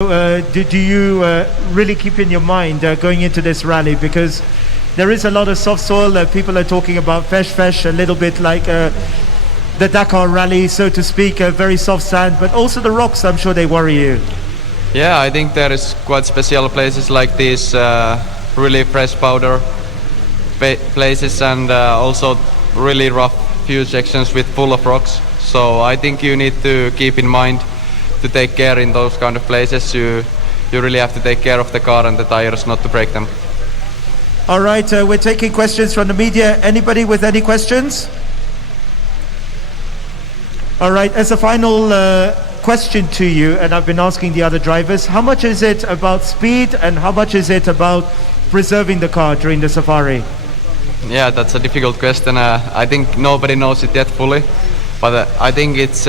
Do you really keep in your mind going into this rally? Because there is a lot of soft soil. People are talking about fesh, a little bit like the Dakar rally, so to speak, very soft sand, but also the rocks, I'm sure they worry you. Yeah, I think there is quite special places like these really fresh powder places, and also really rough few sections with full of rocks. So I think you need to keep in mind to take care in those kind of places. You really have to take care of the car and the tires not to break them. All right, we're taking questions from the media. Anybody with any questions? All right, as a final question to you, and I've been asking the other drivers, how much is it about speed and how much is it about preserving the car during the safari? Yeah, that's a difficult question. I think nobody knows it yet fully, but I think it's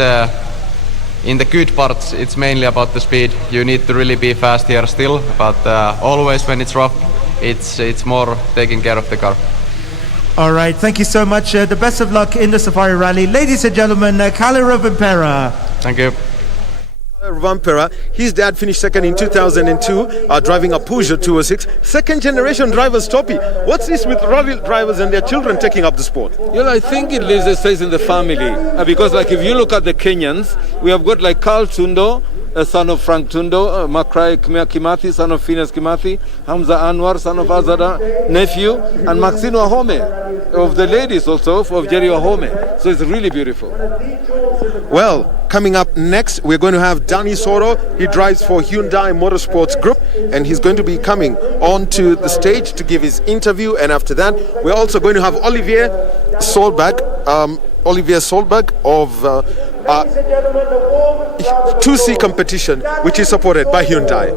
in the good parts it's mainly about the speed. You need to really be fast here still, but always when it's rough it's more taking care of the car. All right, thank you so much. The best of luck in the Safari Rally. Ladies and gentlemen, Kalle Rovanperä. Thank you. Rovanperä, his dad finished second in 2002, driving a Peugeot 206. Second generation drivers, Topi. What's this with rally drivers and their children taking up the sport? I think it stays in the family. Because like if you look at the Kenyans, we have got like Carl Tundo, a son of Frank Tundo, Makrai Kimathi, son of Phineas Kimathi, Hamza Anwar, son of Azada, nephew, and Maxine Wahome, of the ladies also, of Jerry Wahome. So it's really beautiful. Well, coming up next, we're going to have Danny Soro. He drives for Hyundai Motorsports Group, and he's going to be coming onto the stage to give his interview. And after that, we're also going to have Olivier Solberg of 2C competition, which is supported by Hyundai.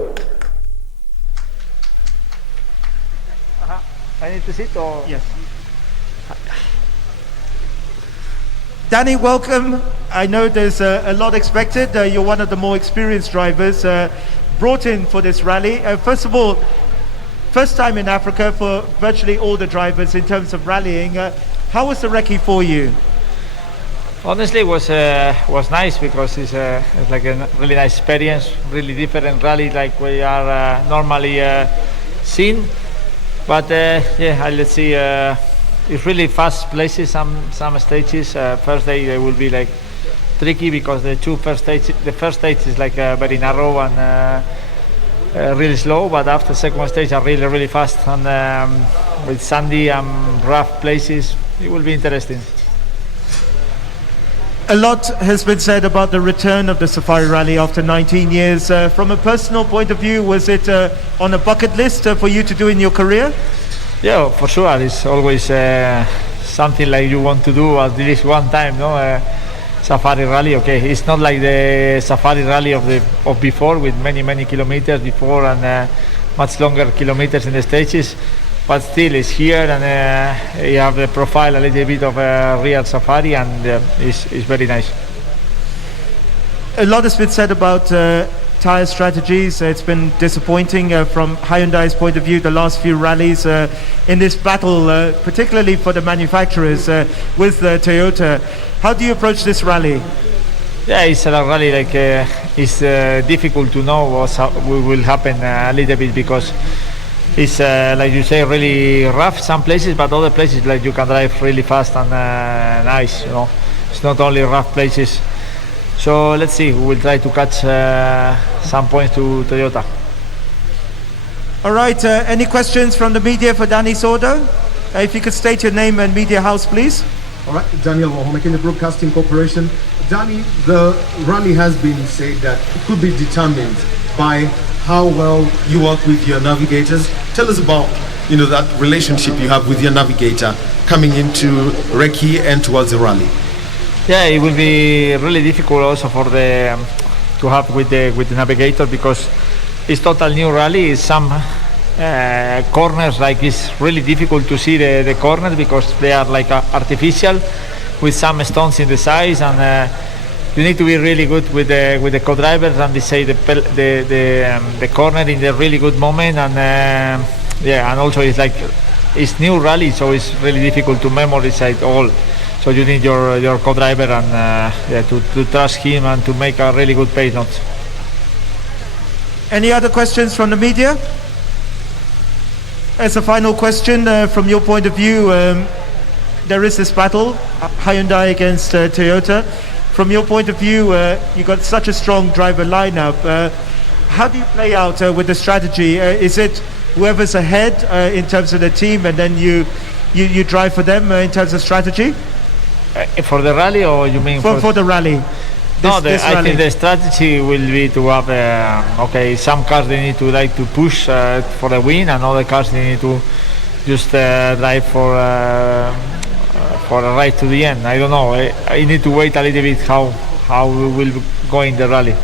I need to sit or? Yes. Danny, welcome. I know there's a lot expected. You're one of the more experienced drivers brought in for this rally. First of all, first time in Africa for virtually all the drivers in terms of rallying. How was the recce for you? Honestly, it was nice because it's like a really nice experience, really different rally like we are normally seen. But let's see. It's really fast places. Some stages. First day they will be like tricky because the first stage is like very narrow and really slow. But after second stage are really fast and with sandy and rough places, it will be interesting. A lot has been said about the return of the Safari Rally after 19 years. From a personal point of view, was it on a bucket list for you to do in your career? Yeah, for sure. It's always something like you want to do at least one time, no? Safari Rally. Okay, it's not like the Safari Rally of before with many kilometers before and much longer kilometers in the stages. But still, it's here and you have the profile a little bit of a real safari, and it's very nice. A lot has been said about tyre strategies. It's been disappointing from Hyundai's point of view, the last few rallies in this battle, particularly for the manufacturers with Toyota. How do you approach this rally? Yeah, it's a rally like it's difficult to know what will happen a little bit because it's like you say, really rough some places, but other places like you can drive really fast and nice. It's not only rough places. So let's see. We will try to catch some points to Toyota. All right. Any questions from the media for Danny Sordo? If you could state your name and media house, please. All right, Daniel Wahome, the Broadcasting Corporation. Danny, the rally has been said that it could be determined by how well you work with your navigators. Tell us about that relationship you have with your navigator coming into recce and towards the rally. Yeah, it will be really difficult also for to have with the navigator because it's total new rally. Some corners like it's really difficult to see the corners because they are like artificial with some stones in the sides and. You need to be really good with the co-drivers and decide the corner in the really good moment and and also it's new rally, so it's really difficult to memorize it all. So you need your co-driver and to trust him and to make a really good pace notes. Any other questions from the media? As a final question, from your point of view, there is this battle, Hyundai against Toyota. From your point of view, you got such a strong driver lineup. How do you play out with the strategy? Is it whoever's ahead in terms of the team, and then you drive for them in terms of strategy? For the rally, or you mean for the rally? I think the strategy will be to have some cars they need to like to push for the win, and other cars they need to just drive for a ride to the end. I don't know. I need to wait a little bit how we will go in the rally.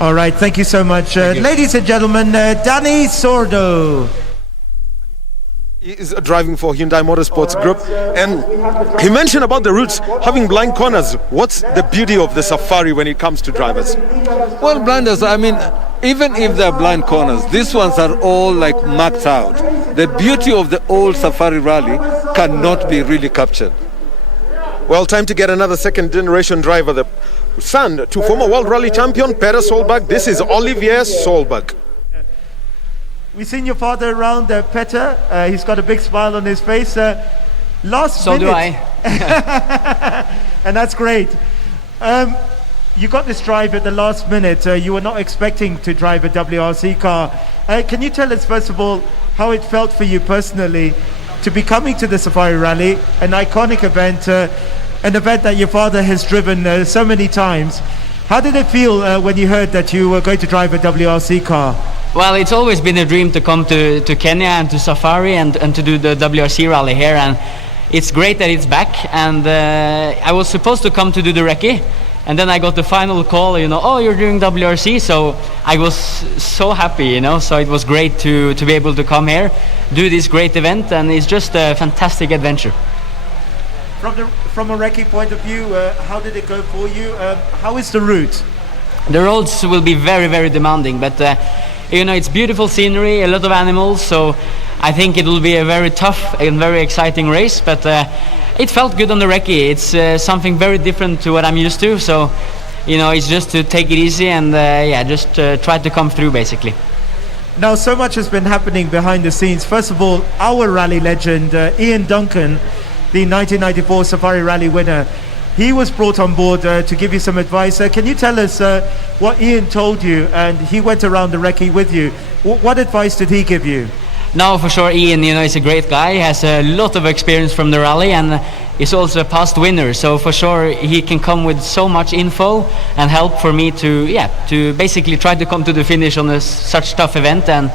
All right, thank you so much. Ladies and gentlemen, Danny Sordo. He is driving for Hyundai Motorsports Group, and he mentioned about the routes having blind corners. What's the beauty of the Safari when it comes to drivers? Well, blinders, I mean, even if they're blind corners, these ones are all like marked out. The beauty of the old Safari Rally cannot be really captured. Well, time to get another second generation driver, the son to former World Rally champion Peter Solberg. This is Olivier Solberg. We've seen your father around, Peter. He's got a big smile on his face. Last so minute. do I. And that's great. You got this drive at the last minute. You were not expecting to drive a WRC car. Can you tell us, first of all, how it felt for you personally to be coming to the Safari Rally, an iconic event, an event that your father has driven so many times? How did it feel when you heard that you were going to drive a WRC car? Well, it's always been a dream to come to Kenya and to Safari and to do the WRC rally here, and it's great that it's back. And I was supposed to come to do the recce, and then I got the final call, oh, you're doing WRC, so I was so happy, so it was great to be able to come here, do this great event, and it's just a fantastic adventure. From a recce point of view, how did it go for you? How is the route? The roads will be very, very demanding, but it's beautiful scenery, a lot of animals, so I think it will be a very tough and very exciting race, but it felt good on the recce. It's something very different to what I'm used to, so it's just to take it easy and just try to come through basically. Now, so much has been happening behind the scenes. First of all, our rally legend, Ian Duncan, the 1994 Safari Rally winner, he was brought on board to give you some advice. Can you tell us what Ian told you? And he went around the recce with you. What advice did he give you? No, for sure, Ian, he's a great guy. He has a lot of experience from the rally, and he's also a past winner. So for sure, he can come with so much info and help for me to basically try to come to the finish on such tough event. And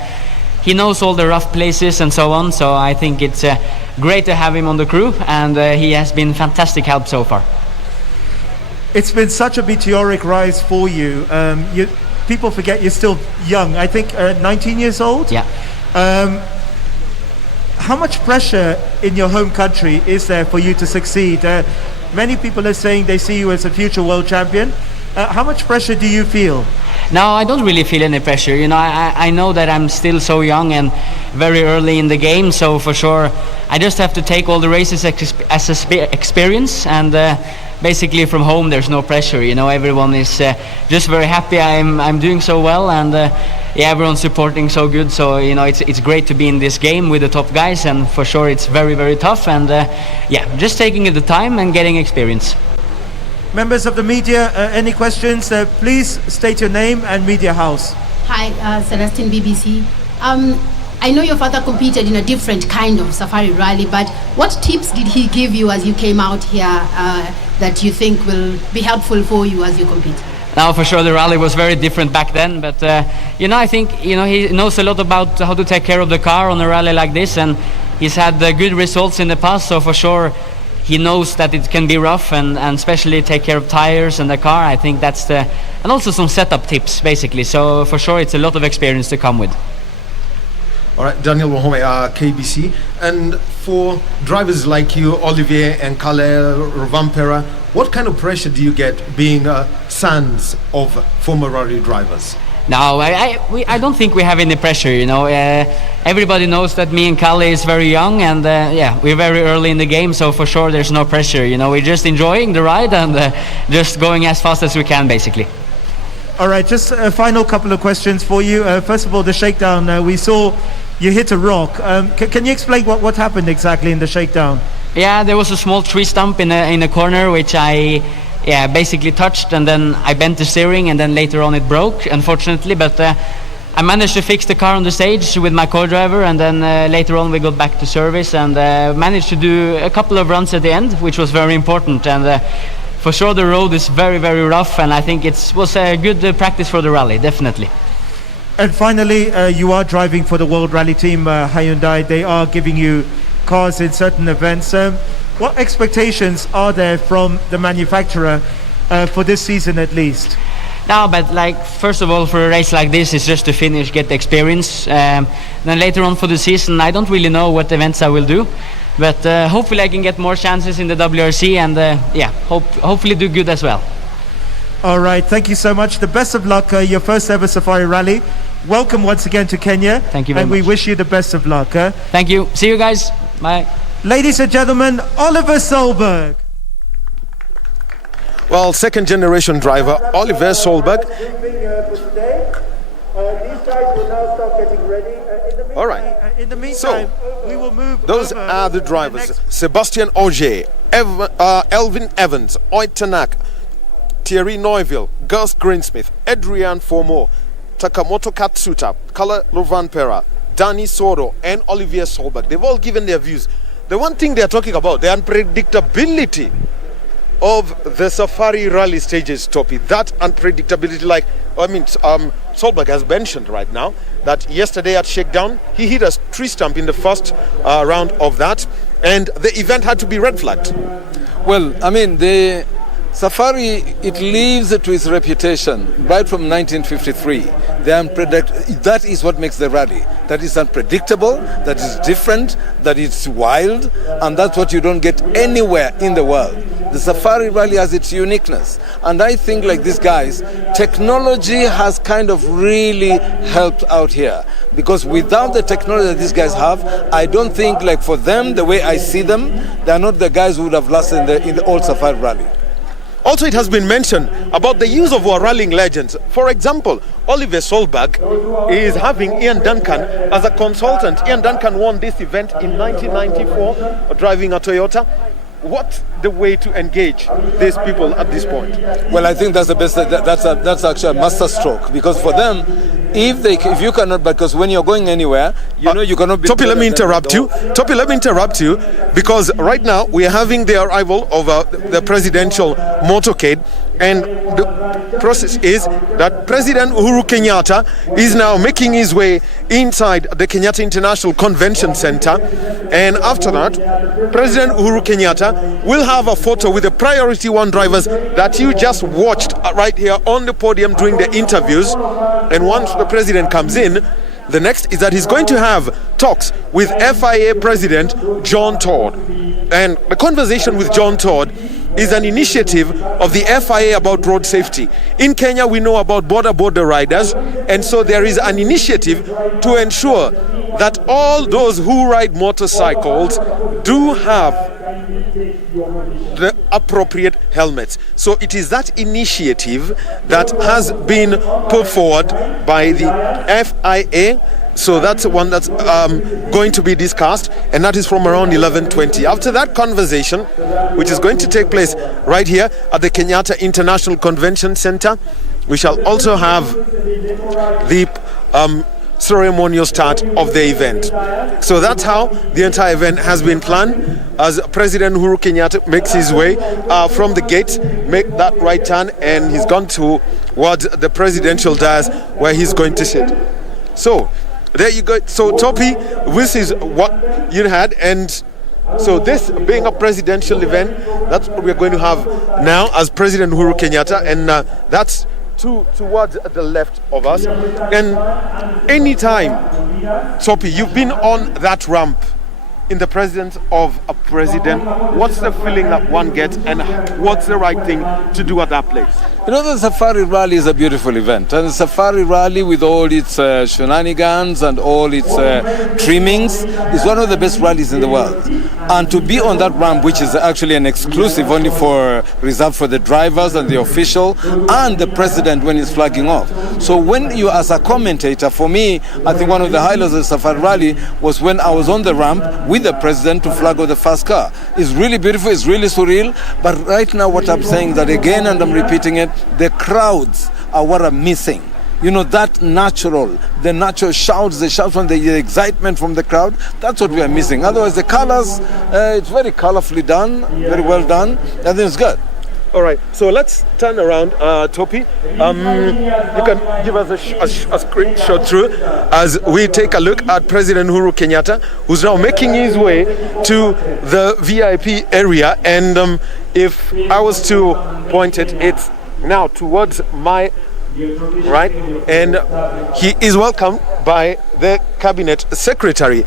he knows all the rough places and so on. So I think it's great to have him on the crew, and he has been fantastic help so far. It's been such a meteoric rise for you. People forget you're still young. I think 19 years old? Yeah. How much pressure in your home country is there for you to succeed? Many people are saying they see you as a future world champion. How much pressure do you feel? No, I don't really feel any pressure. I know that I'm still so young and very early in the game, so for sure I just have to take all the races as experience, and basically from home there's no pressure. Everyone is just very happy I'm doing so well, and everyone's supporting so good. So it's great to be in this game with the top guys, and for sure it's very, very tough, and just taking the time and getting experience. Members of the media, any questions? Please state your name and media house. Hi, Celestine, BBC. I know your father competed in a different kind of Safari Rally, but what tips did he give you as you came out here that you think will be helpful for you as you compete? Now, for sure, the rally was very different back then, but I think he knows a lot about how to take care of the car on a rally like this, and he's had good results in the past, so for sure he knows that it can be rough, and especially take care of tires and the car. I think that's and also some setup tips basically, so for sure it's a lot of experience to come with. All right, Daniel Wahome, KBC. And for drivers like you, Olivier and Kalle Rovanperä, what kind of pressure do you get being sons of former rally drivers? No, I don't think we have any pressure, everybody knows that me and Kalle is very young, and we're very early in the game, so for sure there's no pressure, we're just enjoying the ride and just going as fast as we can basically. All right, just a final couple of questions for you. First of all, the shakedown, we saw you hit a rock. Can you explain what happened exactly in the shakedown? Yeah, there was a small tree stump in a corner which I basically touched, and then I bent the steering, and then later on it broke, unfortunately. But I managed to fix the car on the stage with my co-driver, and then later on we got back to service and managed to do a couple of runs at the end, which was very important. And for sure the road is very, very rough, and I think it was a good practice for the rally, definitely. And finally, you are driving for the World Rally Team, Hyundai. They are giving you cars in certain events. What expectations are there from the manufacturer for this season at least? No, but like first of all, for a race like this, it's just to finish, get the experience. Then later on for the season, I don't really know what events I will do, but hopefully I can get more chances in the WRC, and hopefully do good as well. All right, thank you so much. The best of luck, your first ever Safari Rally. Welcome once again to Kenya. Thank you very much. And we wish you the best of luck. Thank you. See you guys. Bye. Ladies and gentlemen, Oliver Solberg. Well, second generation driver Oliver Solberg. All right. In the meantime, we will move. Those over are the to drivers: next. Sebastian Ogier, Elvin Evans, Oid Tanak, Thierry Neuville, Gus Greensmith, Adrian Formeau, Takamoto Katsuta, Kala Lovanpera, Danny Soro, and Olivier Solberg. They've all given their views. The one thing they're talking about, the unpredictability of the Safari Rally stages, Topi. That unpredictability, Solberg has mentioned right now that yesterday at Shakedown, he hit a tree stump in the first round of that, and the event had to be red flagged. Well, the Safari, it lives to its reputation right from 1953. That is what makes the rally. That is unpredictable, that is different, that it's wild, and that's what you don't get anywhere in the world. The Safari Rally has its uniqueness. And I think, like these guys, technology has kind of really helped out here. Because without the technology that these guys have, I don't think, like for them, the way I see them, they're not the guys who would have lasted in the old Safari Rally. Also, it has been mentioned about the use of our rallying legends. For example, Oliver Solberg is having Ian Duncan as a consultant. Ian Duncan won this event in 1994, driving a Toyota. What's the way to engage these people at this point? Well, I think that's the best. That's actually a master stroke, because for them, if you cannot, because when you're going anywhere, you cannot be. Topi, let me interrupt you, because right now we are having the arrival of the presidential motorcade, and the process is that President Uhuru Kenyatta is now making his way inside the Kenyatta International Convention Center, and after that, President Uhuru Kenyatta will have a photo with the Priority 1 drivers that you just watched right here on the podium during the interviews. And once the president comes in, the next is that he's going to have talks with FIA President John Todd. And the conversation with John Todd is an initiative of the FIA about road safety. In Kenya, we know about border riders, and so there is an initiative to ensure that all those who ride motorcycles do have the appropriate helmets. So it is that initiative that has been put forward by the FIA. So that's one that's going to be discussed, and that is from around 11:20. After that conversation, which is going to take place right here at the Kenyatta International Convention Center, we shall also have the ceremonial start of the event. So that's how the entire event has been planned, as President Uhuru Kenyatta makes his way from the gate, make that right turn, and he's gone towards the presidential dais where he's going to sit. So there you go. So Topi, this is what you had, and so this being a presidential event, that's what we're going to have now as President Uhuru Kenyatta, and that's towards the left of us. And anytime, Topi, you've been on that ramp in the presence of a president, what's the feeling that one gets, and what's the right thing to do at that place? You know, the Safari Rally is a beautiful event, and the Safari Rally, with all its shenanigans and all its trimmings, is one of the best rallies in the world. And to be on that ramp, which is actually an exclusive only reserved for the drivers and the official and the president when he's flagging off. So when you, as a commentator, for me, I think one of the highlights of the Safari Rally was when I was on the ramp with the president to flag off the first car. It's really beautiful, it's really surreal, but right now what I'm saying that again, and I'm repeating it, the crowds are what I'm missing. You know, that the natural shouts, the shouts from the excitement from the crowd, that's what we are missing. Otherwise, the colors, it's very colorfully done, very well done. I think it's good. All right, so let's turn around, Topi. You can give us a screenshot through as we take a look at President Uhuru Kenyatta, who's now making his way to the VIP area. And if I was to point it, it's now towards my right, and he is welcomed by the Cabinet Secretary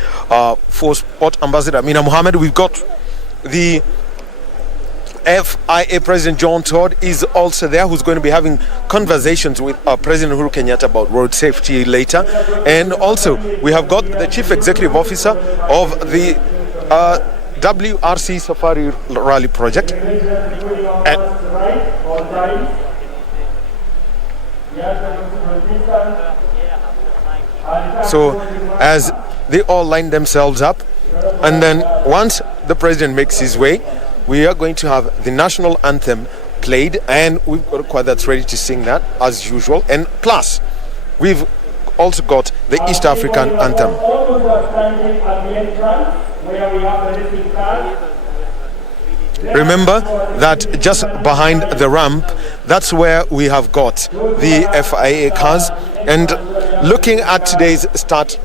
for Sport, Ambassador Amina Mohammed. We've got the FIA President John Todd is also there, who's going to be having conversations with President Uhuru Kenyatta about road safety later. And also we have got the Chief Executive Officer of the WRC Safari Rally Project. So as they all line themselves up, and then once the president makes his way, we are going to have the national anthem played, and we've got a choir that's ready to sing that as usual. And plus, we've also got the East African anthem. Remember that just behind the ramp, that's where we have got the FIA cars. And looking at today's start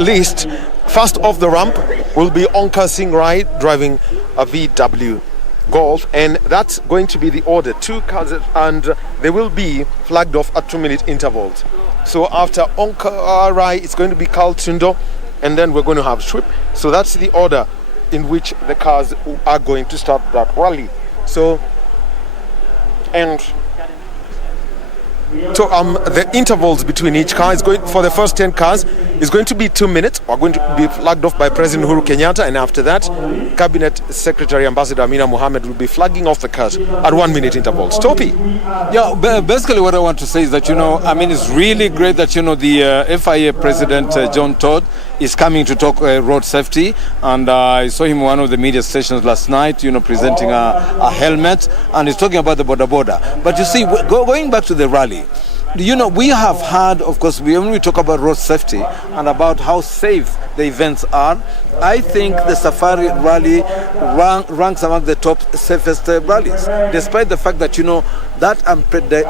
list, first off the ramp will be Onka Singh Rai driving a VW Golf, and that's going to be the order. 2 cars, and they will be flagged off at 2-minute intervals. So after Onka Rai, it's going to be Carl Tundo, and then we're going to have Schwip. So that's the order in which the cars are going to start that rally. So, and so the intervals between each car is going, for the first 10 cars, is going to be 2 minutes. Are going to be flagged off by President Uhuru Kenyatta, and after that, Cabinet Secretary Ambassador Amina Mohammed will be flagging off the cars at 1-minute intervals. Topi. Yeah, basically what I want to say is that, you know, I mean, it's really great that, you know, the FIA President John Todd is coming to talk road safety, and I saw him in one of the media stations last night, you know, presenting a helmet, and he's talking about the border. But you see, going back to the rally, you know, we have had, of course, when we talk about road safety and about how safe the events are, I think the Safari Rally ranks among the top safest rallies, despite the fact that, you know, that the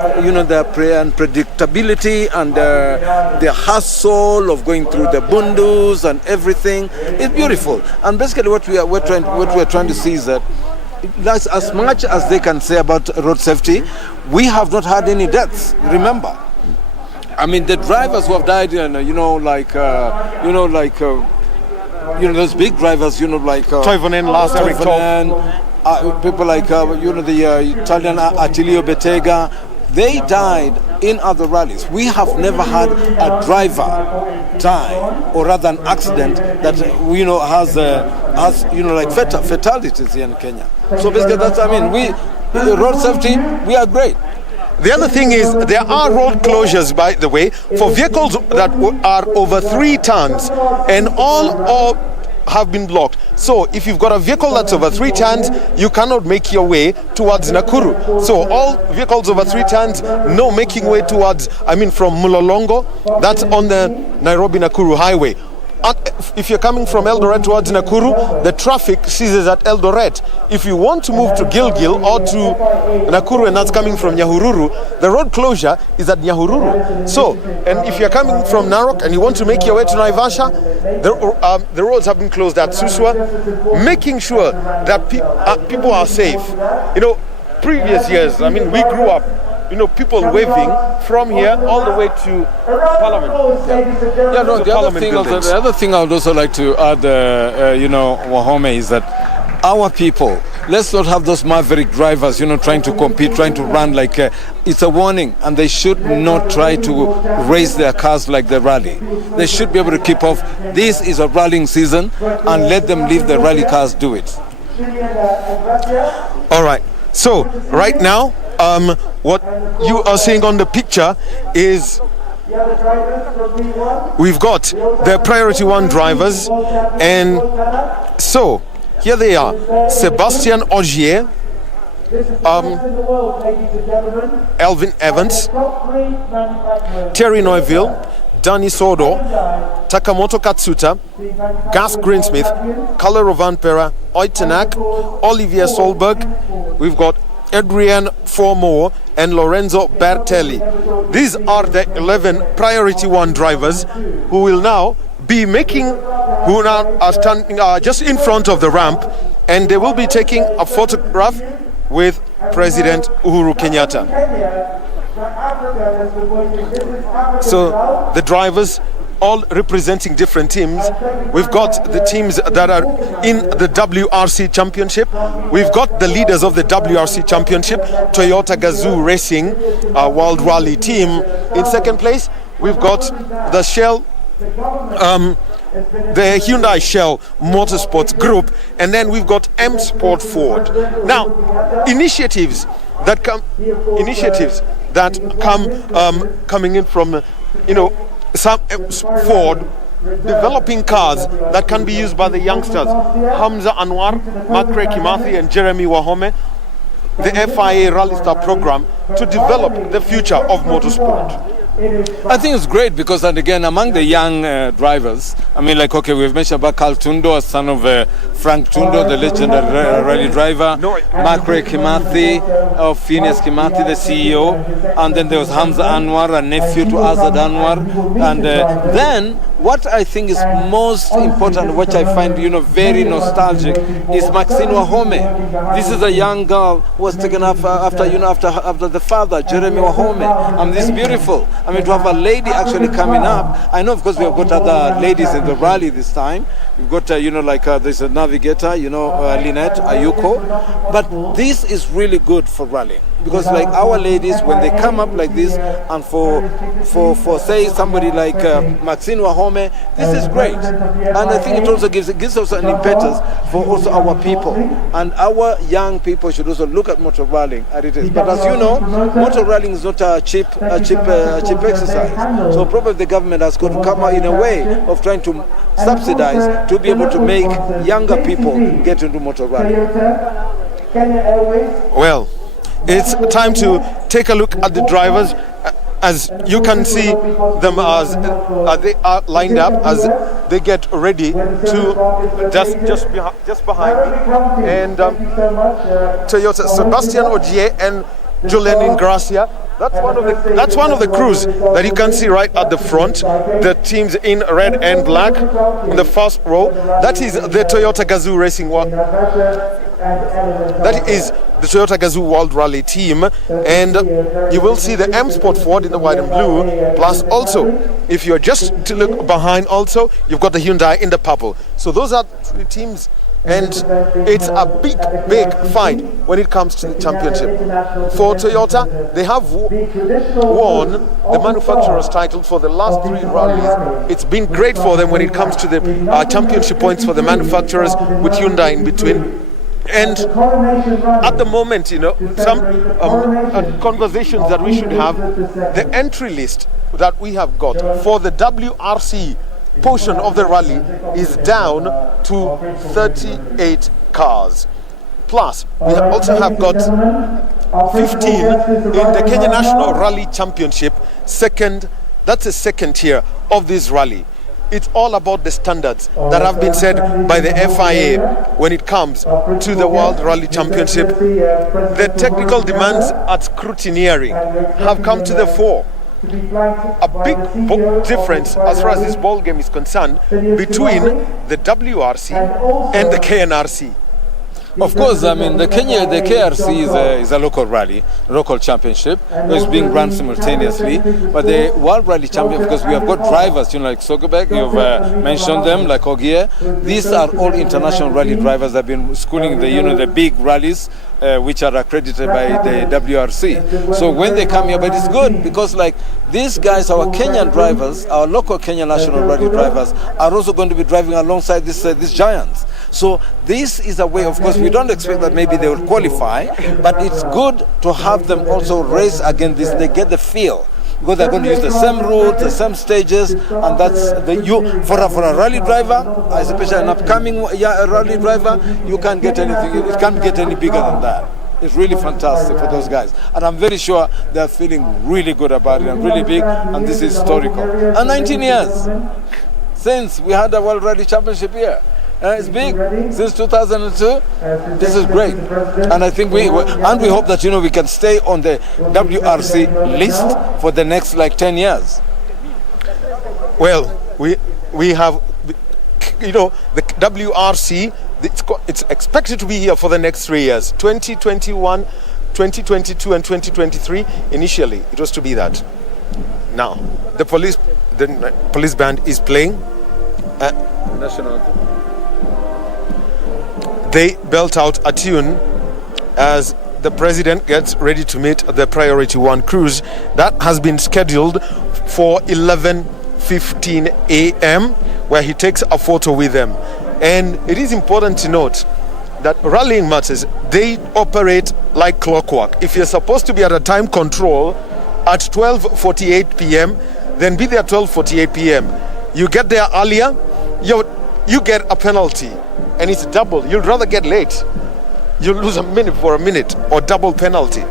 unpredictability and the hassle of going through the bundus and everything is beautiful. And basically what we're trying to see is that that's as much as they can say about road safety, we have not had any deaths. Remember, I mean, the drivers who have died, those big drivers, like Toivonen, last Eric people like the Italian Attilio Bettega. They died in other rallies. We have never had a driver die, or rather an accident that has fatalities here in Kenya. So basically, that's, I mean, road safety, we are great. The other thing is there are road closures, by the way, for vehicles that are over 3 tons, and all have been blocked. So if you've got a vehicle that's over 3 tons, you cannot make your way towards Nakuru. So all vehicles over 3 tons, no making way towards, from Mulolongo, that's on the Nairobi-Nakuru highway. If you're coming from Eldoret towards Nakuru, the traffic ceases at Eldoret. If you want to move to Gilgil or to Nakuru, and that's coming from Nyahururu, the road closure is at Nyahururu. So, and if you're coming from Narok and you want to make your way to Naivasha, the roads have been closed at Suswa, making sure that people are safe. Previous years, we grew up, people waving from here all the way to Parliament. Yeah, no, the other thing I would also like to add, Wahome, is that our people, let's not have those maverick drivers, trying to compete, trying to run like it's a warning, and they should not try to race their cars like the rally. They should be able to keep off. This is a rallying season, and let them leave the rally cars do it. All right. So right now, what you are seeing on the picture is we've got the priority one drivers, and so here they are: Sebastian Ogier, Elvin Evans, Terry Neuville, Danny Sordo, Takamoto Katsuta, Gus Greensmith, Kalle Rovanpera, Oitenak, Olivier Solberg. We've got Adrian Formore and Lorenzo Bertelli. These are the 11 priority one drivers who will now be who now are standing just in front of the ramp, and they will be taking a photograph with President Uhuru Kenyatta. So the drivers all representing different teams. We've got the teams that are in the WRC Championship. We've got the leaders of the WRC Championship, Toyota Gazoo Racing World Rally Team. In second place, we've got the Shell, the Hyundai Shell Motorsports Group, and then we've got M Sport Ford. Now, initiatives that come coming in from some Ford developing cars that can be used by the youngsters, Hamza Anwar, Makre Kimathi and Jeremy Wahome, the FIA Rally Star program to develop the future of motorsport. I think it's great because, and again, among the young drivers, we've mentioned about Carl Tundo, a son of Frank Tundo, the legendary rally driver, Makre Kimathi of Phineas Kimathi, the CEO, and then there was Hamza Anwar, a nephew to Azad Anwar, and then what I think is most important, which I find very nostalgic, is Maxine Wahome. This is a young girl who was taken up after the father, Jeremy Wahome. This is beautiful. To have a lady actually coming up. I know, of course, we have got other ladies in the rally this time. We've got, there's a navigator, Lynette Ayuko. But this is really good for rallying. Because our ladies, when they come up like this, and for say somebody like Maxine Wahome, this is great. And I think it also gives us an impetus for also our people. And our young people should also look at motor rallying as it is. But as you know, motor rallying is not a cheap exercise. So probably the government has got to come out in a way of trying to subsidize to be able to make younger people get into motor rallying. Well, it's time to take a look at the drivers. As you can see them as they are lined up as they get ready to just behind me, and Toyota Sebastian Ogier and Julian Ingracia. That's one of the crews that you can see right at the front. The teams in red and black in the first row. That is the Toyota Gazoo Racing That is the Toyota Gazoo World Rally Team, and you will see the M Sport Ford in the white and blue. Plus, also, if you're just to look behind, also you've got the Hyundai in the purple. So those are three teams. And it's a big fight when it comes to the championship. For Toyota, they have won the manufacturer's title for the last 3 rallies. It's been great for them when it comes to the championship points for the manufacturers, with Hyundai in between. And at the moment, some conversations that we should have, the entry list that we have got for the WRC portion of the rally is down to 38 cars. Plus, we also have got 15 in the Kenya National Rally Championship. That's the second tier of this rally. It's all about the standards that have been set by the FIA when it comes to the World Rally Championship. The technical demands at scrutineering have come to the fore. A big difference as far as this ball game is concerned between the WRC and the KNRC. Of course, I mean the KRC is a local rally, local championship. It's being run simultaneously. But the World Rally Championship, because we have got drivers, like Sogobek, you've mentioned them, like Ogier. These are all international rally drivers that have been schooling the big rallies, which are accredited by the WRC. So when they come here, but it's good because like these guys, our Kenyan drivers, our local Kenyan national rally drivers, are also going to be driving alongside these giants. So this is a way, of course, we don't expect that maybe they will qualify, but it's good to have them also race against this. They get the feel. Because they're going to use the same routes, the same stages, and that's for a rally driver, especially an upcoming rally driver, you can't get anything. It can't get any bigger than that. It's really fantastic for those guys, and I'm very sure they're feeling really good about it and really big. And this is historical. And 19 years since we had the World Rally Championship here. It's big since 2002. This is great, and I think we hope that we can stay on the WRC list for the next like 10 years. Well, we have the WRC. It's expected to be here for the next 3 years, 2021, 2022, and 2023. Initially, it was to be that. Now, the police band is playing. National anthem. They belt out a tune as the president gets ready to meet the Priority 1 cruise that has been scheduled for 11:15 a.m. where he takes a photo with them. And it is important to note that rallying matters, they operate like clockwork. If you're supposed to be at a time control at 12:48 p.m., then be there at 12:48 p.m. You get there earlier, you get a penalty. And it's double. You'd rather get late. You lose a minute for a minute or double penalty.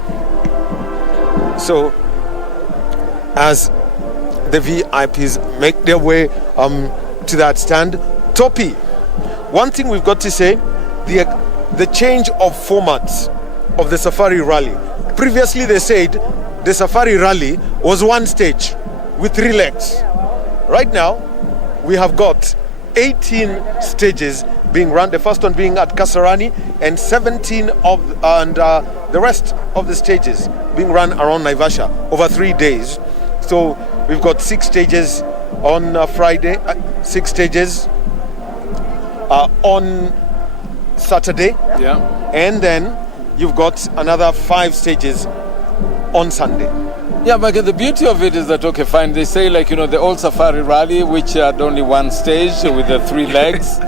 So as the VIPs make their way to that stand, Topi, one thing we've got to say, the change of formats of the Safari Rally. Previously they said the Safari Rally was one stage with 3 legs. Right now we have got 18 stages being run, the first one being at Kasarani, and 17 the rest of the stages being run around Naivasha over 3 days. So we've got 6 stages on Friday, 6 stages on Saturday, and then you've got another 5 stages on Sunday. Yeah, but the beauty of it is that, okay, fine, they say the old Safari Rally, which had only one stage with the 3 legs,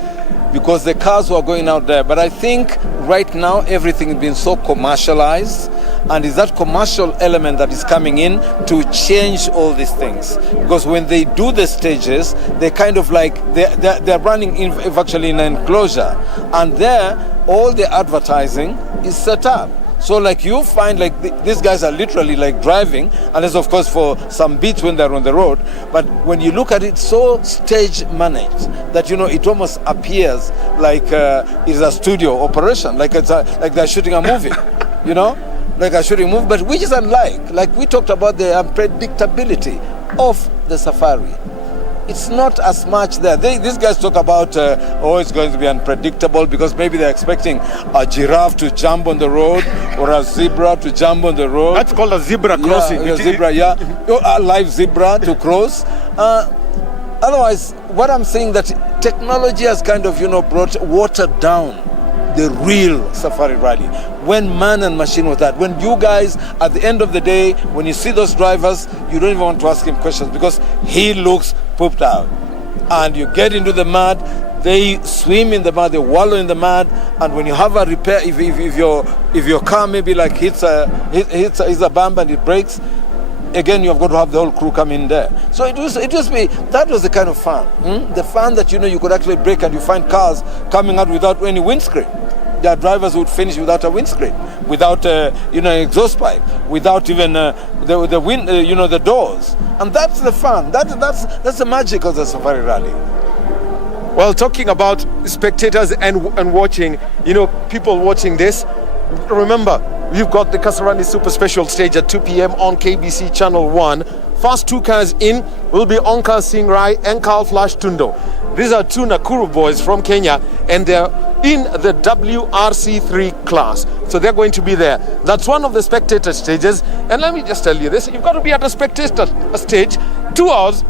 because the cars were going out there. But I think right now everything is being so commercialized, and it's that commercial element that is coming in to change all these things. Because when they do the stages, they kind of they're running actually in an enclosure, and there all the advertising is set up. So you find these guys are literally driving, unless of course for some beats when they're on the road. But when you look at it, so stage managed that it almost appears like it's a studio operation, like they're shooting a movie, like a shooting movie. But which is unlike we talked about the unpredictability of the Safari. It's not as much there. These guys talk about, it's going to be unpredictable because maybe they're expecting a giraffe to jump on the road or a zebra to jump on the road. That's called a zebra crossing. A zebra, a live zebra to cross. Otherwise, what I'm saying that technology has kind of, watered down the real Safari Rally. When man and machine was that. When you guys, at the end of the day, when you see those drivers, you don't even want to ask him questions because he looks pooped out. And you get into the mud, they swim in the mud, they wallow in the mud, and when you have a repair, if your car maybe hits a bump and it breaks, again you've got to have the whole crew come in there. So that was the kind of fun. The fun that you could actually brake and you find cars coming out without any windscreen. There are drivers who would finish without a windscreen, without exhaust pipe, without even the wind, the doors. And that's the fun. That's the magic of the Safari Rally. Well, talking about spectators and watching, people watching this, remember, we've got the Kasarani Super Special stage at 2 p.m. on KBC Channel 1. First 2 cars in will be Onkar Singh Rai and Carl Flash Tundo. These are 2 Nakuru boys from Kenya, and they're in the WRC3 class. So they're going to be there. That's one of the spectator stages. And let me just tell you this, you've got to be at a spectator stage 2 hours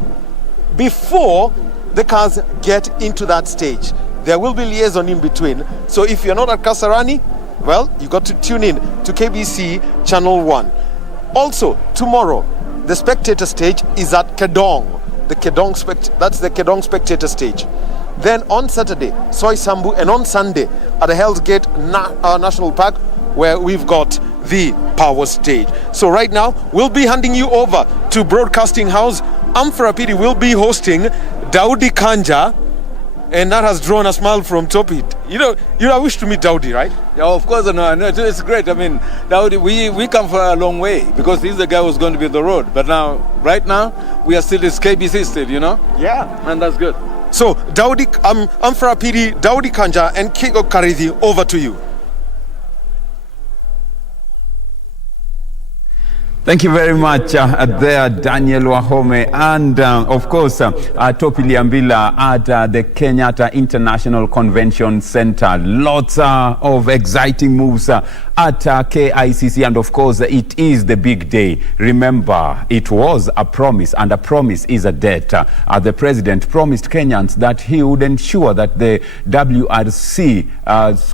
before the cars get into that stage. There will be liaison in between. So if you're not at Kasarani, well, you got to tune in to KBC Channel 1. Also, tomorrow, the spectator stage is at Kedong. That's the Kedong spectator stage. Then on Saturday, Soi Sambu, and on Sunday at the Hell's Gate National Park, where we've got the power stage. So right now, we'll be handing you over to Broadcasting House. Amfarapidi will be hosting Daudi Kanja, and that has drawn a smile from Topi. I wish to meet Daudi, right? Yeah, of course, no, it's great. I mean, Daudi, we come for a long way because he's the guy who's going to be on the road. But right now, we are still this KBC still, Yeah. And that's good. So, Daudi, Amfarapidi, Daudi Kanja, and Kigo Karidhi, over to you. Thank you very much there, Daniel Wahome, and of course, Topi Liambila at the Kenyatta International Convention Center. Lots of exciting moves at KICC, and of course, it is the big day. Remember, it was a promise, and a promise is a debt. The president promised Kenyans that he would ensure that the WRC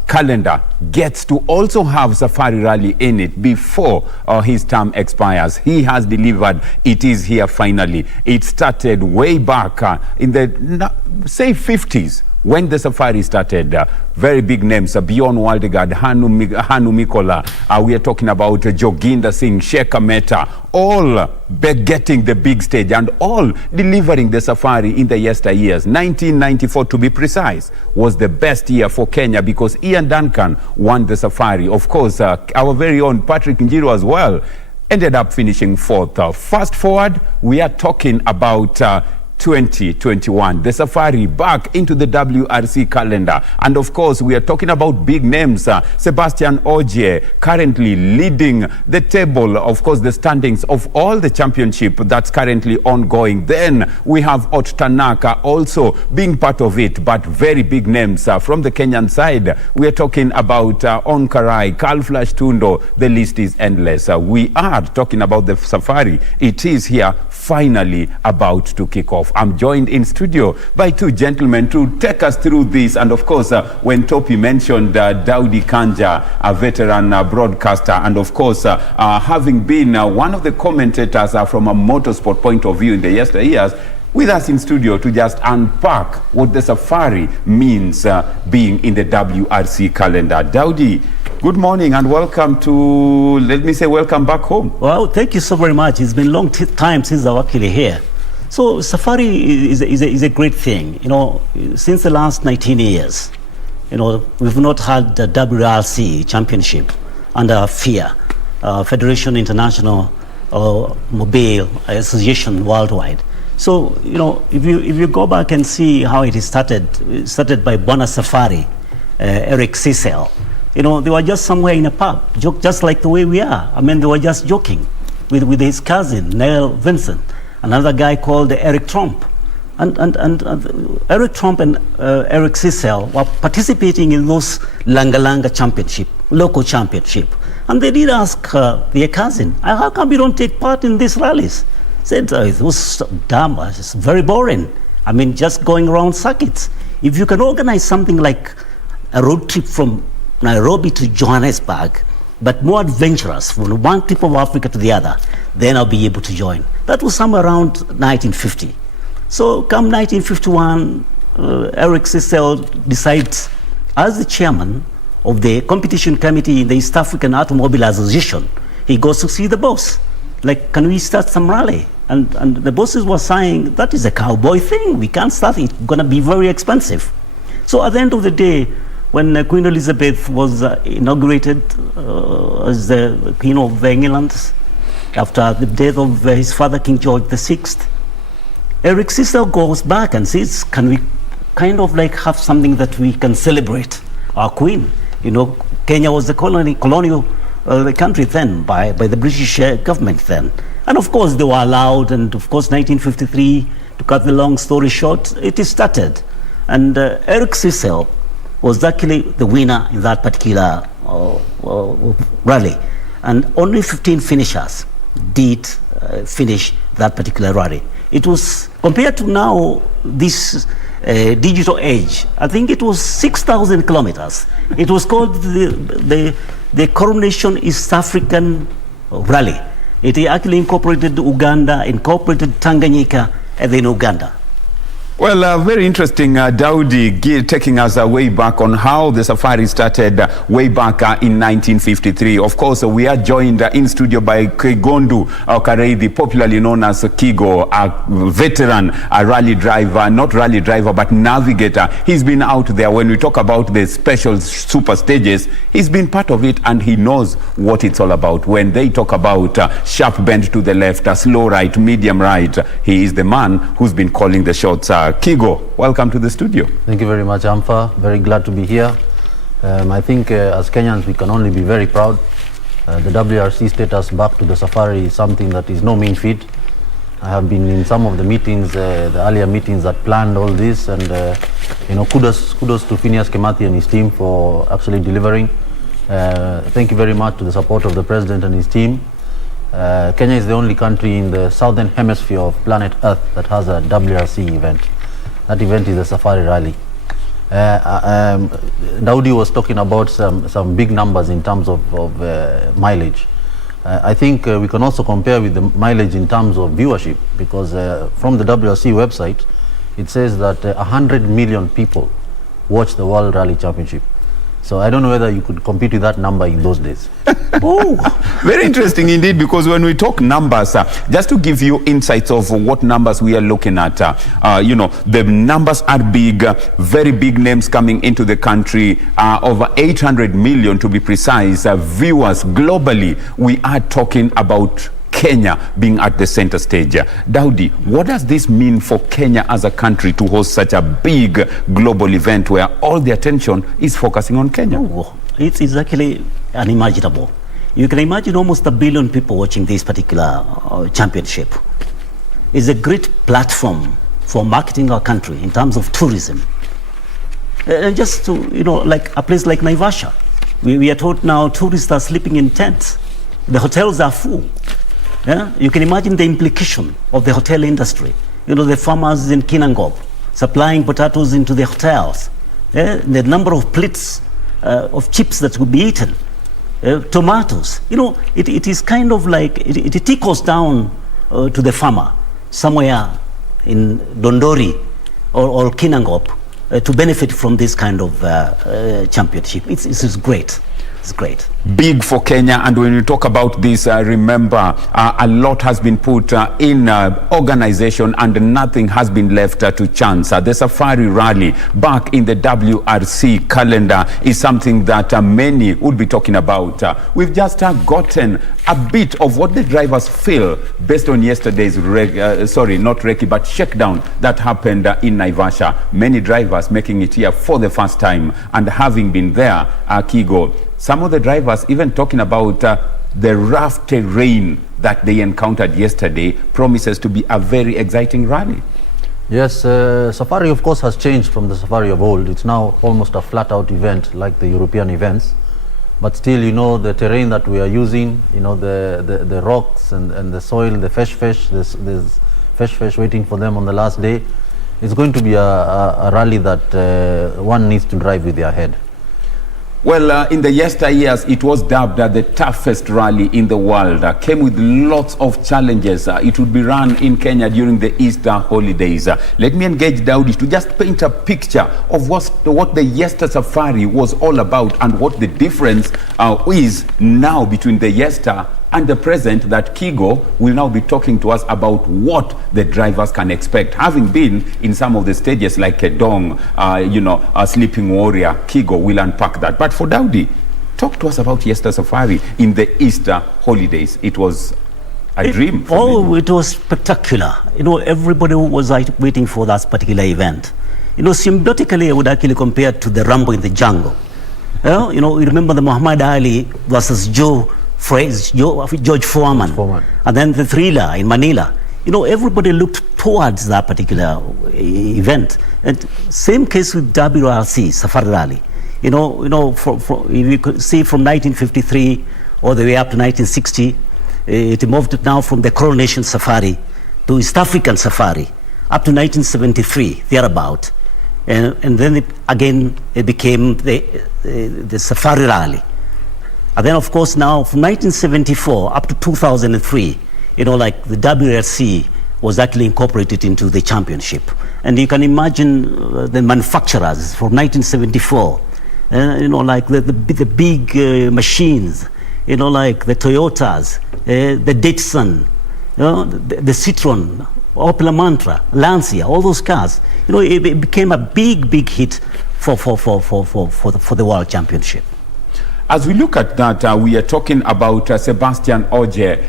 calendar gets to also have Safari Rally in it before his term expires. He has delivered. It is here finally. It started way back in the, say, 50s. When the safari started, very big names, Bjorn Waldegard, Hanu Mikola, we are talking about Joginder Singh, Sheikh Mehta, all getting the big stage and all delivering the safari in the yesteryears. 1994, to be precise, was the best year for Kenya because Ian Duncan won the safari. Of course, our very own Patrick Njiru as well ended up finishing fourth. Fast forward, we are talking about 2021, the safari back into the WRC calendar. And of course, we are talking about big names. Sebastian Ogier currently leading the table, of course, the standings of all the championship that's currently ongoing. Then we have Ot Tanaka also being part of it, but very big names from the Kenyan side. We are talking about Onkarai, Carl Flash Tundo. The list is endless. We are talking about the safari. It is here finally about to kick off. I'm joined in studio by two gentlemen to take us through this. And of course, when Topi mentioned Daudi Kanja, a veteran broadcaster, and of course, having been one of the commentators from a motorsport point of view in the yesteryears, with us in studio to just unpack what the safari means being in the WRC calendar. Daudi, good morning and welcome to, let me say, welcome back home. Well, thank you so very much. It's been a long time since I'm actually here. So safari is a great thing. Since the last 19 years, we've not had the WRC championship under FIA, Federation International Mobile Association worldwide. So, if you go back and see how it started by Bona Safari, Eric Cecil. They were just somewhere in a pub, just like the way we are. I mean, they were just joking with his cousin, Neil Vincent, another guy called Eric Trump. And Eric Trump and Eric Cecil were participating in those Langa championship, local championship. And they did ask their cousin, how come you don't take part in these rallies? Said, it was dumb, it's very boring. I mean, just going around circuits. If you can organize something like a road trip from Nairobi to Johannesburg, but more adventurous from one tip of Africa to the other, then I'll be able to join. That was somewhere around 1950. So come 1951, Eric Cecil decides, as the chairman of the competition committee in the East African Automobile Association, he goes to see the boss. Like, can we start some rally? And the bosses were saying, that is a cowboy thing. We can't start it. It's going to be very expensive. So at the end of the day, when Queen Elizabeth was inaugurated as the Queen of England, after the death of his father, King George VI, Eric Cecil goes back and says, can we kind of like have something that we can celebrate our Queen? Kenya was the colonial country then by the British government then. And of course they were allowed, and of course 1953, to cut the long story short, it started. And Eric Cecil was actually the winner in that particular rally. And only 15 finishers did finish that particular rally. It was, compared to now, this digital age, I think it was 6,000 kilometers. It was called the Coronation East African Rally. It actually incorporated Uganda, incorporated Tanganyika, and then Uganda. Well, very interesting, Daudi, taking us way back on how the safari started way back in 1953. Of course, we are joined in studio by Kigondu Kareithi, popularly known as Kigo, a veteran, a rally driver, not rally driver, but navigator. He's been out there. When we talk about the special super stages, he's been part of it and he knows what it's all about. When they talk about sharp bend to the left, slow right, medium right, he is the man who's been calling the shots. Kigo, welcome to the studio. Thank you very much, Amfa. Very glad to be here. I think as Kenyans we can only be very proud. The WRC status back to the safari is something that is no mean feat. I have been in some of the meetings, the earlier meetings that planned all this, and kudos to Phineas Kimathi and his team for actually delivering. Thank you very much to the support of the President and his team. Kenya is the only country in the southern hemisphere of planet Earth that has a WRC event. That event is the Safari Rally. Daudi was talking about some big numbers in terms of mileage. I think we can also compare with the mileage in terms of viewership, because from the WRC website, it says that 100 million people watch the World Rally Championship. So I don't know whether you could compete with that number in those days. Oh, very interesting indeed, because when we talk numbers, just to give you insights of what numbers we are looking at, the numbers are big, very big names coming into the country, over 800 million to be precise, viewers globally. We are talking about Kenya being at the center stage. Daudi, what does this mean for Kenya as a country to host such a big global event where all the attention is focusing on Kenya? Oh, it's actually unimaginable. You can imagine almost 1 billion people watching this particular championship. It's a great platform for marketing our country in terms of tourism. And just to, like a place like Naivasha, we are told now tourists are sleeping in tents. The hotels are full. Yeah? You can imagine the implication of the hotel industry. The farmers in Kinangop supplying potatoes into the hotels. Yeah? The number of plates of chips that would be eaten. Tomatoes. It is kind of like, it tickles down to the farmer somewhere in Dondori or Kinangop to benefit from this kind of championship. It's great. It's great. Big for Kenya, and when you talk about this, remember a lot has been put in organization and nothing has been left to chance. The Safari Rally back in the WRC calendar is something that many would be talking about. We've just gotten a bit of what the drivers feel based on yesterday's shakedown that happened in Naivasha. Many drivers making it here for the first time, and having been there, Kigo, some of the drivers even talking about the rough terrain that they encountered yesterday promises to be a very exciting rally. Yes, Safari of course has changed from the Safari of old. It's now almost a flat out event like the European events. But still, the terrain that we are using, the rocks and the soil, the there's fresh waiting for them on the last day. It's going to be a rally that one needs to drive with their head. Well, in the yesteryears, it was dubbed the toughest rally in the world. Came with lots of challenges. It would be run in Kenya during the Easter holidays. Let me engage Daudi to just paint a picture of what the Yester Safari was all about and what the difference is now between the Yester and the present, that Kigo will now be talking to us about what the drivers can expect. Having been in some of the stages like Kedong, a Sleeping Warrior, Kigo will unpack that. But for Daudi, talk to us about Yester Safari in the Easter holidays. It was a dream. It was spectacular. Everybody was waiting for that particular event. Symbiotically, I would actually compare it to the Rambo in the jungle. You remember the Muhammad Ali versus George Foreman, and then the Thriller in Manila. Everybody looked towards that particular event. And same case with WRC, Safari Rally. If you could see from 1953 all the way up to 1960, it moved now from the Coronation Safari to East African Safari up to 1973, thereabout. And then it became the Safari Rally. And then, of course, now from 1974 up to 2003, the WRC was actually incorporated into the championship. And you can imagine the manufacturers from 1974, the big machines, like the Toyotas, the Datsun, the Citroen, Opel Mantra, Lancia, all those cars. It became a big hit for the World Championship. As we look at that, we are talking about Sebastian Ogier,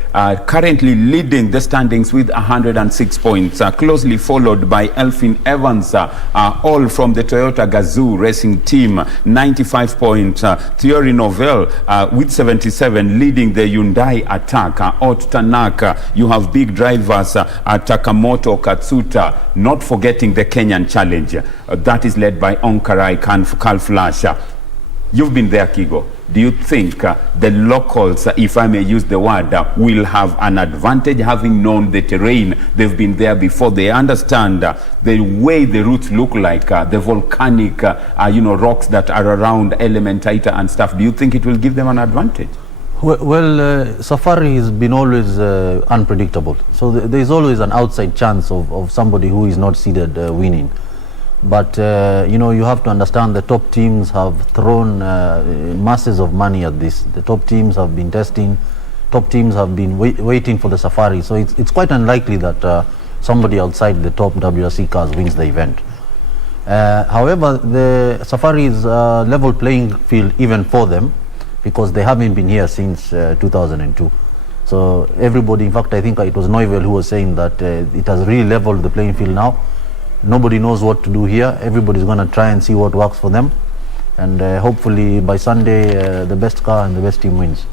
currently leading the standings with 106 points, closely followed by Elfyn Evans, all from the Toyota Gazoo racing team, 95 points. Thierry Novell with 77, leading the Hyundai Attack. Ot Tanak, you have big drivers, Takamoto Katsuta, not forgetting the Kenyan Challenge. That is led by Onkarai Carl Flash. You've been there, Kigo. Do you think the locals, if I may use the word, will have an advantage having known the terrain? They've been there before. They understand the way the routes look like, the volcanic, rocks that are around Elementaita and stuff. Do you think it will give them an advantage? Well, Safari has been always unpredictable. So there is always an outside chance of somebody who is not seeded winning. But you have to understand the top teams have thrown masses of money at this. The top teams have been testing. Top teams have been waiting for the Safari. So it's quite unlikely that somebody outside the top WRC cars wins the event. However, the Safari is a level playing field even for them, because they haven't been here since 2002. So everybody, in fact, I think it was Neuvel who was saying that it has really leveled the playing field now. Nobody knows what to do here. Everybody's going to try and see what works for them. And hopefully by Sunday, the best car and the best team wins.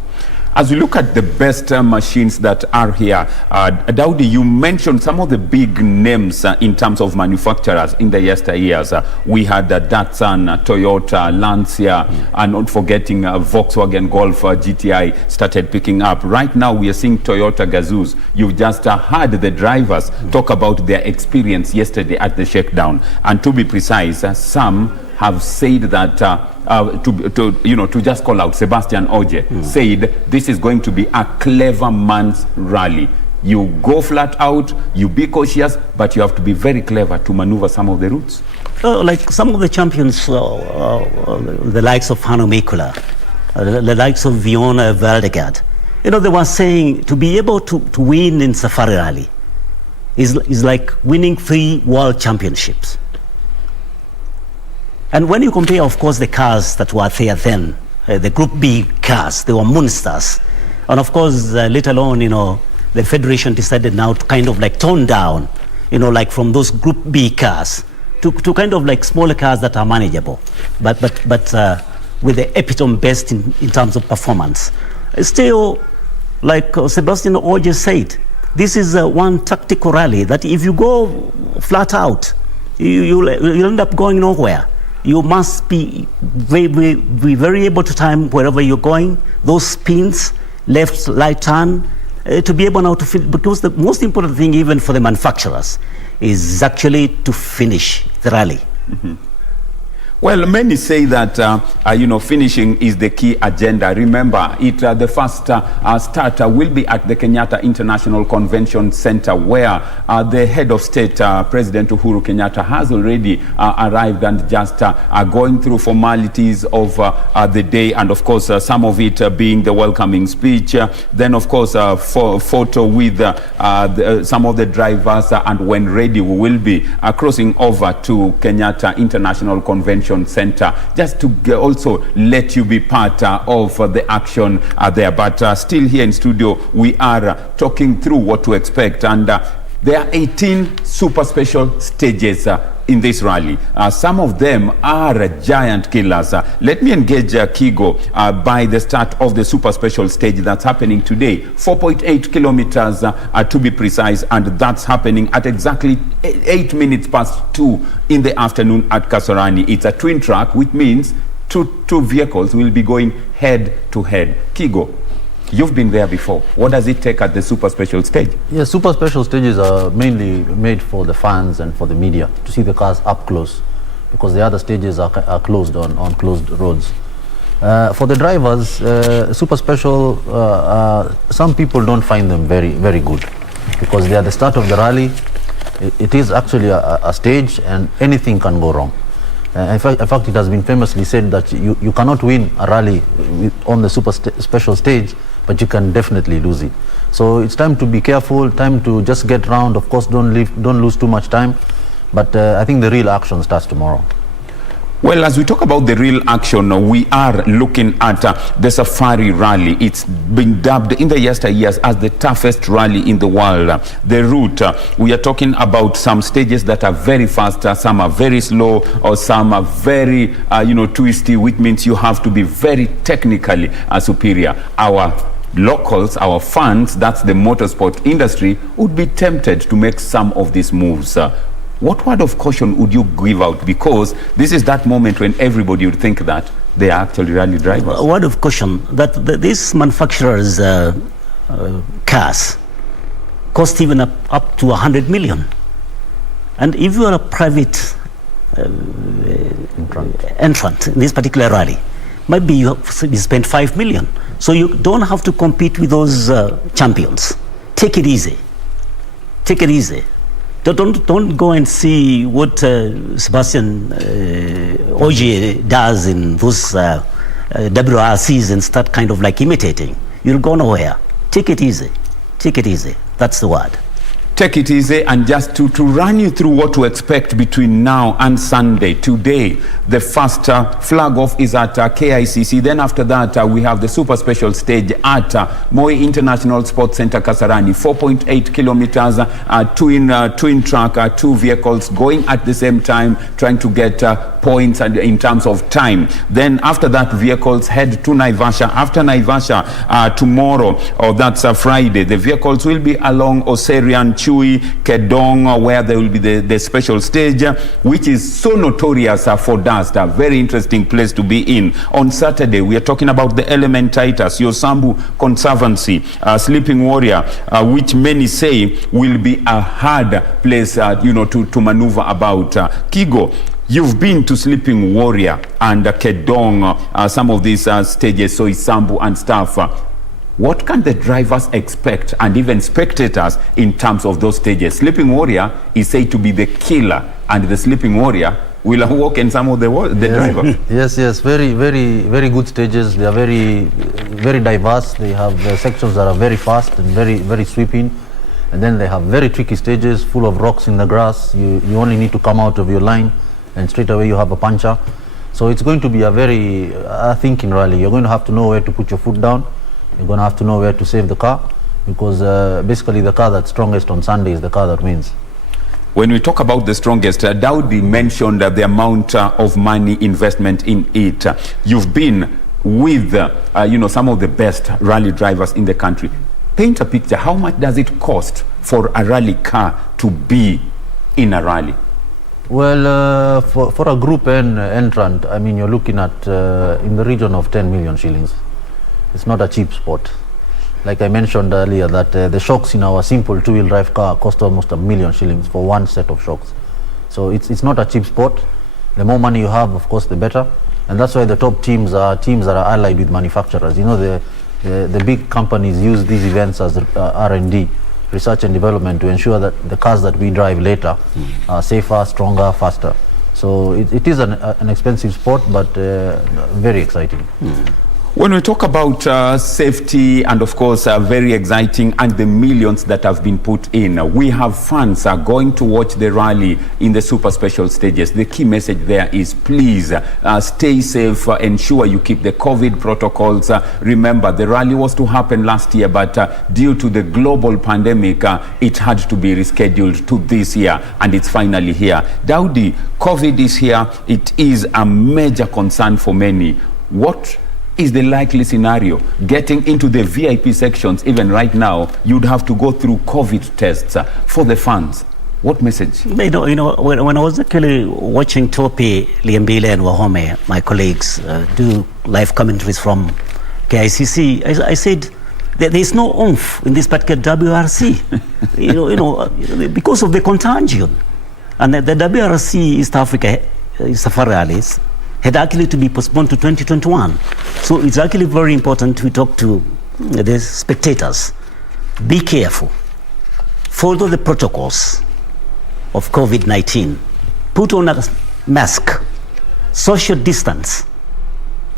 As we look at the best machines that are here, Daudi, you mentioned some of the big names in terms of manufacturers in the yesteryears. We had Datsun, Toyota, Lancia, and not forgetting Volkswagen Golf GTI started picking up. Right now, we are seeing Toyota Gazoos. You've just heard the drivers talk about their experience yesterday at the shakedown. And to be precise, some have said that to just call out Sebastian Ogier, said this is going to be a clever man's rally. You go flat out, you be cautious, but you have to be very clever to maneuver some of the routes. Like some of the champions, the likes of Hanno Mikkola, the likes of Viona Verdegard, they were saying to be able to win in Safari Rally is like winning 3 world championships. And when you compare, of course, the cars that were there then, the Group B cars, they were monsters. And of course, later on, the Federation decided now to kind of like tone down, like from those Group B cars to kind of like smaller cars that are manageable, but with the epitome best in terms of performance. Still, like Sebastian Ogier said, this is one tactical rally that if you go flat out, you'll end up going nowhere. You must be very able to time wherever you're going, those spins, left, right turn, to be able now to finish. Because the most important thing, even for the manufacturers, is actually to finish the rally. Mm-hmm. Well, many say that, finishing is the key agenda. Remember, the first start will be at the Kenyatta International Convention Center, where the head of state, President Uhuru Kenyatta, has already arrived and just going through formalities of the day, and of course, some of it being the welcoming speech. Then, of course, photo with some of the drivers, and when ready, we will be crossing over to Kenyatta International Convention Center, just to also let you be part of the action there. But still here in studio, we are talking through what to expect, and there are 18 super special stages in this rally. Some of them are giant killers. Let me engage Kigo by the start of the super special stage that's happening today. 4.8 kilometers to be precise, and that's happening at exactly 8 minutes past 2 in the afternoon at Kasarani. It's a twin track, which means two vehicles will be going head to head. Kigo, you've been there before. What does it take at the super special stage? Yeah, super special stages are mainly made for the fans and for the media to see the cars up close, because the other stages are closed on closed roads. For the drivers, super special, some people don't find them very good, because they are the start of the rally. It is actually a stage, and anything can go wrong. In fact, it has been famously said that you cannot win a rally on the super special stage, but you can definitely lose it. So it's time to be careful, time to just get round. Of course, don't lose too much time, but I think the real action starts tomorrow. Well, as we talk about the real action, we are looking at the Safari Rally. It's been dubbed in the yesteryears as the toughest rally in the world. The route, we are talking about some stages that are very fast, some are very slow, or some are very, twisty, which means you have to be very technically superior. Our locals, our fans, that's the motorsport industry, would be tempted to make some of these moves. What word of caution would you give out? Because this is that moment when everybody would think that they are actually rally drivers. A word of caution that these manufacturers' cars cost even up to 100 million. And if you are a private entrant in this particular rally, maybe you spend 5 million. So you don't have to compete with those champions. Take it easy. Take it easy. Don't go and see what Sebastian Ogier does in those WRCs and start kind of like imitating. You'll go nowhere. Take it easy. Take it easy. That's the word. Take it easy, and just to run you through what to expect between now and Sunday. Today, the first flag off is at KICC. Then after that, we have the super special stage at Moi International Sports Center, Kasarani. 4.8 kilometers, twin track, two vehicles going at the same time, trying to get points and in terms of time. Then after that, vehicles head to Naivasha. After Naivasha, tomorrow, or that's Friday, the vehicles will be along Oserian, Chui, Kedong, where there will be the special stage, which is so notorious for dust. A very interesting place to be in. On Saturday, we are talking about the Elementitas, Yosambu Conservancy, Sleeping Warrior, which many say will be a hard place, to maneuver about. Kigo, you've been to Sleeping Warrior and Kedong, some of these stages, so Isambu and stuff. What can the drivers expect, and even spectators, in terms of those stages? Sleeping Warrior is said to be the killer, and the Sleeping Warrior will walk in some of the drivers. Yes, very good stages. They are very diverse. They have sections that are very fast and very sweeping, and then they have very tricky stages full of rocks in the grass. You only need to come out of your line, and straight away you have a puncher. So it's going to be a very thinking rally. You're going to have to know where to put your foot down. You're going to have to know where to save the car, because basically the car that's strongest on Sunday is the car that wins. When we talk about the strongest, Daudi mentioned the amount of money investment in it. You've been with some of the best rally drivers in the country. Paint a picture. How much does it cost for a rally car to be in a rally? Well, for a group entrant, I mean, you're looking at in the region of 10 million shillings. It's not a cheap sport. Like I mentioned earlier, that the shocks in our simple two-wheel drive car cost almost 1 million shillings for one set of shocks. So it's not a cheap sport. The more money you have, of course, the better. And that's why the top teams are teams that are allied with manufacturers. The big companies use these events as R&D, research and development, to ensure that the cars that we drive later are safer, stronger, faster. So it is an expensive sport, but very exciting. When we talk about safety and of course very exciting, and the millions that have been put in, we have fans going to watch the rally in the super special stages. The key message there is please stay safe, ensure you keep the COVID protocols. Remember, the rally was to happen last year, but due to the global pandemic, it had to be rescheduled to this year, and it's finally here. Daudi, COVID is here. It is a major concern for many. What is the likely scenario? Getting into the VIP sections, even right now, you'd have to go through COVID tests for the fans. What message? When I was actually watching Topi, Liambile and Wahome, my colleagues, do live commentaries from KICC, I said, there is no oomph in this particular WRC, because of the contagion. And the WRC East Africa Safari Rallies had actually to be postponed to 2021. So it's actually very important to talk to the spectators. Be careful. Follow the protocols of COVID-19. Put on a mask, social distance,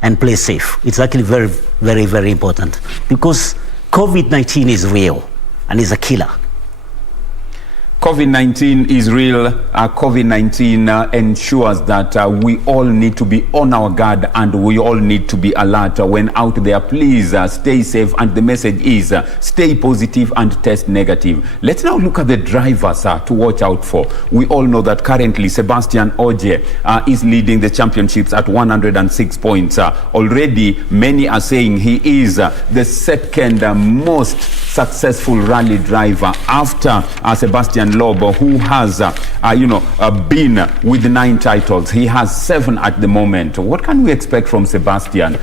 and play safe. It's actually very, very, very important because COVID-19 is real and is a killer. COVID-19 is real. COVID-19 ensures that we all need to be on our guard and we all need to be alert. When out there, please stay safe. And the message is stay positive and test negative. Let's now look at the drivers to watch out for. We all know that currently Sebastian Ogier is leading the championships at 106 points. Already, many are saying he is the second most successful rally driver after Sebastian Loeb, who has been with 9 titles. He has 7 at the moment. What can we expect from Sebastian?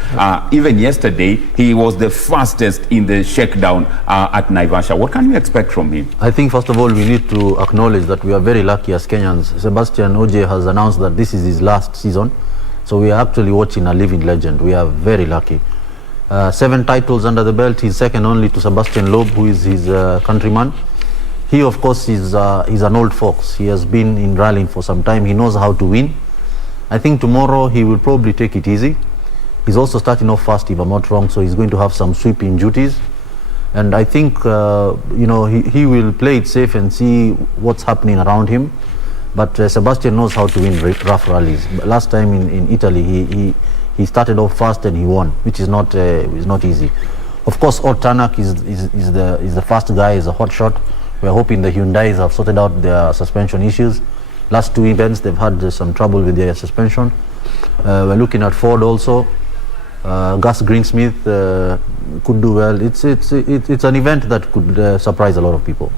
Even yesterday, he was the fastest in the shakedown at Naivasha. What can we expect from him? I think first of all we need to acknowledge that we are very lucky as Kenyans. Sebastian Ogier has announced that this is his last season, so we are actually watching a living legend. We are very lucky. 7 titles under the belt. He's second only to Sebastian Loeb, who is his countryman. He, of course, is an old fox. He has been in rallying for some time. He knows how to win. I think tomorrow he will probably take it easy. He's also starting off fast, if I'm not wrong, so he's going to have some sweeping duties. And I think, he will play it safe and see what's happening around him. But Sebastian knows how to win rough rallies. Last time in Italy, he started off fast and he won, which is not easy. Of course, Ott Tanak is the fast guy, is a hot shot. We're hoping the Hyundais have sorted out their suspension issues. Last 2 events, they've had some trouble with their suspension. We're looking at Ford also. Gus Greensmith could do well. It's an event that could surprise a lot of people.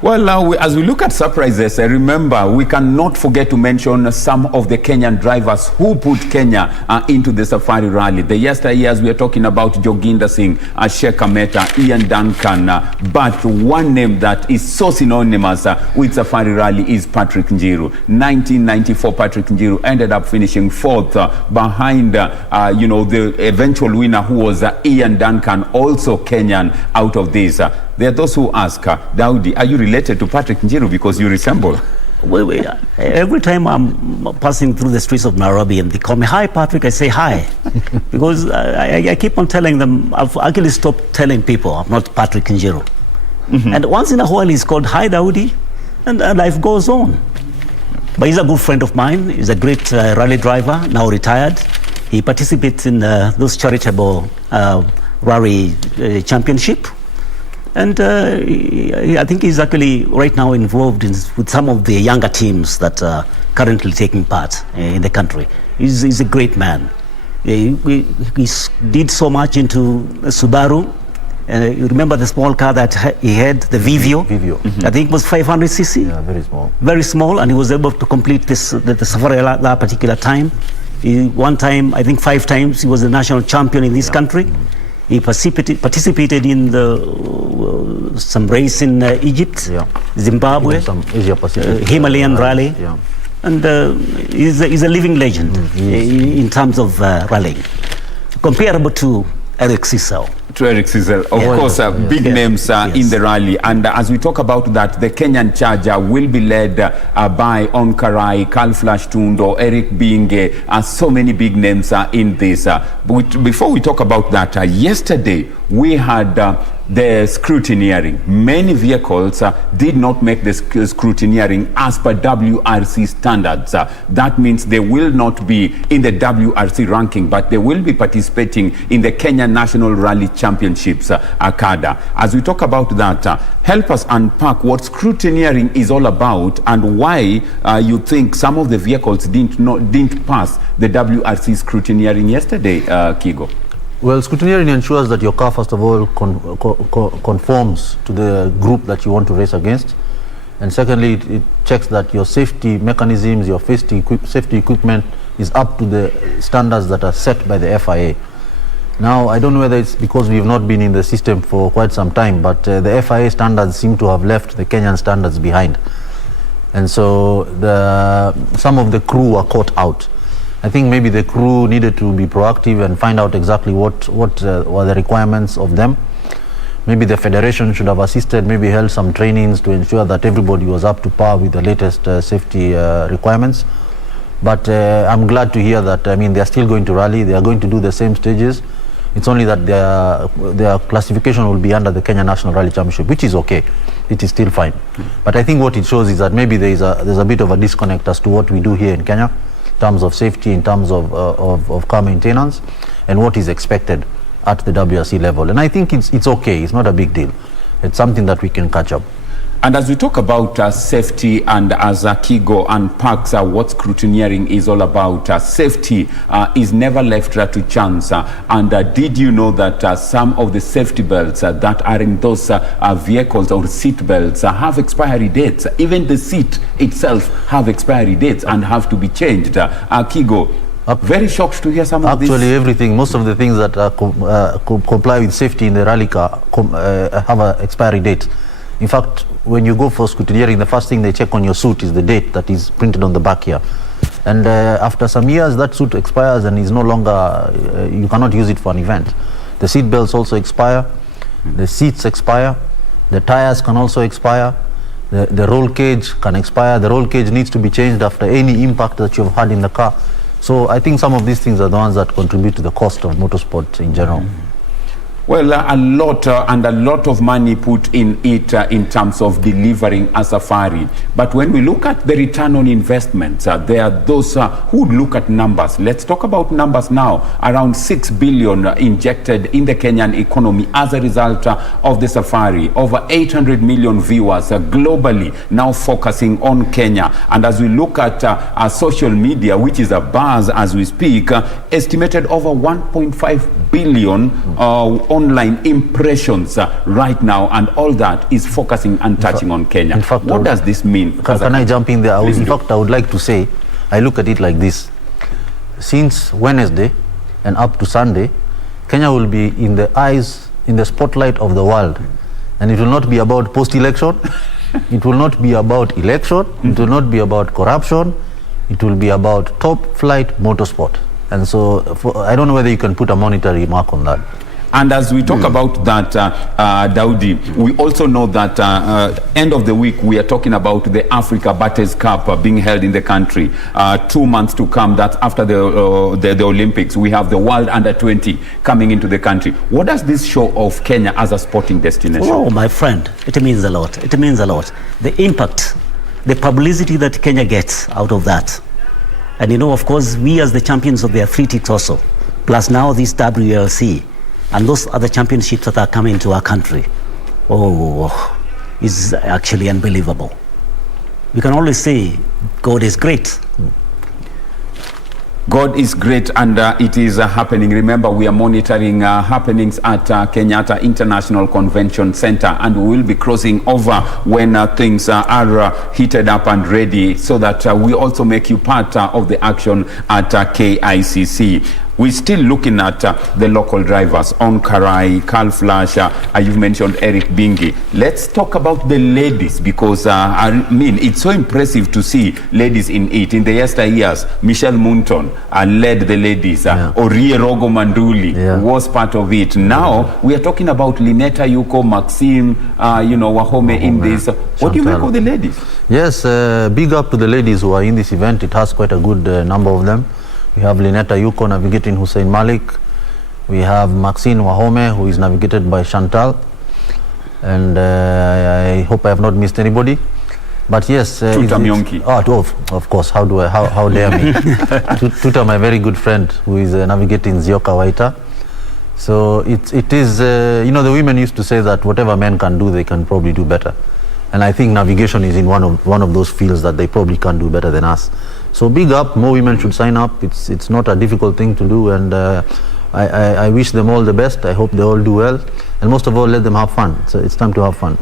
Well, now, as we look at surprises, remember, we cannot forget to mention some of the Kenyan drivers who put Kenya into the Safari Rally. The yesteryears, we are talking about Joginder Singh, Sheikh Mehta, Ian Duncan, but one name that is so synonymous with Safari Rally is Patrick Njiru. 1994, Patrick Njiru ended up finishing 4th behind, the eventual winner, who was Ian Duncan, also Kenyan out of this. There are those who ask, Daudi, are you related to Patrick Njiru because you resemble? Every time I'm passing through the streets of Nairobi and they call me, "Hi, Patrick," I say hi. Because I keep on telling them, I've actually stopped telling people I'm not Patrick Njiru. Mm-hmm. And once in a while he's called, "Hi, Daudi," and life goes on. But he's a good friend of mine. He's a great rally driver, now retired. He participates in those charitable rally championship. And I think he's actually right now involved with some of the younger teams that are currently taking part in the country. He's a great man. He did so much into Subaru. You remember the small car that he had, the Vivio? Vivio. Mm-hmm. I think it was 500cc. Yeah, very small. Very small, and he was able to complete the Safari that particular time. One time, I think 5 times, he was the national champion in this country. Mm-hmm. He participated in some race in Egypt, Zimbabwe, some Asia Pacific, Himalayan rally, and he's a living legend in terms of rallying, comparable to Eric Cissel. To Eric Cissel, of course, big names in the rally. And as we talk about that, the Kenyan charger will be led by Onkarai, Carl Flash Tundo, Eric Binge, so many big names in this. But before we talk about that, yesterday we had the scrutineering. Many vehicles did not make the scrutineering as per WRC standards. That means they will not be in the WRC ranking, but they will be participating in the Kenya National Rally Championships, ACADA. As we talk about that, help us unpack what scrutineering is all about and why you think some of the vehicles didn't pass the WRC scrutineering yesterday, Kigo. Well, scrutineering ensures that your car, first of all, conforms to the group that you want to race against. And secondly, it checks that your safety mechanisms, your safety equipment is up to the standards that are set by the FIA. Now, I don't know whether it's because we have not been in the system for quite some time, but the FIA standards seem to have left the Kenyan standards behind. And so some of the crew are caught out. I think maybe the crew needed to be proactive and find out exactly what were the requirements of them. Maybe the federation should have assisted, maybe held some trainings to ensure that everybody was up to par with the latest safety requirements. But I'm glad to hear that, I mean, they're still going to rally, they are going to do the same stages. It's only that their classification will be under the Kenya National Rally Championship, which is okay. It is still fine. But I think what it shows is that maybe there's a bit of a disconnect as to what we do here in Kenya in terms of safety, in terms of car maintenance, and what is expected at the WRC level. And I think it's okay. It's not a big deal. It's something that we can catch up. And as we talk about safety, and as Kigo unpacks what scrutineering is all about, safety is never left to chance. Did you know that some of the safety belts that are in those vehicles or seat belts have expiry dates? Even the seat itself have expiry dates and have to be changed. Kigo, very shocked to hear some of this. Actually, everything, most of the things that comply with safety in the rally car have an expiry date. In fact, when you go for scrutineering, the first thing they check on your suit is the date that is printed on the back here. And after some years, that suit expires and is no longer, you cannot use it for an event. The seat belts also expire, the seats expire, the tires can also expire, the roll cage can expire. The roll cage needs to be changed after any impact that you've had in the car. So I think some of these things are the ones that contribute to the cost of motorsport in general. Well, a lot of money put in it in terms of delivering a safari. But when we look at the return on investments, there are those who look at numbers. Let's talk about numbers now. Around 6 billion injected in the Kenyan economy as a result of the safari. Over 800 million viewers globally now focusing on Kenya. And as we look at social media, which is a buzz as we speak, estimated over 1.5 billion online impressions right now, and all that is focusing and touching on Kenya. In fact, what does this mean? Can I jump in there? I would like to say, I look at it like this. Since Wednesday and up to Sunday, Kenya will be in the eyes, in the spotlight of the world. And it will not be about post-election. It will not be about election. It will not be about corruption. It will be about top-flight motorsport. And so I don't know whether you can put a monetary mark on that. And as we talk about that, Daudi, we also know that end of the week we are talking about the Africa Battles Cup being held in the country. 2 months to come, that's after the Olympics. We have the World Under-20 coming into the country. What does this show of Kenya as a sporting destination? Oh, my friend, it means a lot. It means a lot. The impact, the publicity that Kenya gets out of that. And you know, of course, we as the champions of the athletics also, plus now this WRC, and those other championships that are coming to our country, is actually unbelievable. We can always say God is great. God is great, and it is happening. Remember, we are monitoring happenings at Kenyatta International Convention Center, and we will be crossing over when things are heated up and ready, so that we also make you part of the action at KICC. We're still looking at the local drivers, On Karai, Carl Flash, you've mentioned Eric Bingi. Let's talk about the ladies, because I mean, it's so impressive to see ladies in it. In the yesteryears, Michelle Munton led the ladies. Orie Rogo Manduli was part of it. Now, we are talking about Lineta Yuko, Maxime, Wahome in this. What do you make of the ladies? Yes, big up to the ladies who are in this event. It has quite a good number of them. We have Lineta Yuko navigating Hussein Malik. We have Maxine Wahome, who is navigated by Chantal. And I hope I have not missed anybody. But yes, Tuta Myonki. Of course. How dare me? Tuta, my very good friend, who is navigating Zioka Waita. So it is, the women used to say that whatever men can do, they can probably do better. And I think navigation is in one of those fields that they probably can do better than us. So big up, more women should sign up. It's not a difficult thing to do, and I wish them all the best. I hope they all do well, and most of all, let them have fun. So it's time to have fun.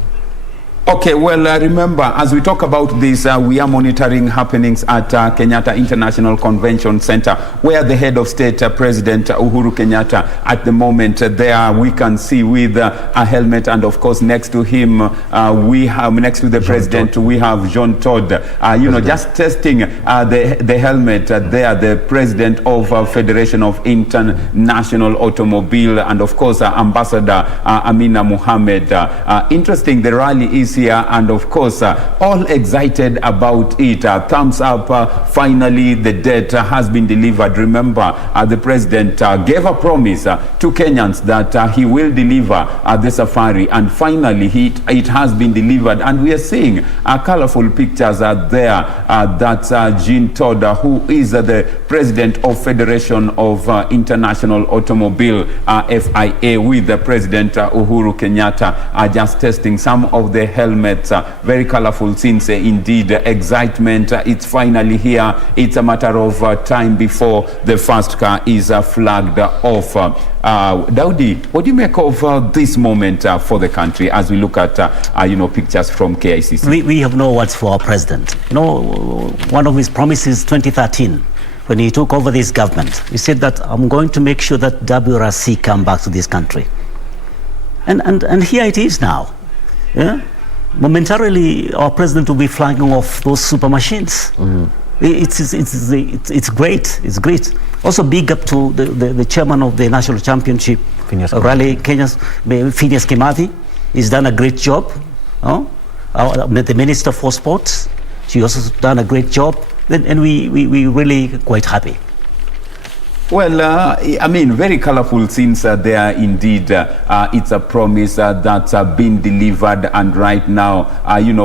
Okay, well, remember, as we talk about this, we are monitoring happenings at Kenyatta International Convention Center, where the head of state, President Uhuru Kenyatta, at the moment, there we can see with a helmet, and of course, next to him, we have, next to the president, we have John Todd, just testing the helmet there, the president of Federation of International Automobile, and of course, Ambassador Amina Mohammed. Interesting, the rally is here, and of course all excited about it. Thumbs up, finally the date has been delivered. Remember, the president gave a promise to Kenyans that he will deliver the safari, and finally it has been delivered, and we are seeing colorful pictures there. That's Jean Todd, who is the president of Federation of International Automobile, FIA, with the President Uhuru Kenyatta, just testing some of the helmets. Very colorful scenes, indeed. Excitement, it's finally here. It's a matter of time before the first car is flagged off. Daudi, what do you make of this moment for the country as we look at pictures from KICC? We have no words for our president. One of his promises 2013, when he took over this government, he said that I'm going to make sure that WRC come back to this country. And here it is now. Yeah? Momentarily, our president will be flagging off those super machines. It's great. It's great. Also, big up to the chairman of the National Championship Rally, Kenya's Phineas Kimathi. He's done a great job. The Minister for Sports, she also done a great job. And we really quite happy. Well, very colorful scenes there indeed. It's a promise that's been delivered, and right now,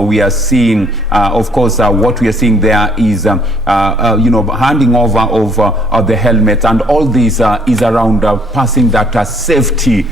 we are seeing, of course, what we are seeing there is, handing over of the helmet, and all this is around passing that safety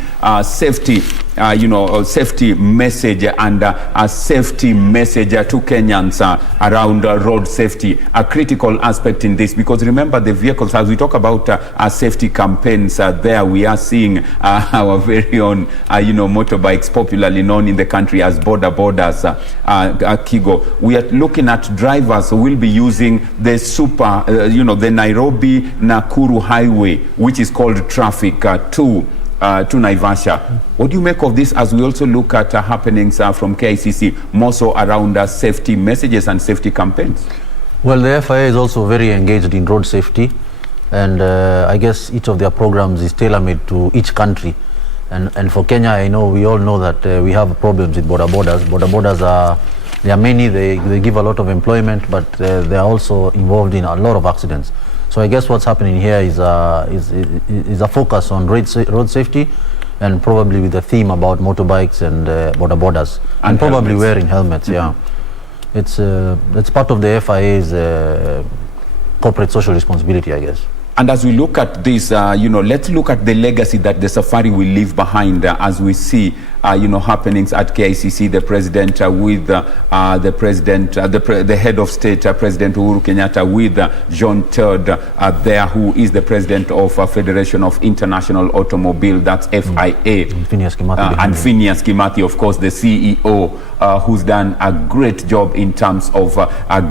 message, and a safety message to Kenyans around road safety, a critical aspect in this, because remember the vehicles, as we talk about safety campaigns, there we are seeing our very own motorbikes, popularly known in the country as borders, Kigo. We are looking at drivers who will be using the the Nairobi Nakuru highway, which is called traffic to Naivasha. What do you make of this as we also look at happenings from KICC, more so around safety messages and safety campaigns? Well, the FIA is also very engaged in road safety, and I guess each of their programs is tailor-made to each country. And for Kenya, I know we all know that we have problems with border borders. Border borders are many, they give a lot of employment, but they are also involved in a lot of accidents. So I guess what's happening here is a focus on road safety, and probably with a theme about motorbikes and border borders, and probably helmets. Wearing helmets. Yeah, it's part of the FIA's corporate social responsibility, I guess. And as we look at this, let's look at the legacy that the safari will leave behind as we see, happenings at KICC. The president with the head of state, President Uhuru Kenyatta, with John Todd there, who is the president of Federation of International Automobile, that's FIA. And Phineas Kimathi, of course, the CEO, who's done a great job in terms of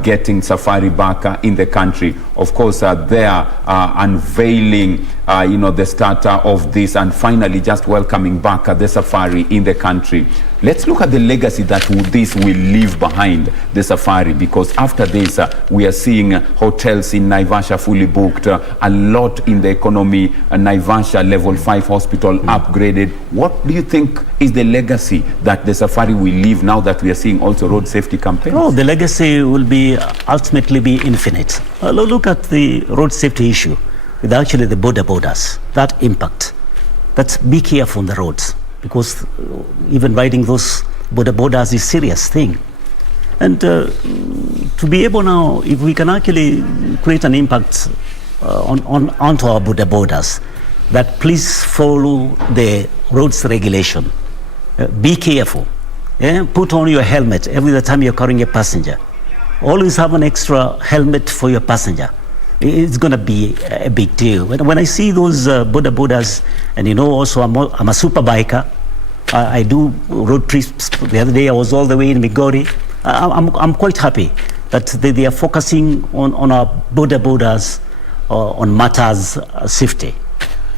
getting safari back in the country. Of course, they are unveiling the starter of this, and finally just welcoming back the safari in the country. Let's look at the legacy that this will leave behind the safari, because after this we are seeing hotels in Naivasha fully booked, a lot in the economy, Naivasha level 5 hospital upgraded. What do you think is the legacy that the safari will leave now that we are seeing also road safety campaigns? Oh, the legacy will ultimately be infinite. Look at the road safety issue with actually the borders, that impact. That's be careful on the roads, because even riding those borders is a serious thing. And to be able now, if we can actually create an impact onto our borders, that please follow the roads regulation. Be careful. Yeah? Put on your helmet every time you're carrying a passenger. Always have an extra helmet for your passenger. It's going to be a big deal. When I see those borders, and also I'm a super biker, I do road trips. The other day I was all the way in Migori. I'm quite happy that they are focusing on our borders on matters safety.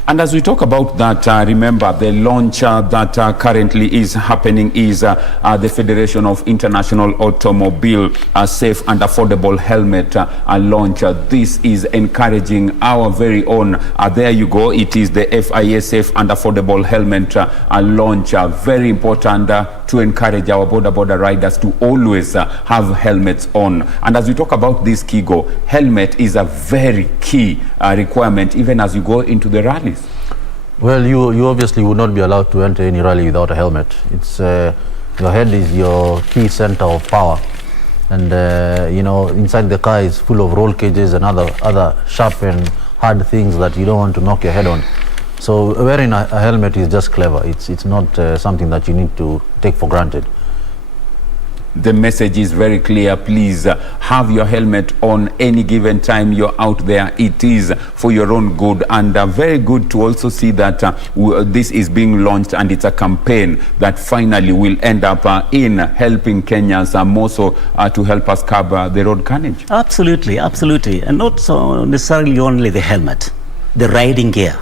And as we talk about that, remember the launch that currently is happening is the Federation of International Automobile Safe and Affordable Helmet launch. This is encouraging our very own, there you go, it is the FIA Safe and Affordable Helmet launch. Very important to encourage our border riders to always have helmets on. And as we talk about this, Kigo, helmet is a very key requirement even as you go into the rallies. Well, you obviously would not be allowed to enter any rally without a helmet. It's your head is your key center of power, and inside the car is full of roll cages and other sharp and hard things that you don't want to knock your head on. So wearing a helmet is just clever. It's not something that you need to take for granted. The message is very clear. Please have your helmet on any given time you're out there. It is for your own good, and very good to also see that this is being launched and it's a campaign that finally will end up in helping Kenyans more so to help us curb the road carnage. Absolutely, absolutely. And not so necessarily only the helmet, the riding gear.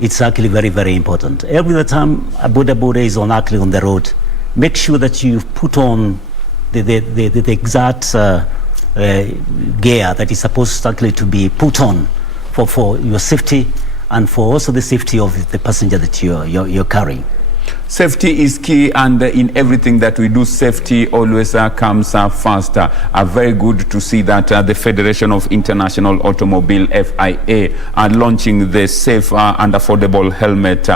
It's actually very, very important. Every time a border is on the road, make sure that you put on the exact gear that is supposed actually to be put on for your safety and for also the safety of the passenger that you're carrying. Safety is key, and in everything that we do, safety always comes first. Very good to see that the Federation of International Automobile, FIA, are launching the safe and affordable helmet,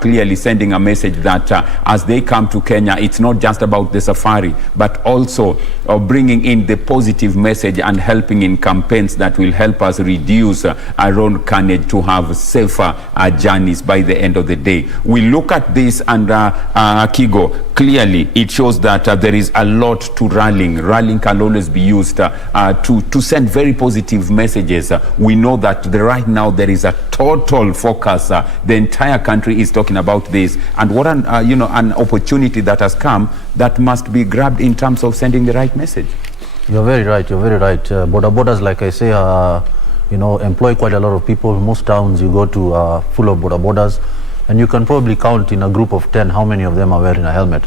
clearly sending a message that as they come to Kenya, it's not just about the safari, but also bringing in the positive message and helping in campaigns that will help us reduce road carnage to have safer journeys by the end of the day. We look at this and Kigo, clearly it shows that there is a lot to rallying. Rallying can always be used to send very positive messages. We know that right now there is a total focus. The entire country is talking about this, and what an opportunity that has come that must be grabbed in terms of sending the right message. You're very right. Borders, like I say, employ quite a lot of people. Most towns you go to full of borders. And you can probably count in a group of 10 how many of them are wearing a helmet.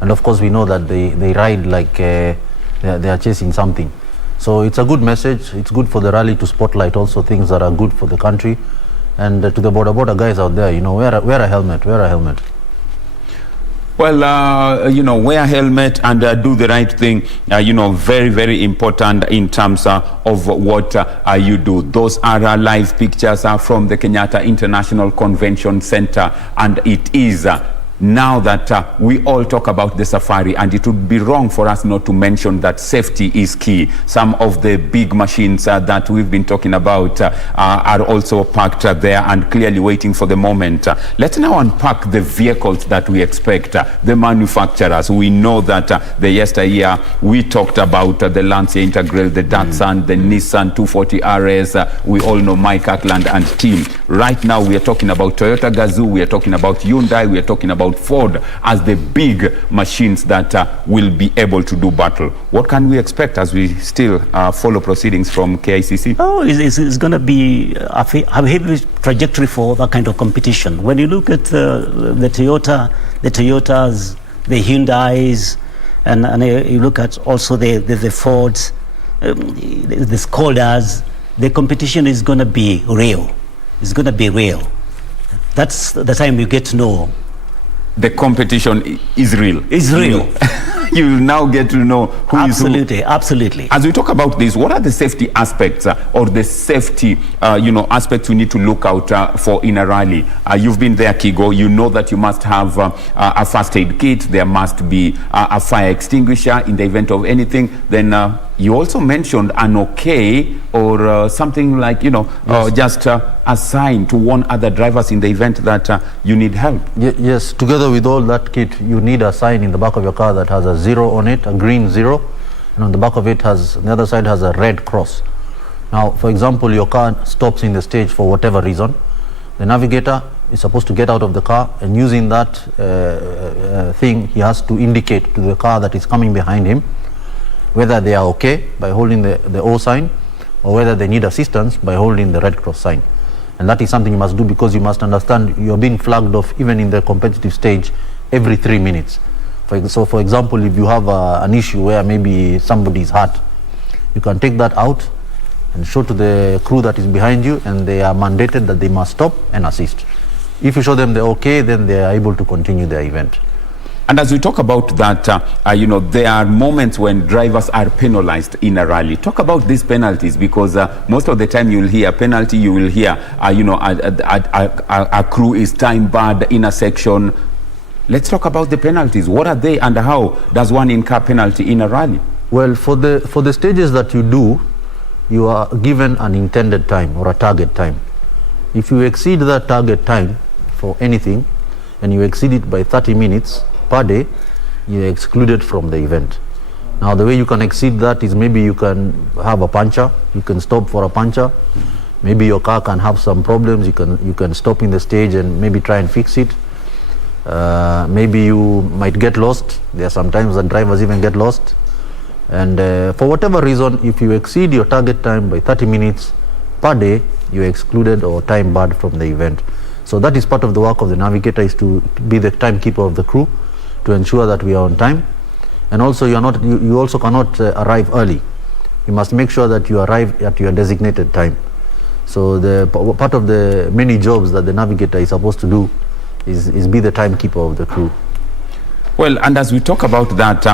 And of course we know that they ride like they are chasing something. So it's a good message. It's good for the rally to spotlight also things that are good for the country. And to the border guys out there, wear a helmet. Well, wear a helmet and do the right thing, very, very important in terms of what you do. Those are live pictures from the Kenyatta International Convention Center, and it is now that we all talk about the safari, and it would be wrong for us not to mention that safety is key. Some of the big machines that we've been talking about are also parked there and clearly waiting for the moment. Let's now unpack the vehicles that we expect, the manufacturers. We know that the yesteryear we talked about the Lancia Integral, the Datsun, the Nissan 240 RS. We all know Mike Ackland and team. Right now we are talking about Toyota Gazoo, we are talking about Hyundai, we are talking about Ford as the big machines that will be able to do battle. What can we expect as we still follow proceedings from KICC? Oh, it's going to be a heavy trajectory for that kind of competition. When you look at the Toyotas, the Hyundais, and you look at also the Fords, the Skodas, the competition is going to be real. It's going to be real. That's the time you get to know. The competition is real. It's real. You will now get to know who absolutely, is who. Absolutely. As we talk about this, what are the safety aspects or the safety aspects we need to look out for in a rally? You've been there, Kigo. You know that you must have a first aid kit. There must be a fire extinguisher in the event of anything. Then you also mentioned an okay or something like, yes. Just a sign to warn other drivers in the event that you need help. Yes, together with all that kit, you need a sign in the back of your car that has a 0 on it, a green 0. And on the back of it the other side has a red cross. Now, for example, your car stops in the stage for whatever reason. The navigator is supposed to get out of the car, and using that thing, he has to indicate to the car that is coming behind him whether they are okay by holding the O sign, or whether they need assistance by holding the Red Cross sign. And that is something you must do, because you must understand you're being flagged off even in the competitive stage every 3 minutes. So for example, if you have an issue where maybe somebody is hurt, you can take that out and show to the crew that is behind you, and they are mandated that they must stop and assist. If you show them they're okay, then they are able to continue their event. And as we talk about that, there are moments when drivers are penalized in a rally. Talk about these penalties, because most of the time you'll hear penalty, you will hear, a crew is time barred in a section. Let's talk about the penalties. What are they, and how does one incur penalty in a rally? Well, for the stages that you do, you are given an intended time or a target time. If you exceed that target time for anything, and you exceed it by 30 minutes per day, you are excluded from the event. Now, the way you can exceed that is maybe you can have a puncture, you can stop for a puncture, maybe your car can have some problems, you can stop in the stage and maybe try and fix it. Maybe you might get lost. There are sometimes that drivers even get lost. And for whatever reason, if you exceed your target time by 30 minutes per day, you are excluded or time barred from the event. So that is part of the work of the navigator, is to be the timekeeper of the crew, to ensure that we are on time. And also you also cannot arrive early. You must make sure that you arrive at your designated time. So the part of the many jobs that the navigator is supposed to do is be the timekeeper of the crew. Well, and as we talk about that,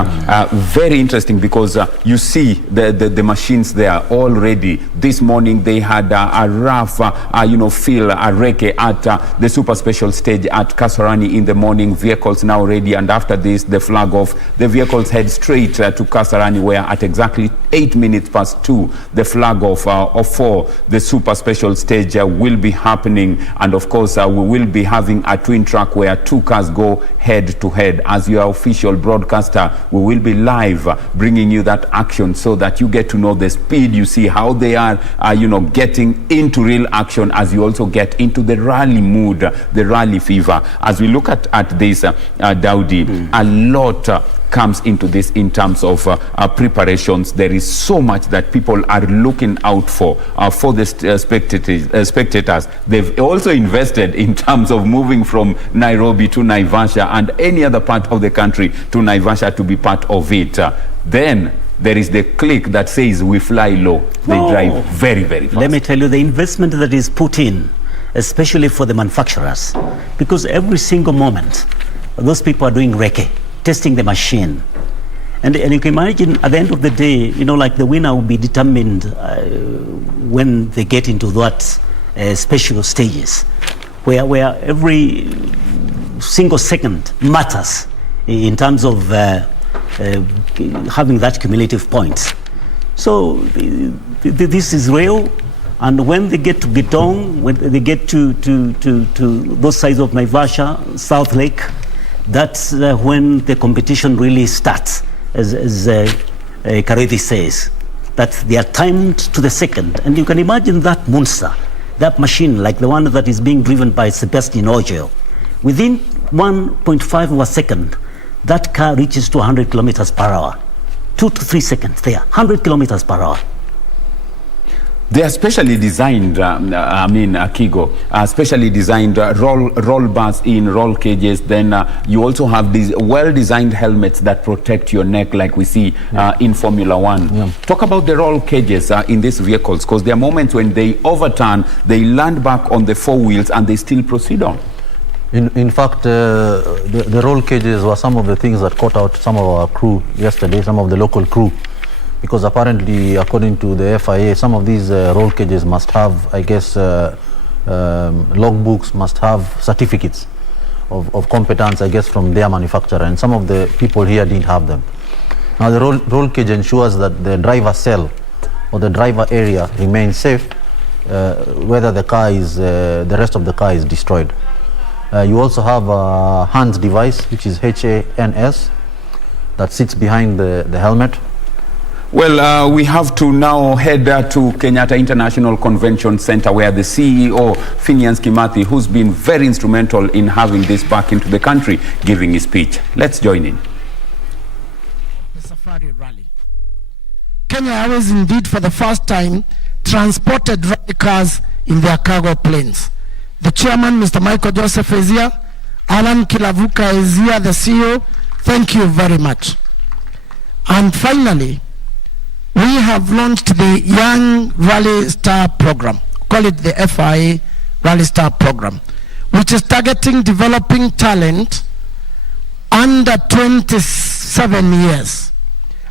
very interesting, because you see the machines there already. This morning they had a rough, fill, a recce at the super special stage at Kasarani in the morning. Vehicles now ready, and after this, the flag off, the vehicles head straight to Kasarani, where at exactly 8 minutes past 2, the flag off for the super special stage will be happening. And of course, we will be having a twin track where 2 cars go head to head. As your official broadcaster, we will be live bringing you that action, so that you get to know the speed. You see how they are, getting into real action, as you also get into the rally mood, the rally fever. As we look at this, Daudi, a lot comes into this in terms of preparations. There is so much that people are looking out for the spectators. They've also invested in terms of moving from Nairobi to Naivasha and any other part of the country to Naivasha to be part of it. Then there is the click that says we fly low. They drive very, very fast. Let me tell you, the investment that is put in, especially for the manufacturers, because every single moment those people are doing recce, testing the machine, and you can imagine at the end of the day, like the winner will be determined when they get into that special stages, where every single second matters in terms of having that cumulative points. So this is real. And when they get to Gitong, when they get to those sides of Naivasha, South Lake, that's when the competition really starts, as Karethi says, that they are timed to the second. And you can imagine that monster, that machine, like the one that is being driven by Sebastian Ogier. Within 1.5 of a second, that car reaches to 100 kilometers per hour. 2 to 3 seconds there, 100 kilometers per hour. They are specially designed, Kigo, specially designed roll bars in roll cages. Then you also have these well-designed helmets that protect your neck, like we see in Formula One. Yeah. Talk about the roll cages in these vehicles, because there are moments when they overturn, they land back on the 4 wheels, and they still proceed on. In fact, the roll cages were some of the things that caught out some of our crew yesterday, some of the local crew. Because apparently, according to the FIA, some of these roll cages must have, I guess, logbooks, must have certificates of competence, I guess, from their manufacturer. And some of the people here didn't have them. Now, the roll cage ensures that the driver cell or the driver area remains safe, whether the car is, the rest of the car is destroyed. You also have a HANS device, which is HANS, that sits behind the helmet. Well, we have to now head to Kenyatta International Convention Center, where the CEO, Phineas Kimathi, who's been very instrumental in having this back into the country, giving his speech. Let's join in. The Safari Rally. Kenya Airways indeed for the first time transported rally cars in their cargo planes. The chairman, Mr. Michael Joseph, is here. Alan Kilavuka is here, the CEO. Thank you very much. And finally, we have launched the Young Rally Star Program, call it the FIA Rally Star Program, which is targeting developing talent under 27 years.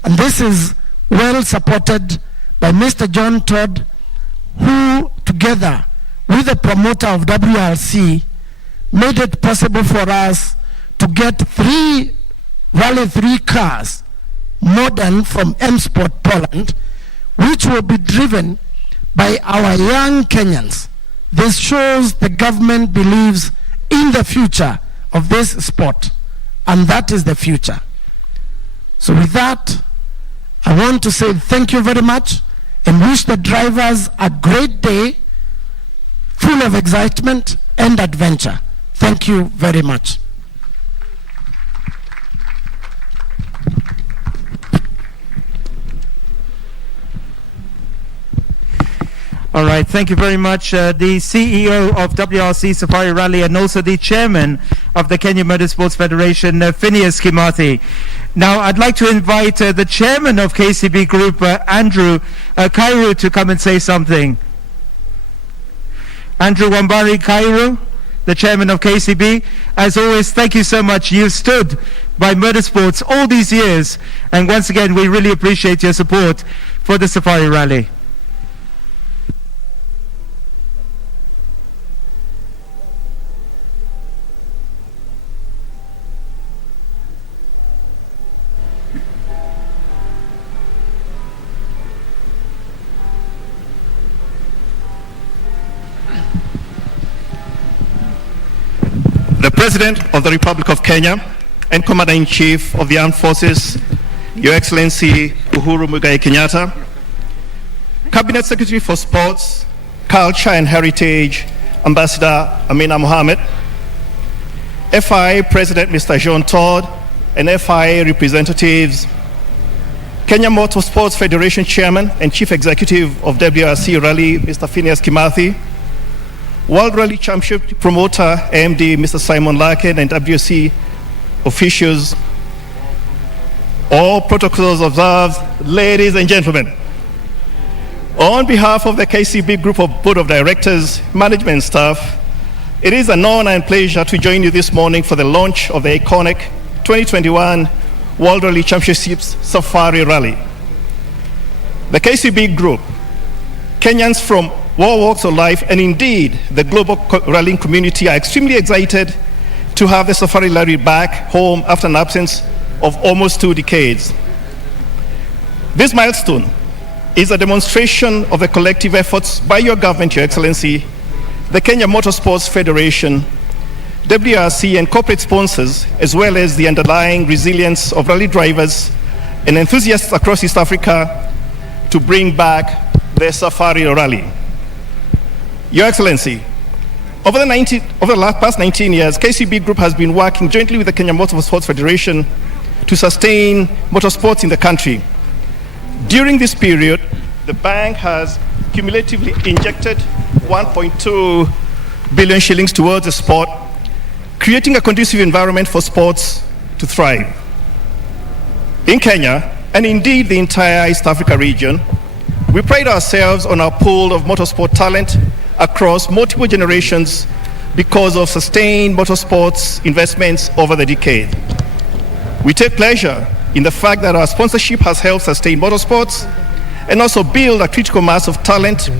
And this is well supported by Mr. John Todd, who together with the promoter of WRC made it possible for us to get 3 Rally 3 cars, modern, from M Sport Poland, which will be driven by our young Kenyans. This shows the government believes in the future of this sport, and that is the future. So with that, I want to say thank you very much and wish the drivers a great day, full of excitement and adventure. Thank you very much. All right, thank you very much. The CEO of WRC Safari Rally and also the chairman of the Kenya Motorsports Federation, Phineas Kimathi. Now, I'd like to invite the chairman of KCB Group, Andrew Kairu, to come and say something. Andrew Wambari Kairu, the chairman of KCB. As always, thank you so much. You've stood by motorsports all these years, and once again, we really appreciate your support for the Safari Rally. The President of the Republic of Kenya and Commander-in-Chief of the Armed Forces, Your Excellency Uhuru Muigai Kenyatta, Cabinet Secretary for Sports, Culture and Heritage, Ambassador Amina Mohammed, FIA President Mr. John Todd, and FIA representatives, Kenya Motorsports Federation Chairman and Chief Executive of WRC Rally, Mr. Phineas Kimathi, World Rally Championship promoter, AMD, Mr. Simon Larkin, and WRC officials, all protocols observed, ladies and gentlemen. On behalf of the KCB Group of Board of Directors, management staff, it is an honor and pleasure to join you this morning for the launch of the iconic 2021 World Rally Championships Safari Rally. The KCB Group, Kenyans from all walks of life, and indeed the global rallying community are extremely excited to have the Safari Rally back home after an absence of almost 2 decades. This milestone is a demonstration of the collective efforts by your government, Your Excellency, the Kenya Motorsports Federation, WRC and corporate sponsors, as well as the underlying resilience of rally drivers and enthusiasts across East Africa to bring back the Safari Rally. Your Excellency, over the past 19 years, KCB Group has been working jointly with the Kenya Motorsports Federation to sustain motorsports in the country. During this period, the bank has cumulatively injected 1.2 billion shillings towards the sport, creating a conducive environment for sports to thrive. In Kenya, and indeed the entire East Africa region, we pride ourselves on our pool of motorsport talent across multiple generations because of sustained motorsports investments over the decade. We take pleasure in the fact that our sponsorship has helped sustain motorsports and also build a critical mass of talent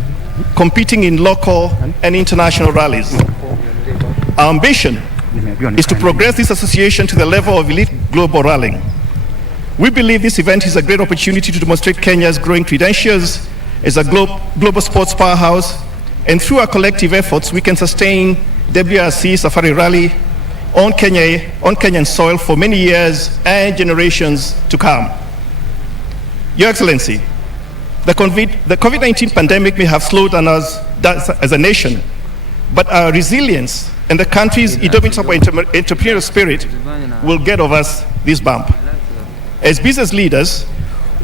competing in local and international rallies. Our ambition is to progress this association to the level of elite global rallying. We believe this event is a great opportunity to demonstrate Kenya's growing credentials as a global sports powerhouse, and through our collective efforts, we can sustain WRC Safari Rally on Kenyan soil for many years and generations to come. Your Excellency, the COVID-19 pandemic may have slowed down us as a nation, but our resilience and the country's indomitable entrepreneurial spirit will get over this bump. As business leaders,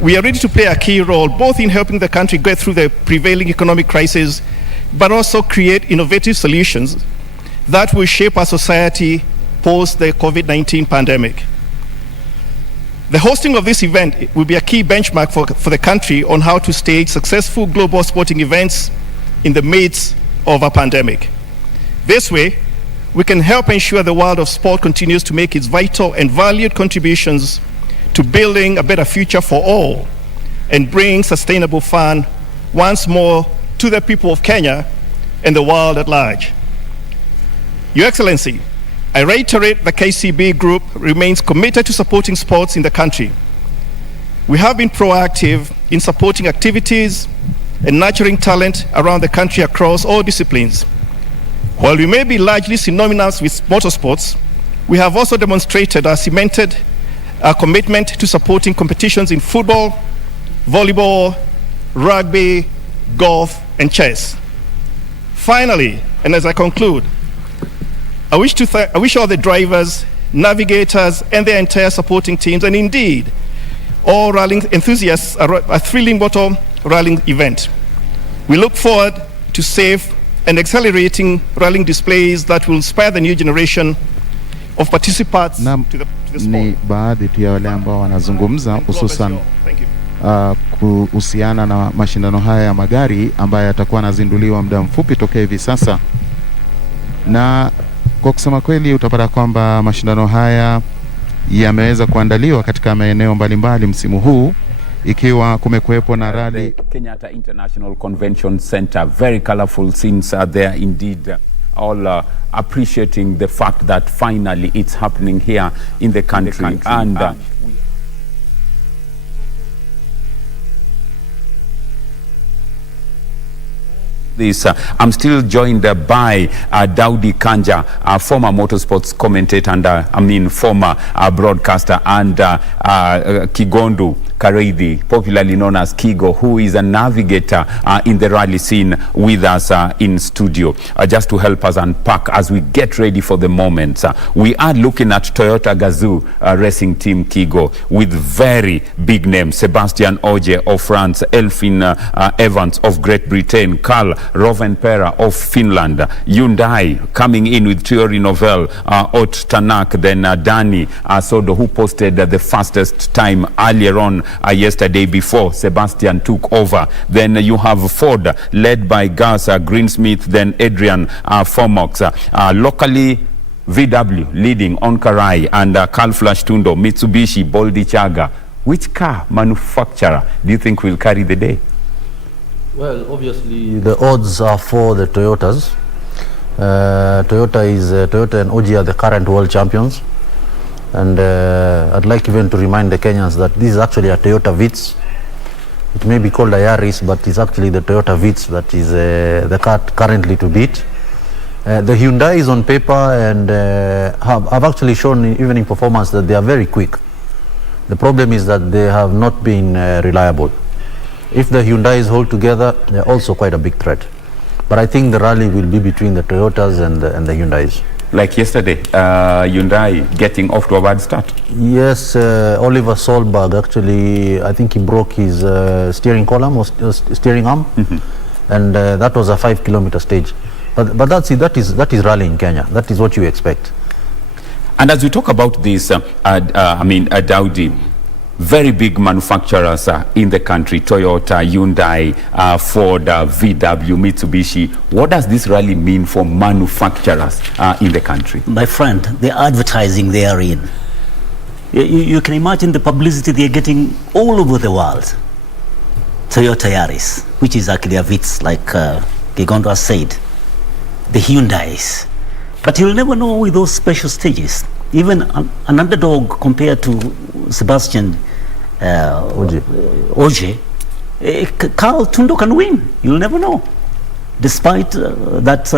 we are ready to play a key role both in helping the country get through the prevailing economic crisis, but also create innovative solutions that will shape our society post the COVID-19 pandemic. The hosting of this event will be a key benchmark for the country on how to stage successful global sporting events in the midst of a pandemic. This way, we can help ensure the world of sport continues to make its vital and valued contributions to building a better future for all and bring sustainable fun once more to the people of Kenya and the world at large. Your Excellency, I reiterate the KCB Group remains committed to supporting sports in the country. We have been proactive in supporting activities and nurturing talent around the country across all disciplines. While we may be largely synonymous with motorsports, we have also demonstrated our commitment to supporting competitions in football, volleyball, rugby, golf, and chess. Finally, and as I conclude, I wish all the drivers, navigators, and their entire supporting teams, and indeed all rallying enthusiasts, a thrilling motor rallying event. We look forward to safe and accelerating rallying displays that will inspire the new generation of participants to the sport. Ni baadhi tu ya wale ambao wanazungumza hususan kuhusiana na mashindano haya ya magari ambayo yatakuwa yanazinduliwa muda mfupi tokea hivi sasa. Na kwa kusema kweli utapata kwamba mashindano haya yameweza kuandaliwa katika maeneo mbalimbali msimu huu, ikiwa kumekuwepo na rally Kenyatta International Convention Center. Very colorful scenes are there indeed. All appreciating the fact that finally it's happening here in the country. I'm still joined by Daudi Kanja, former motorsports commentator and former broadcaster, and Kigondu Kareidi, popularly known as Kigo, who is a navigator in the rally scene with us in studio, just to help us unpack as we get ready for the moment. We are looking at Toyota Gazoo racing team Kigo with very big names: Sebastian Ogier of France, Elfin Evans of Great Britain, Karl Rovanperä of Finland, Hyundai coming in with Thierry Neuville, Ot Tanak, then Dani Sodo, who posted the fastest time earlier on yesterday before Sebastian took over. Then you have Ford led by Gus Greensmith, then Adrian Fomox. Locally, VW leading on Karai, and Carl Flash Tundo, Mitsubishi, Boldi Chaga. Which car manufacturer do you think will carry the day? Well, obviously the odds are for the Toyotas. Toyota and Ogier are the current world champions, and I'd like even to remind the Kenyans that this is actually a Toyota Vitz. It may be called a Yaris, but it's actually the Toyota Vitz that is the car currently to beat. The Hyundai is on paper and have actually shown even in performance that they are very quick. The problem is that they have not been reliable. If the Hyundais hold together, they're also quite a big threat. But I think the rally will be between the Toyotas and the Hyundais. Like yesterday, Hyundai getting off to a bad start. Yes, Oliver Solberg actually, I think he broke his steering column or steering arm, and that was a 5-kilometer stage. But that's it. That is rally in Kenya. That is what you expect. And as we talk about this, Daudi, very big manufacturers in the country: Toyota, Hyundai, Ford, VW, Mitsubishi. What does this rally mean for manufacturers in the country? My friend, the advertising they are in. You can imagine the publicity they're getting all over the world. Toyota Yaris, which is actually a Vitz, like Gigondo has said. The Hyundais. But you'll never know with those special stages. Even an underdog compared to Sebastian Ogier, Carl Tundo can win. You'll never know. Despite that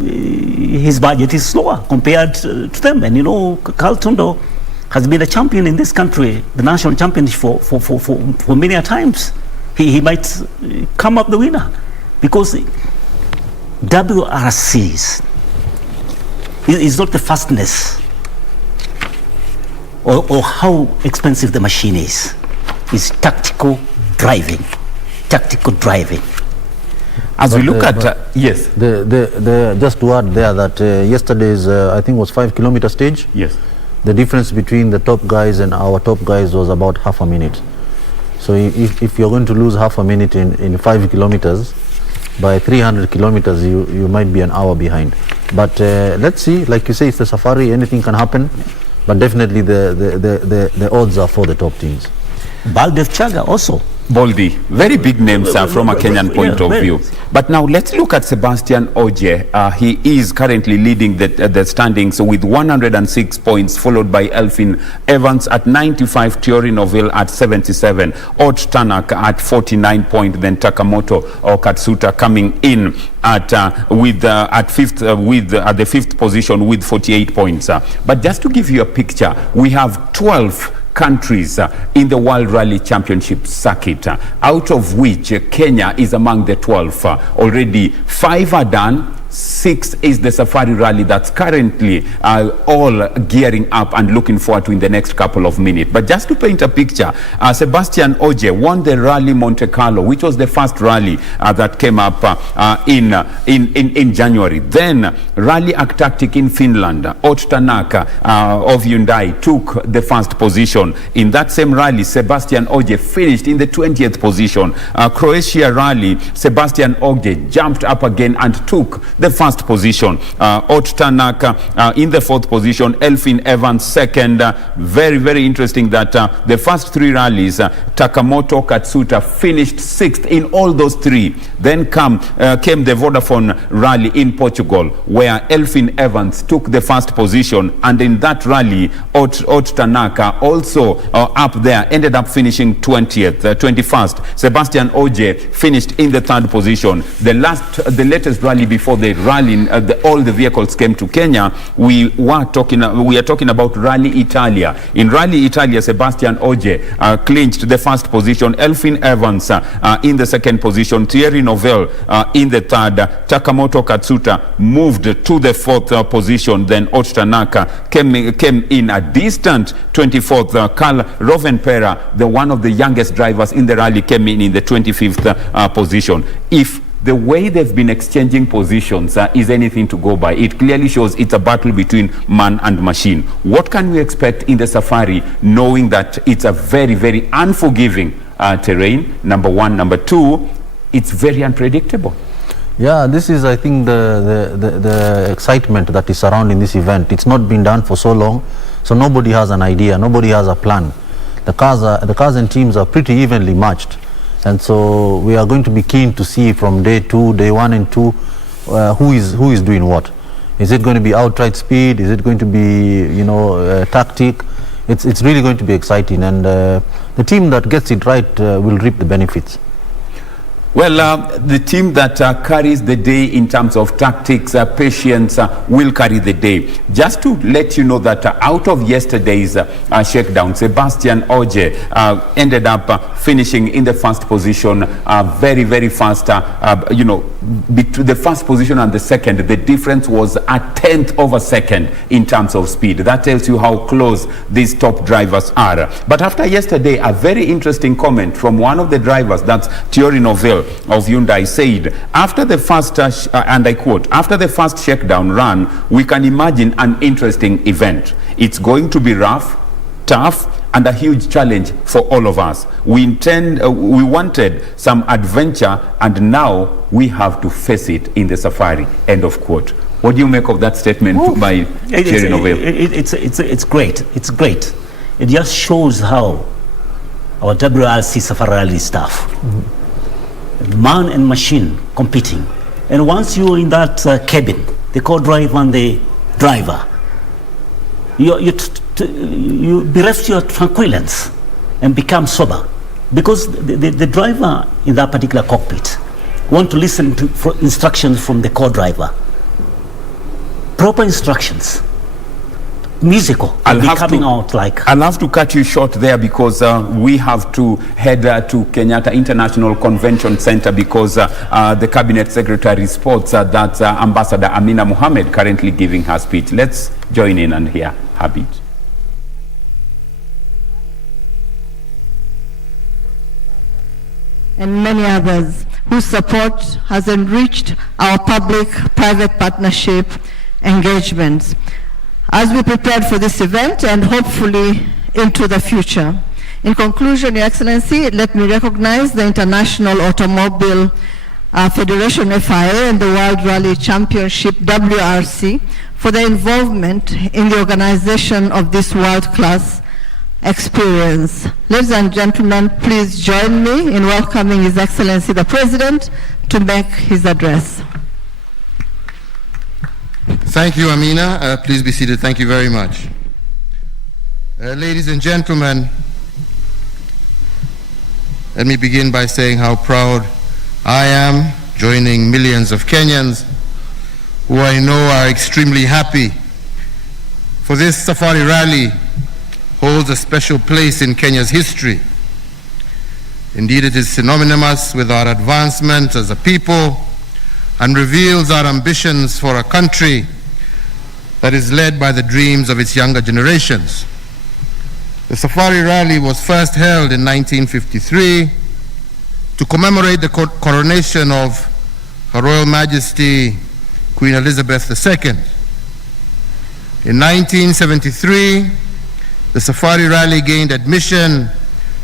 his budget is slower compared to them. And you know, Carl Tundo has been a champion in this country, the national champion for many a times. He might come up the winner, because WRCs is not the fastness or how expensive the machine is. It's tactical driving. As we look at yes, just to add there that yesterday's I think was 5 kilometer stage. Yes, the difference between the top guys and our top guys was about half a minute. So if you're going to lose half a minute in 5 kilometers, by 300 kilometers you might be an hour behind. But let's see, like you say, it's the safari, anything can happen, but definitely the odds are for the top teams. Baldev Chaga also. Baldy, very big names from a Kenyan point of view. But now let's look at Sebastian Ogier. He is currently leading the standings with 106 points, followed by Elfin Evans at 95, Thierry Neuville at 77, Ot Tanak at 49 points, then Takamoto or Katsuta coming in at the fifth position with 48 points. But just to give you a picture, we have 12 countries in the World Rally Championship circuit, out of which Kenya is among the 12. Already 5 are done. 6 is the Safari Rally that's currently all gearing up and looking forward to in the next couple of minutes. But just to paint a picture, Sebastian Ogier won the Rally Monte Carlo, which was the first rally that came up in January. Then Rally Arctic in Finland, Ot Tanak of Hyundai took the first position. In that same rally, Sebastian Ogier finished in the 20th position. Croatia Rally, Sebastian Ogier jumped up again and took the first position. Ot Tanak in the 4th position, Elfin Evans 2nd. Very, very interesting that the first 3 rallies, Takamoto, Katsuta finished 6th in all those 3. Then came the Vodafone Rally in Portugal, where Elfin Evans took the first position, and in that rally, Ot Tanak also up there, ended up finishing 21st. Sebastian Ogier finished in the 3rd position. The latest rally before the rally, all the vehicles came to Kenya. We are talking about Rally Italia. In Rally Italia, Sebastian Ogier clinched the first position. Elfin Evans in the 2nd position. Thierry Neuville in the 3rd. Takamoto Katsuta moved to the 4th position. Then Ot Tanak came in a distant 24th. Karl Rovanperä, one of the youngest drivers in the rally, came in the 25th position. If the way they've been exchanging positions is anything to go by, it clearly shows it's a battle between man and machine. What can we expect in the Safari, knowing that it's a very, very unforgiving terrain, number one. Number two, it's very unpredictable. Yeah, this is, I think, the excitement that is surrounding this event. It's not been done for so long, so nobody has an idea, nobody has a plan. The cars and teams are pretty evenly matched. And so we are going to be keen to see from day 1 and 2, who is doing what. Is it going to be outright speed? Is it going to be, tactic? It's really going to be exciting, and the team that gets it right will reap the benefits. Well, the team that carries the day in terms of tactics, patience, will carry the day. Just to let you know that out of yesterday's shakedown, Sebastian Ogier ended up finishing in the 1st position, very, very fast. Between the 1st position and the 2nd, the difference was a 10th of a second in terms of speed. That tells you how close these top drivers are. But after yesterday, a very interesting comment from one of the drivers, that's Thierry Neuville of Hyundai, said, after the first, and I quote, after the first shakedown run, we can imagine an interesting event. It's going to be rough, tough, and a huge challenge for all of us. We wanted some adventure, and now we have to face it in the Safari, end of quote. What do you make of that statement by Thierry Neuville? It's great. It's great. It just shows how our WRC Safari Rally staff, man and machine competing. And once you're in that cabin, the co-driver and the driver, you bereft your tranquilance and become sober, because the driver in that particular cockpit want to listen to instructions from the co-driver. Proper instructions. musical. I'll be coming out like. I'll have to cut you short there because we have to head to Kenyatta International Convention Center because the Cabinet Secretary spots that Ambassador Amina Mohammed currently giving her speech. Let's join in and hear her bit. And many others whose support has enriched our public-private partnership engagements as we prepared for this event and hopefully into the future. In conclusion, Your Excellency, let me recognize the International Automobile Federation FIA and the World Rally Championship WRC for their involvement in the organization of this world-class experience. Ladies and gentlemen, please join me in welcoming His Excellency the President to make his address. Thank you, Amina. Please be seated. Thank you very much. Ladies and gentlemen, let me begin by saying how proud I am, joining millions of Kenyans who I know are extremely happy. For this Safari Rally holds a special place in Kenya's history. Indeed, it is synonymous with our advancement as a people and reveals our ambitions for a country that is led by the dreams of its younger generations. The Safari Rally was first held in 1953 to commemorate the coronation of Her Royal Majesty Queen Elizabeth II. In 1973, the Safari Rally gained admission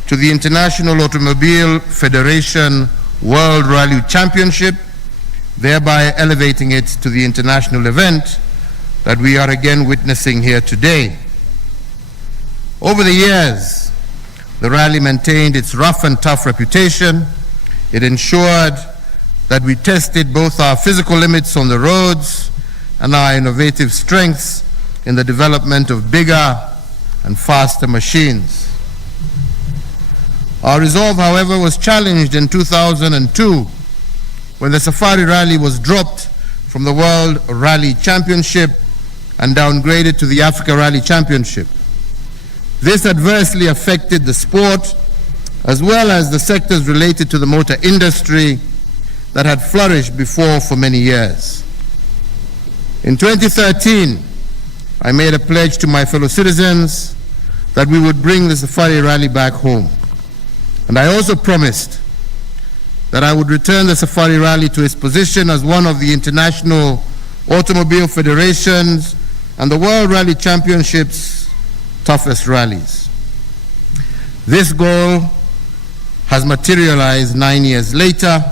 to the International Automobile Federation World Rally Championship, thereby elevating it to the international event that we are again witnessing here today. Over the years, the rally maintained its rough and tough reputation. It ensured that we tested both our physical limits on the roads and our innovative strengths in the development of bigger and faster machines. Our resolve, however, was challenged in 2002 when the Safari Rally was dropped from the World Rally Championship and downgraded to the Africa Rally Championship. This adversely affected the sport as well as the sectors related to the motor industry that had flourished before for many years. In 2013, I made a pledge to my fellow citizens that we would bring the Safari Rally back home. And I also promised that I would return the Safari Rally to its position as one of the International Automobile Federation's and the World Rally Championship's toughest rallies. This goal has materialized 9 years later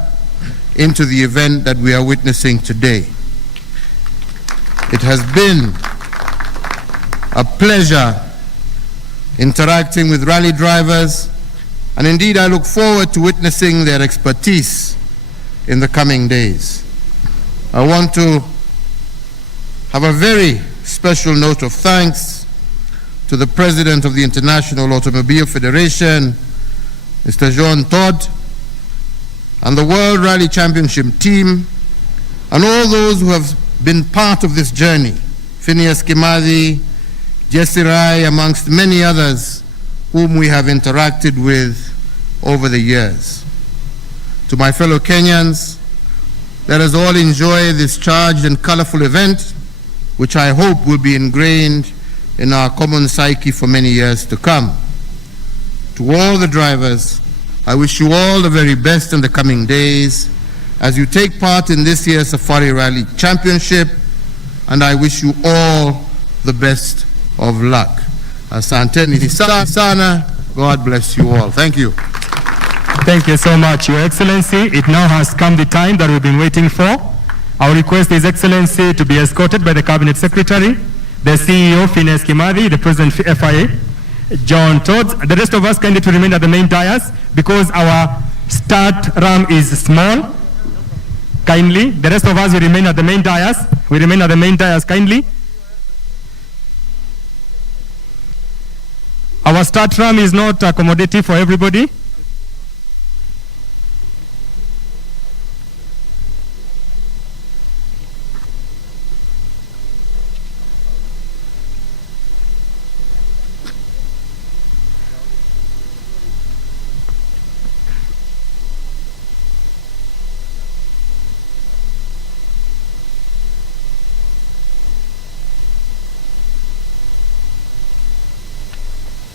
into the event that we are witnessing today. It has been a pleasure interacting with rally drivers, and indeed I look forward to witnessing their expertise in the coming days. I want to have a very special note of thanks to the President of the International Automobile Federation, Mr. John Todd, and the World Rally Championship team, and all those who have been part of this journey, Phineas Kimathi, Jesse Rai, amongst many others whom we have interacted with over the years. To my fellow Kenyans, let us all enjoy this charged and colorful event, which I hope will be ingrained in our common psyche for many years to come. To all the drivers, I wish you all the very best in the coming days as you take part in this year's Safari Rally Championship, and I wish you all the best of luck. Asanteni sana. God bless you all. Thank you. Thank you so much, Your Excellency. It now has come the time that we've been waiting for. I'll request His Excellency to be escorted by the Cabinet Secretary, the CEO, Phineas Kimathi, the President FIA, John Todd. The rest of us kindly to remain at the main dais because our start ramp is small. Kindly. The rest of us will remain at the main dais. We remain at the main dais kindly. Our start ramp is not accommodative for everybody.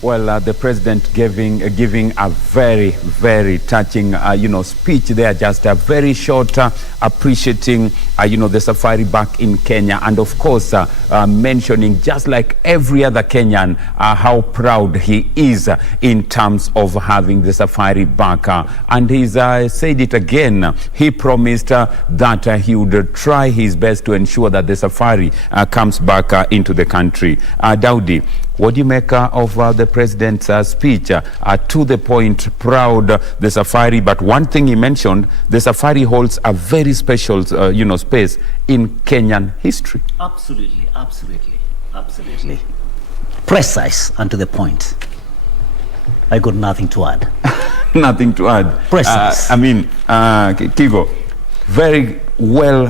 Well, the president giving a very, very touching, speech there, just a very short, appreciating, the safari back in Kenya, and of course, mentioning, just like every other Kenyan, how proud he is in terms of having the safari back. And he's said it again. He promised that he would try his best to ensure that the safari comes back into the country. Daudi, what do you make of the president's speech? To the point, proud, the safari, but one thing he mentioned, the safari holds a very special, space in Kenyan history. Absolutely, absolutely, absolutely. Precise and to the point. I got nothing to add. Nothing to add. Precise. Kigo, very well,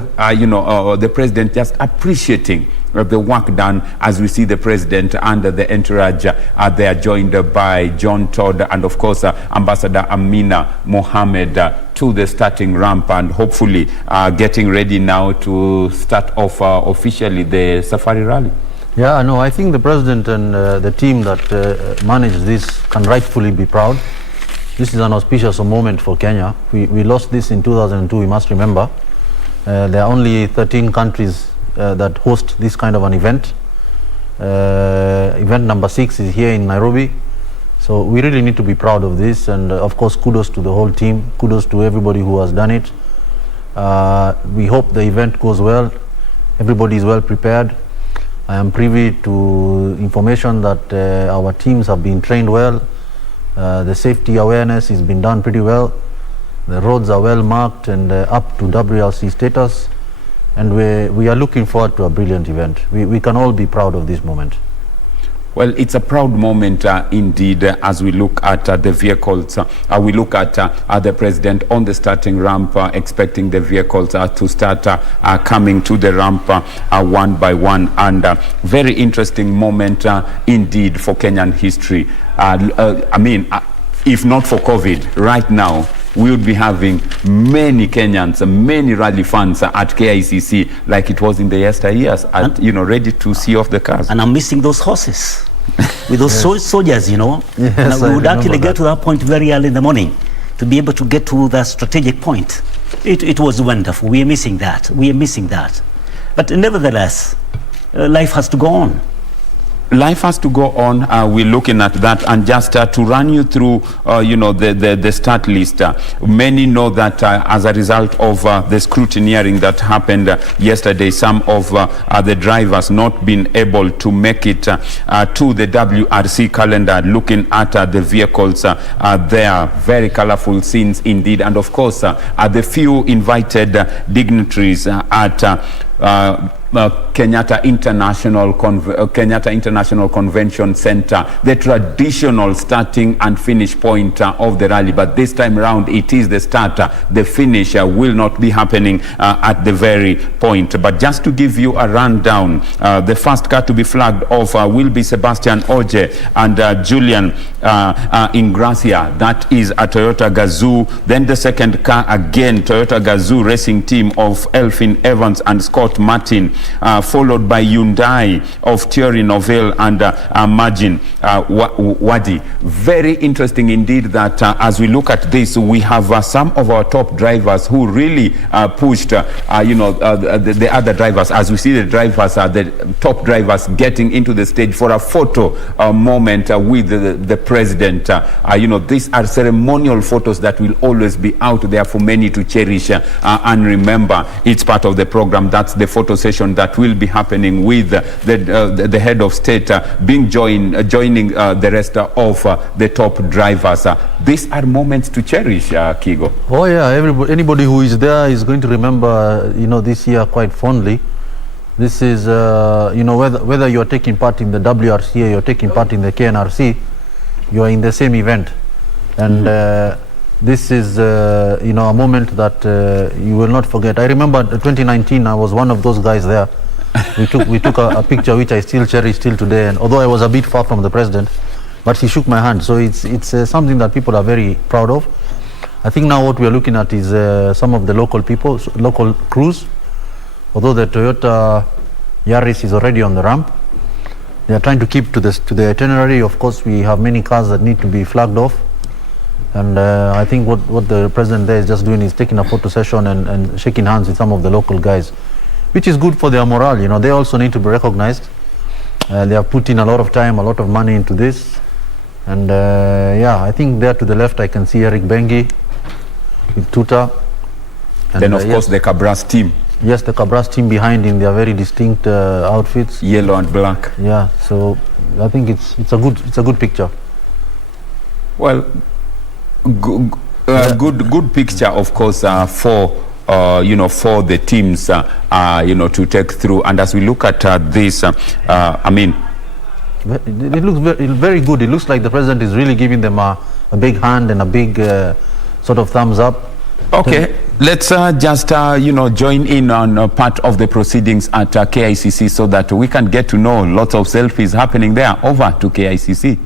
the president just appreciating the work done, as we see the president and the entourage they are joined by John Todd and of course Ambassador Amina Mohammed to the starting ramp, and hopefully getting ready now to start off officially the safari rally. Yeah, no, I think the president and the team that managed this can rightfully be proud. This is an auspicious moment for Kenya. We lost this in 2002, we must remember. There are only 13 countries that host this kind of an event. Event number 6 is here in Nairobi. So we really need to be proud of this, and of course kudos to the whole team, kudos to everybody who has done it. We hope the event goes well, everybody is well prepared. I am privy to information that our teams have been trained well, the safety awareness has been done pretty well, the roads are well marked and up to WRC status. And we are looking forward to a brilliant event. We can all be proud of this moment. Well, it's a proud moment indeed, as we look at the vehicles. We look at the president on the starting ramp, expecting the vehicles to start coming to the ramp one by one. And very interesting moment indeed for Kenyan history. If not for COVID, right now, we would be having many Kenyans, many rally fans at KICC like it was in the yesteryears, ready to see off the cars. And I'm missing those horses with those soldiers, Yes, and we would actually get to that point very early in the morning to be able to get to the strategic point. It was wonderful. We are missing that. But nevertheless, life has to go on. Life has to go on. We're looking at that, and just to run you through, the start list. Many know that as a result of the scrutineering that happened yesterday, some of the drivers not been able to make it to the WRC calendar. Looking at the vehicles, there very colorful scenes indeed, and of course, the few invited dignitaries at Kenyatta International Convention Center, the traditional starting and finish point of the rally. But this time around, it is the start. The finish will not be happening at the very point. But just to give you a rundown, the first car to be flagged off will be Sebastian Oje and Julian Ingracia. That is a Toyota Gazoo. Then the second car, again, Toyota Gazoo racing team of Elfin Evans and Scott Martin, followed by Hyundai of Thierry Novell and Majin Wadi. Very interesting indeed that as we look at this, we have some of our top drivers who really pushed the other drivers. As we see the drivers, the top drivers getting into the stage for a photo moment with the president. These are ceremonial photos that will always be out there for many to cherish and remember. It's part of the program. That's the photo session that will be happening with the head of state joining the rest of the top drivers. These are moments to cherish, Kigo. Oh yeah, anybody who is there is going to remember this year quite fondly. This is whether you are taking part in the WRC or you are taking part in the KNRC, you are in the same event, and this is a moment that you will not forget. I remember 2019, I was one of those guys there. We took a picture which I still cherish till today, and although I was a bit far from the president, but he shook my hand. So it's something that people are very proud of. I think now what we are looking at is some of the local people, local crews. Although the Toyota Yaris is already on the ramp, They are trying to keep to the itinerary. Of course, we have many cars that need to be flagged off. And I think what the president there is just doing is taking a photo session and shaking hands with some of the local guys, which is good for their morale. You know, they also need to be recognized. They have put in a lot of time, a lot of money into this. And yeah, I think there to the left I can see Eric Bengi with Tuta. And then of course the Cabras team. Yes, the Cabras team behind him. They are very distinct outfits. Yellow and black. Yeah, so I think it's a good picture. Well, good picture, of course, for for the teams, to take through. And as we look at this, I mean, it looks very good. It looks like the president is really giving them a big hand and a big sort of thumbs up. Okay, let's just join in on part of the proceedings at KICC so that we can get to know lots of selfies happening there. Over to KICC.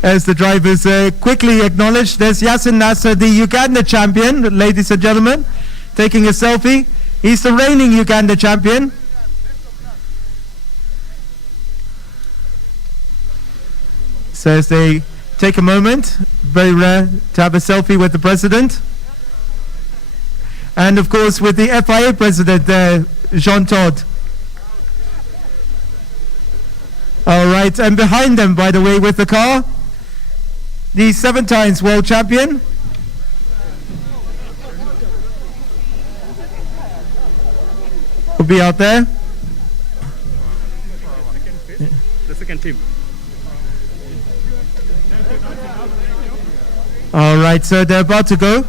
As the drivers quickly acknowledge, there's Yasin Nasser, the Uganda champion, ladies and gentlemen, taking a selfie. He's the reigning Uganda champion. So as they take a moment, very rare to have a selfie with the president. And of course with the FIA president there, Jean Todt. All right, and behind them, by the way, with the car, the 7 times world champion. Will be out there. The second team. All right, so they're about to go.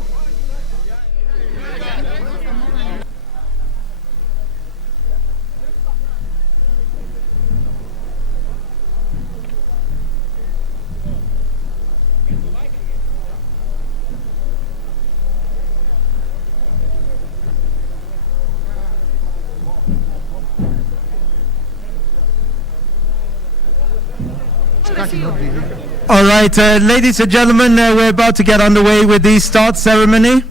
All right, ladies and gentlemen, we're about to get underway with the start ceremony.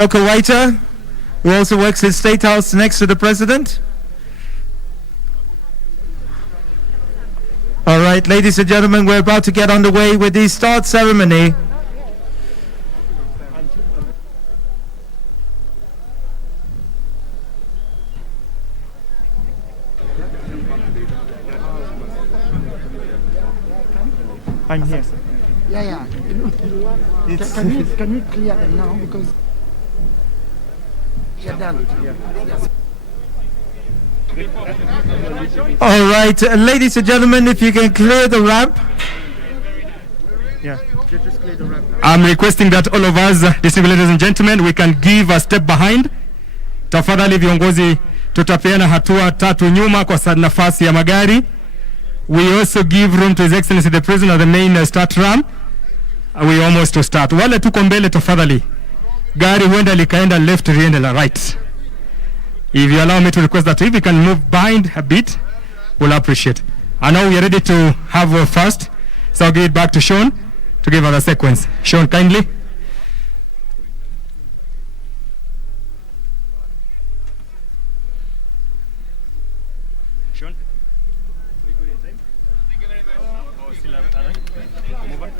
Local waiter, who also works at State House next to the president. All right, ladies and gentlemen, we're about to get underway with the start ceremony. I'm here. Yeah. Can you clear them now because you're done. Yes. All right, ladies and gentlemen, if you can clear the ramp. Yeah, just clear the ramp. I'm requesting that all of us, distinguished ladies and gentlemen, we can give a step behind. Tafadhali viongozi, tutapeana hatua 3 nyuma kwa nafasi ya magari. We also give room to His Excellency the President of the main start ramp. We almost to start. Wale tuko mbele tafadhali. Gari huenda likaenda left, liende la right. If you allow me to request that if we can move behind a bit, we'll appreciate. And now we are ready to have our first. So I'll give it back to Sean to give us a sequence. Sean, kindly. Sean. Thank you very much. Oh, still move on.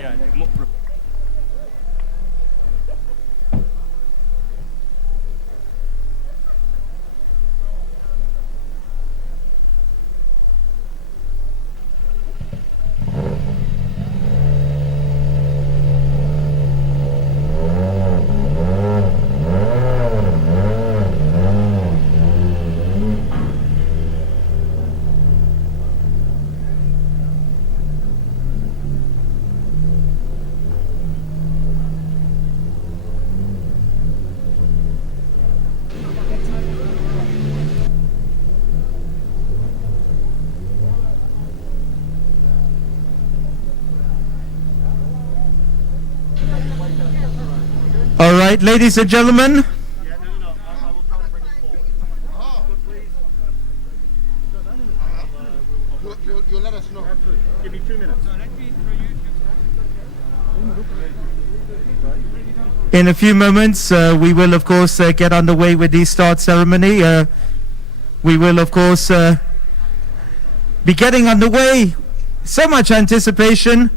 Yeah, move. All right, ladies and gentlemen. You'll let us know. Give me 2 minutes. In a few moments, we will, of course, get underway with the start ceremony. We will, of course, be getting underway. So much anticipation.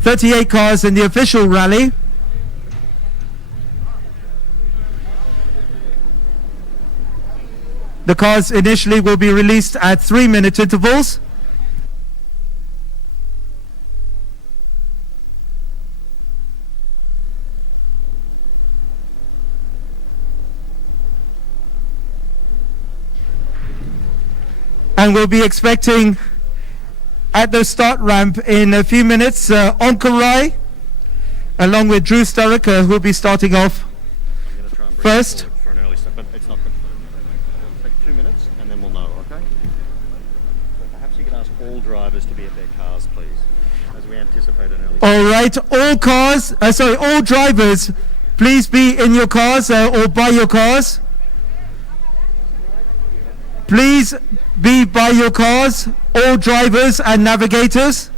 38 cars in the official rally. The cars initially will be released at 3-minute intervals. And we'll be expecting at the start ramp in a few minutes Onkarai, along with Drew Sturrock, who will be starting off first. For an early start, but it's not confirmed. It'll take 2 minutes and then we'll know, okay? So perhaps you can ask all drivers to be at their cars, please, as we anticipate an early start. All right, all drivers, please be in your cars or by your cars. Please be by your cars, all drivers and navigators,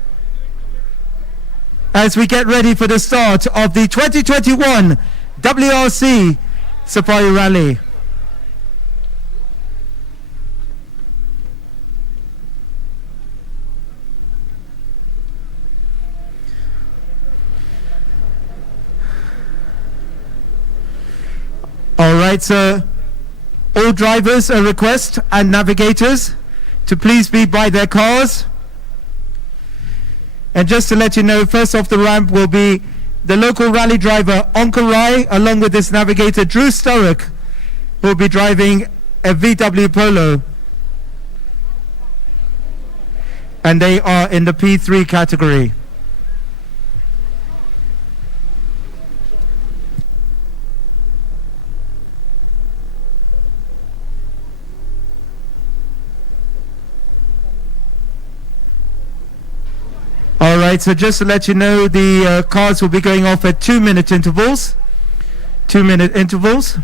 as we get ready for the start of the 2021 WRC Safari Rally. All right, sir. All drivers, a request, and navigators to please be by their cars. And just to let you know, first off the ramp will be the local rally driver Onkarai, along with his navigator Drew Sturrock, who will be driving a VW Polo. And they are in the P3 category. All right, so just to let you know, the cars will be going off at 2-minute intervals. 2-minute intervals.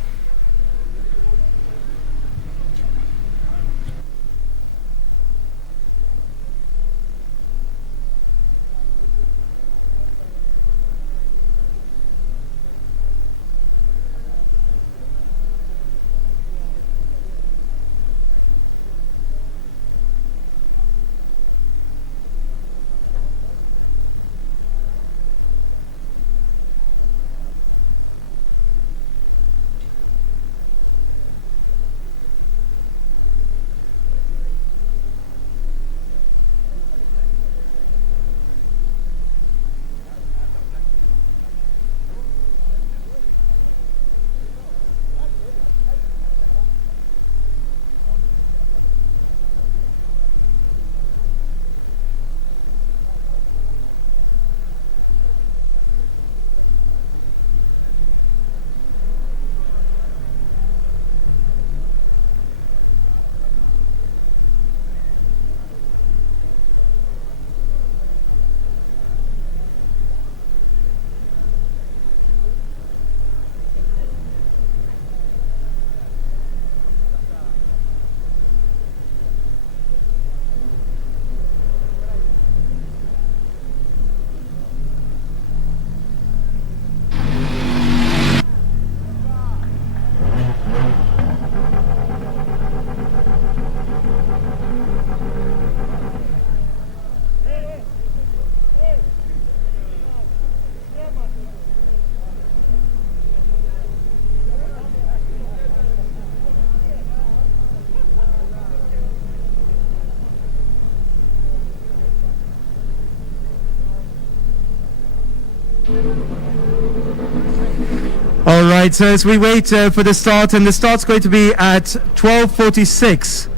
All right, so as we wait for the start, and the start's going to be at 12:46,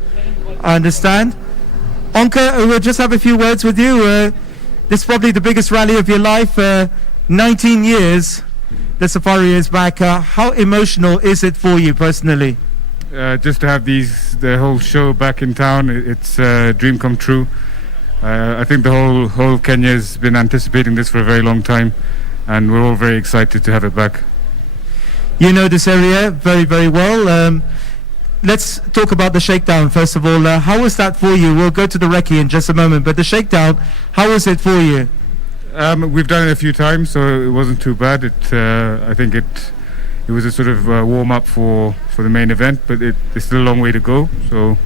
I understand. Onka, we'll just have a few words with you. This is probably the biggest rally of your life. 19 years, the Safari is back. How emotional is it for you personally? Just to have the whole show back in town, it's a dream come true. I think the whole Kenya has been anticipating this for a very long time, and we're all very excited to have it back. You know this area very, very well. let's talk about the shakedown first of all. How was that for you? We'll go to the recce in just a moment, but the shakedown, how was it for you? We've done it a few times, so it wasn't too bad. I think it was a sort of warm up for the main event, but it's still a long way to go. So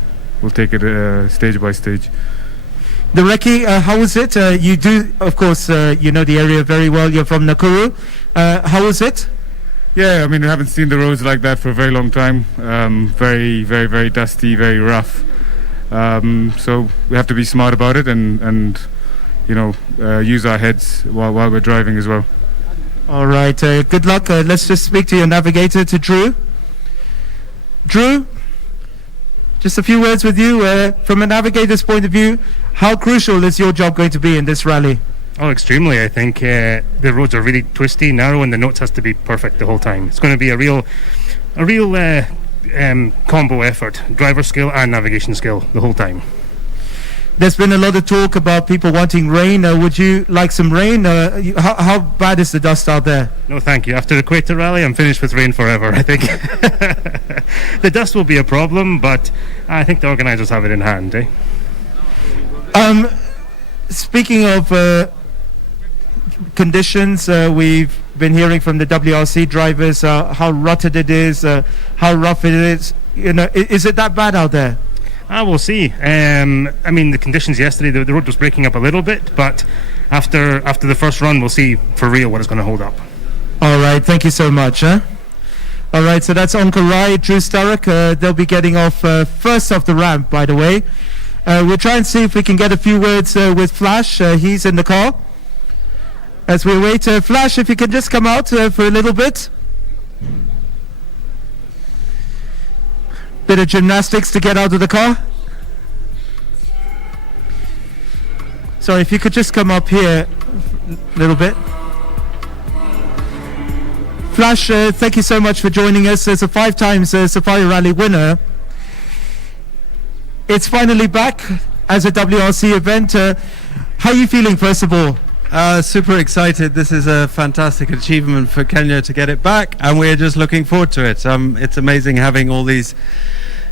we'll take it stage by stage. The recce, how was it? You do, of course, you know the area very well. You're from Nakuru. How was it? Yeah, I mean, I haven't seen the roads like that for a very long time. Very, very, very dusty, very rough. So we have to be smart about it and you know, use our heads while we're driving as well. All right, good luck. Let's just speak to your navigator, to Drew. Drew, just a few words with you. From a navigator's point of view, how crucial is your job going to be in this rally? Oh, extremely. I think the roads are really twisty, narrow, and the notes has to be perfect the whole time. It's going to be a real combo effort, driver skill and navigation skill the whole time. There's been a lot of talk about people wanting rain. Would you like some rain? How bad is the dust out there? No, thank you. After the Equator Rally, I'm finished with rain forever, I think. The dust will be a problem, but I think the organisers have it in hand, eh? Speaking of conditions, we've been hearing from the WRC drivers how rutted it is, how rough it is. You know, is it that bad out there? We'll see. I mean, the conditions yesterday, the road was breaking up a little bit, but after the first run, we'll see for real what it's going to hold up. All right, thank you so much. All right, so that's Onka Rai, Drew Sturrock. They'll be getting off first off the ramp, by the way. We'll try and see if we can get a few words with Flash. He's in the car. As we wait, Flash, if you can just come out for a little bit. Bit of gymnastics to get out of the car. Sorry, if you could just come up here a little bit. Flash, thank you so much for joining us. As a 5 times Safari Rally winner, it's finally back as a WRC event. How are you feeling, first of all? Super excited. This is a fantastic achievement for Kenya to get it back, and we're just looking forward to it. It's amazing having all these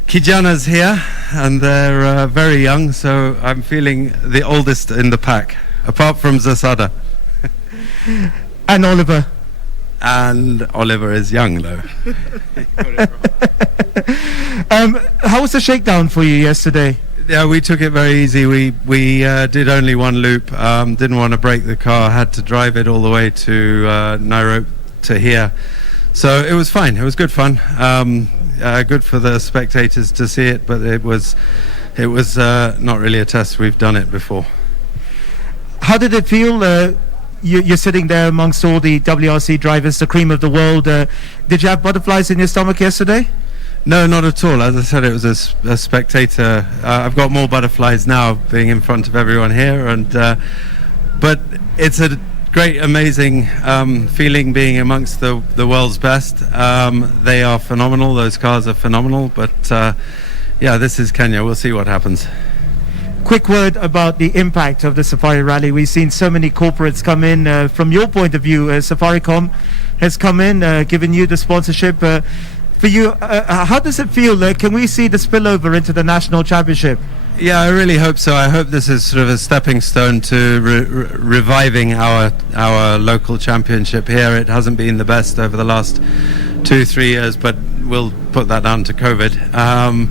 Kijanas here, and they're very young, so I'm feeling the oldest in the pack, apart from Zasada. And Oliver. And Oliver is young, though. How was the shakedown for you yesterday? Yeah, we took it very easy. We did only one loop. Didn't want to break the car. Had to drive it all the way to Nairobi to here. So it was fine. It was good fun. Good for the spectators to see it, but it was not really a test. We've done it before. How did it feel? You're sitting there amongst all the WRC drivers, the cream of the world. Did you have butterflies in your stomach yesterday? No, not at all. As I said, it was a spectator. I've got more butterflies now being in front of everyone here, but it's a great, amazing feeling being amongst the world's best. They are phenomenal. Those cars are phenomenal. But yeah, this is Kenya. We'll see what happens. Quick word about the impact of the Safari Rally. We've seen so many corporates come in. From your point of view, Safaricom has come in, given you the sponsorship. For you, how does it feel? Can we see the spillover into the national championship? Yeah, I really hope so. I hope this is sort of a stepping stone to reviving our local championship here. It hasn't been the best over the last 2-3 years, but we'll put that down to COVID.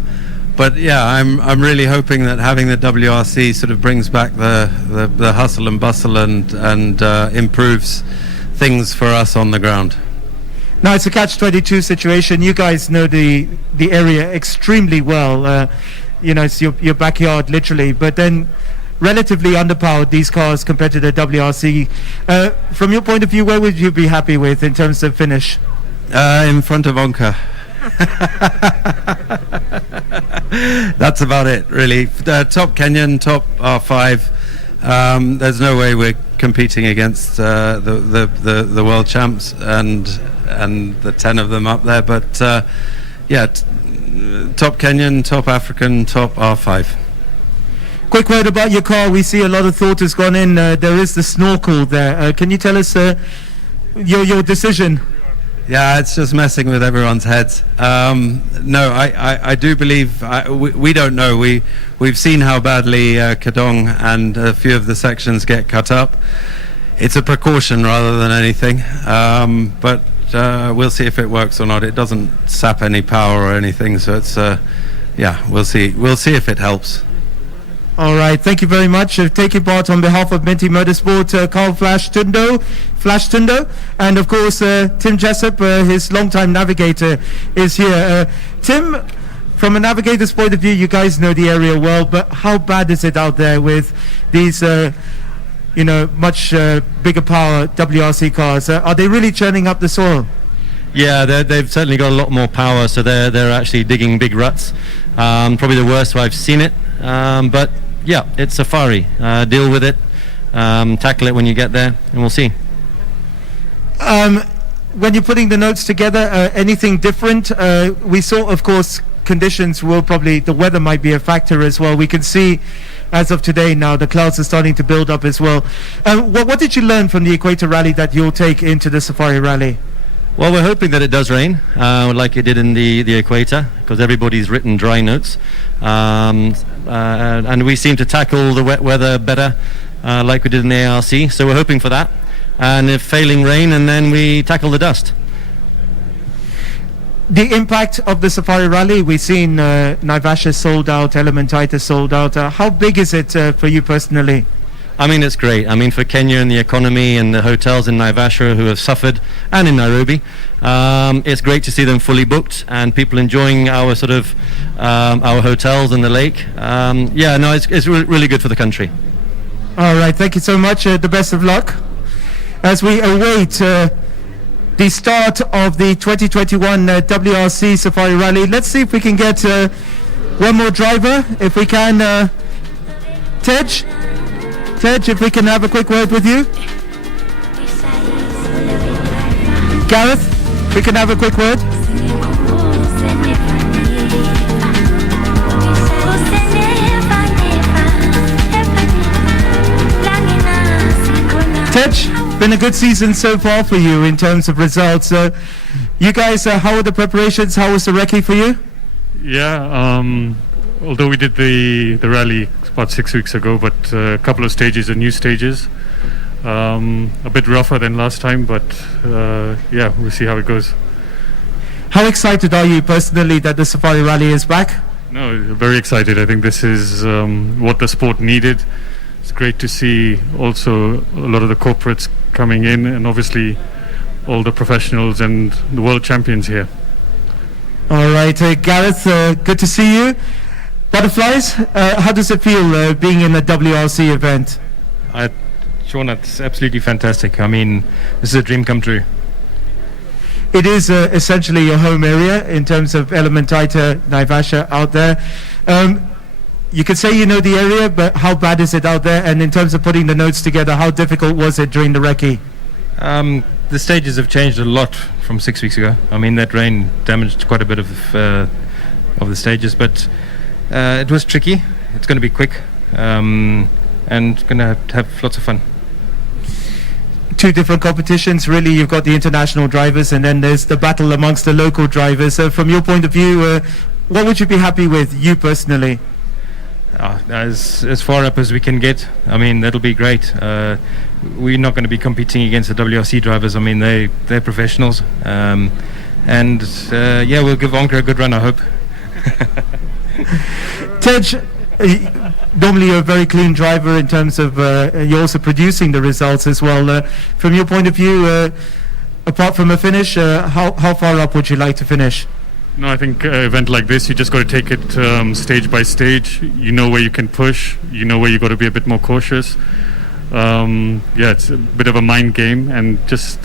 But yeah, I'm really hoping that having the WRC sort of brings back the hustle and bustle and improves things for us on the ground. Now, it's a catch-22 situation. You guys know the area extremely well. You know, it's your backyard, literally. But then, relatively underpowered, these cars compared to the WRC. From your point of view, where would you be happy with in terms of finish? In front of Onka. That's about it, really. Top Kenyan, top R5. There's no way we're competing against the world champs and the 10 of them up there. But yeah, top Kenyan, top African, top R5. Quick word about your car. We see a lot of thought has gone in. There is the snorkel there. Can you tell us your decision? Yeah, it's just messing with everyone's heads. No, I do believe we don't know. We've seen how badly Kadong and a few of the sections get cut up. It's a precaution rather than anything, but we'll see if it works or not. It doesn't sap any power or anything, so it's we'll see. We'll see if it helps. All right, thank you very much. Taking part on behalf of Minty Motorsport, Carl Flash Tundo, and of course Tim Jessup, his longtime navigator, is here. Tim, from a navigator's point of view, you guys know the area well, but how bad is it out there with these, much bigger power WRC cars? Are they really churning up the soil? Yeah, they've certainly got a lot more power, so they're actually digging big ruts. Probably the worst I've seen it, but yeah, it's safari. Deal with it, tackle it when you get there, and we'll see. When you're putting the notes together, anything different? We saw, of course, conditions will probably, the weather might be a factor as well. We can see, as of today now, the clouds are starting to build up as well. What did you learn from the Equator Rally that you'll take into the Safari Rally? Well, we're hoping that it does rain, like it did in the Equator, because everybody's written dry notes. And we seem to tackle the wet weather better, like we did in the ARC. So we're hoping for that. And if failing rain, and then we tackle the dust. The impact of the Safari Rally, we've seen Naivasha sold out, Elementaita sold out. How big is it for you personally? I mean, it's great. I mean, for Kenya and the economy and the hotels in Naivasha who have suffered, and in Nairobi, it's great to see them fully booked and people enjoying our sort of our hotels and the lake. It's really good for the country. All right, thank you so much. The best of luck as we await the start of the 2021 WRC Safari Rally. Let's see if we can get one more driver, if we can. Tej, if we can have a quick word with you. Gareth, if we can have a quick word. Tej, been a good season so far for you in terms of results. You guys, how were the preparations? How was the recce for you? Yeah, although we did the rally about 6 weeks ago, but a couple of stages are new stages. A bit rougher than last time, but we'll see how it goes. How excited are you personally that the Safari Rally is back? No, very excited. I think this is what the sport needed. It's great to see also a lot of the corporates coming in, and obviously all the professionals and the world champions here. All right, Gareth, good to see you. Butterflies, how does it feel being in a WRC event? Sean, it's absolutely fantastic. I mean, this is a dream come true. It is essentially your home area in terms of Elementaita, Naivasha out there. You could say you know the area, but how bad is it out there? And in terms of putting the notes together, how difficult was it during the recce? The stages have changed a lot from 6 weeks ago. I mean, that rain damaged quite a bit of the stages, but it was tricky. It's going to be quick and going to have lots of fun. Two different competitions, really. You've got the international drivers, and then there's the battle amongst the local drivers. So from your point of view, what would you be happy with, you personally? As far up as we can get. I mean, that'll be great. We're not going to be competing against the WRC drivers. I mean, they're professionals. We'll give Onker a good run, I hope. Tej, normally you're a very clean driver in terms of you're also producing the results as well. From your point of view, apart from a finish, how far up would you like to finish? No, I think an event like this, you just got to take it stage by stage. You know where you can push, you know where you got to be a bit more cautious. It's a bit of a mind game, and just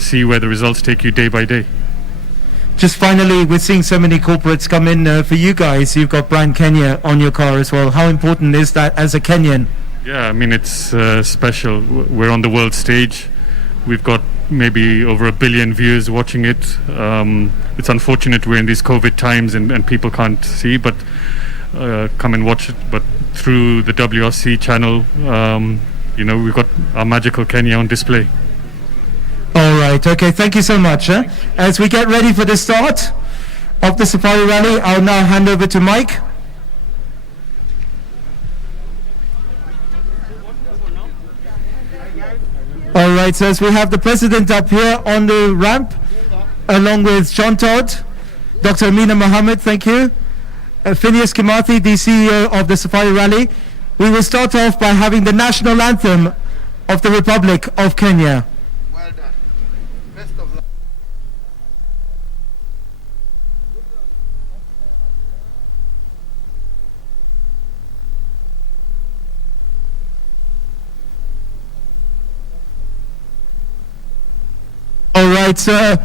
see where the results take you day by day. Just finally, we're seeing so many corporates come in for you guys. You've got Brand Kenya on your car as well. How important is that as a Kenyan? Yeah, I mean, it's special. We're on the world stage. We've got maybe over 1 billion viewers watching it. It's unfortunate we're in these COVID times and people can't see, but come and watch it. But through the WRC channel, we've got our magical Kenya on display. All right. Right, okay, thank you so much. As we get ready for the start of the Safari Rally, I'll now hand over to Mike. All right, so as we have the President up here on the ramp, along with John Todd, Dr. Amina Mohammed, thank you, Phineas Kimathi, the CEO of the Safari Rally. We will start off by having the national anthem of the Republic of Kenya. Well done. Best of luck. All right, so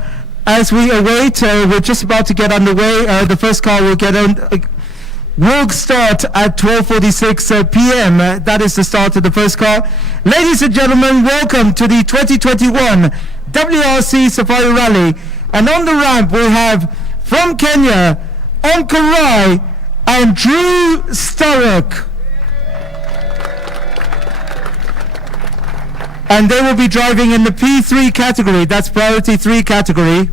as we await, we're just about to get underway. The first car will get on. Will start at 12:46 p.m. That is the start of the first car. Ladies and gentlemen, welcome to the 2021 WRC Safari Rally. And on the ramp we have from Kenya, Onkarai and Drew Sturrock. And they will be driving in the P3 category, that's priority 3 category.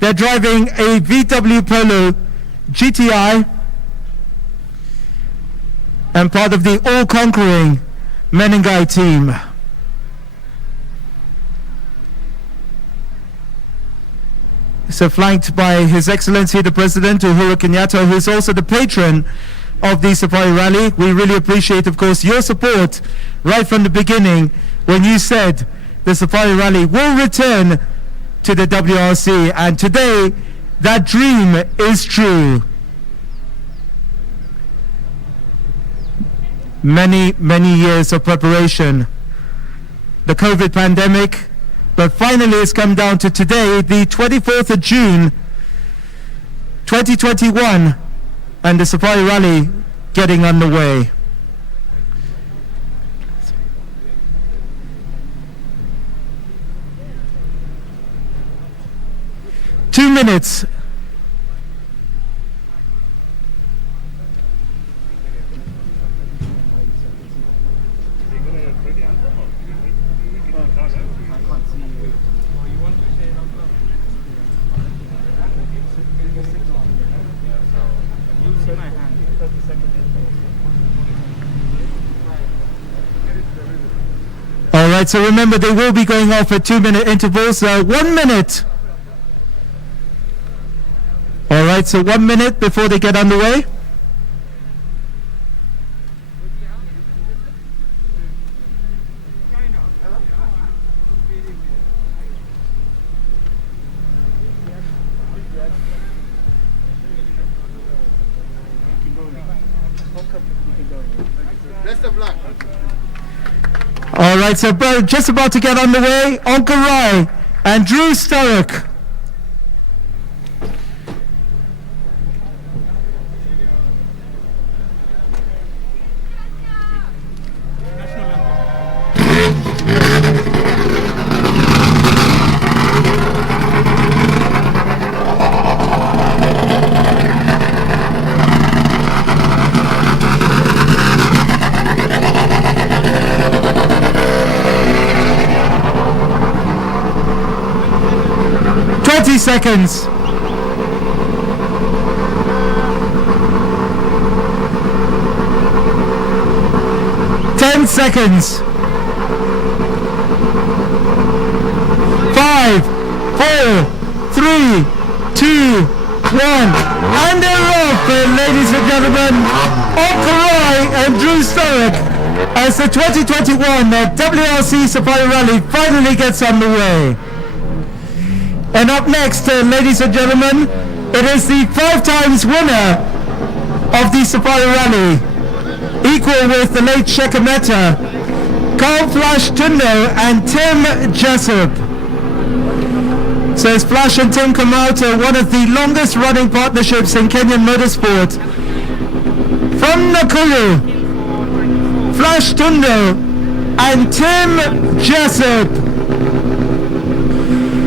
They're driving a VW Polo GTI and part of the all-conquering Menengai team. So flanked by His Excellency the President Uhuru Kenyatta, who is also the patron of the Safari Rally. We really appreciate, of course, your support right from the beginning when you said the Safari Rally will return to the WRC, and today that dream is true. Many years of preparation, the COVID pandemic, but finally it's come down to today, the 24th of June 2021, and the Safari Rally getting underway. Two minutes. All right, so remember they will be going off at 2-minute intervals. 1 minute. All right, so 1 minute before they get underway. Best of luck. All right, so just about to get underway, Onkarai and Drew Sturrock. Seconds. 10 seconds. 5, 4, 3, 2, 1. And they're off, ladies and gentlemen. Onkarai and Drew Sturrock as the 2021 WRC Safari Rally finally gets underway. And up next, ladies and gentlemen, it is the 5 times winner of the Safari Rally, equal with the late Shekameta, Carl Flash Tundo and Tim Jessup. So as Flash and Tim come out, one of the longest running partnerships in Kenyan motorsport. From Nakuru, Flash Tundo and Tim Jessup.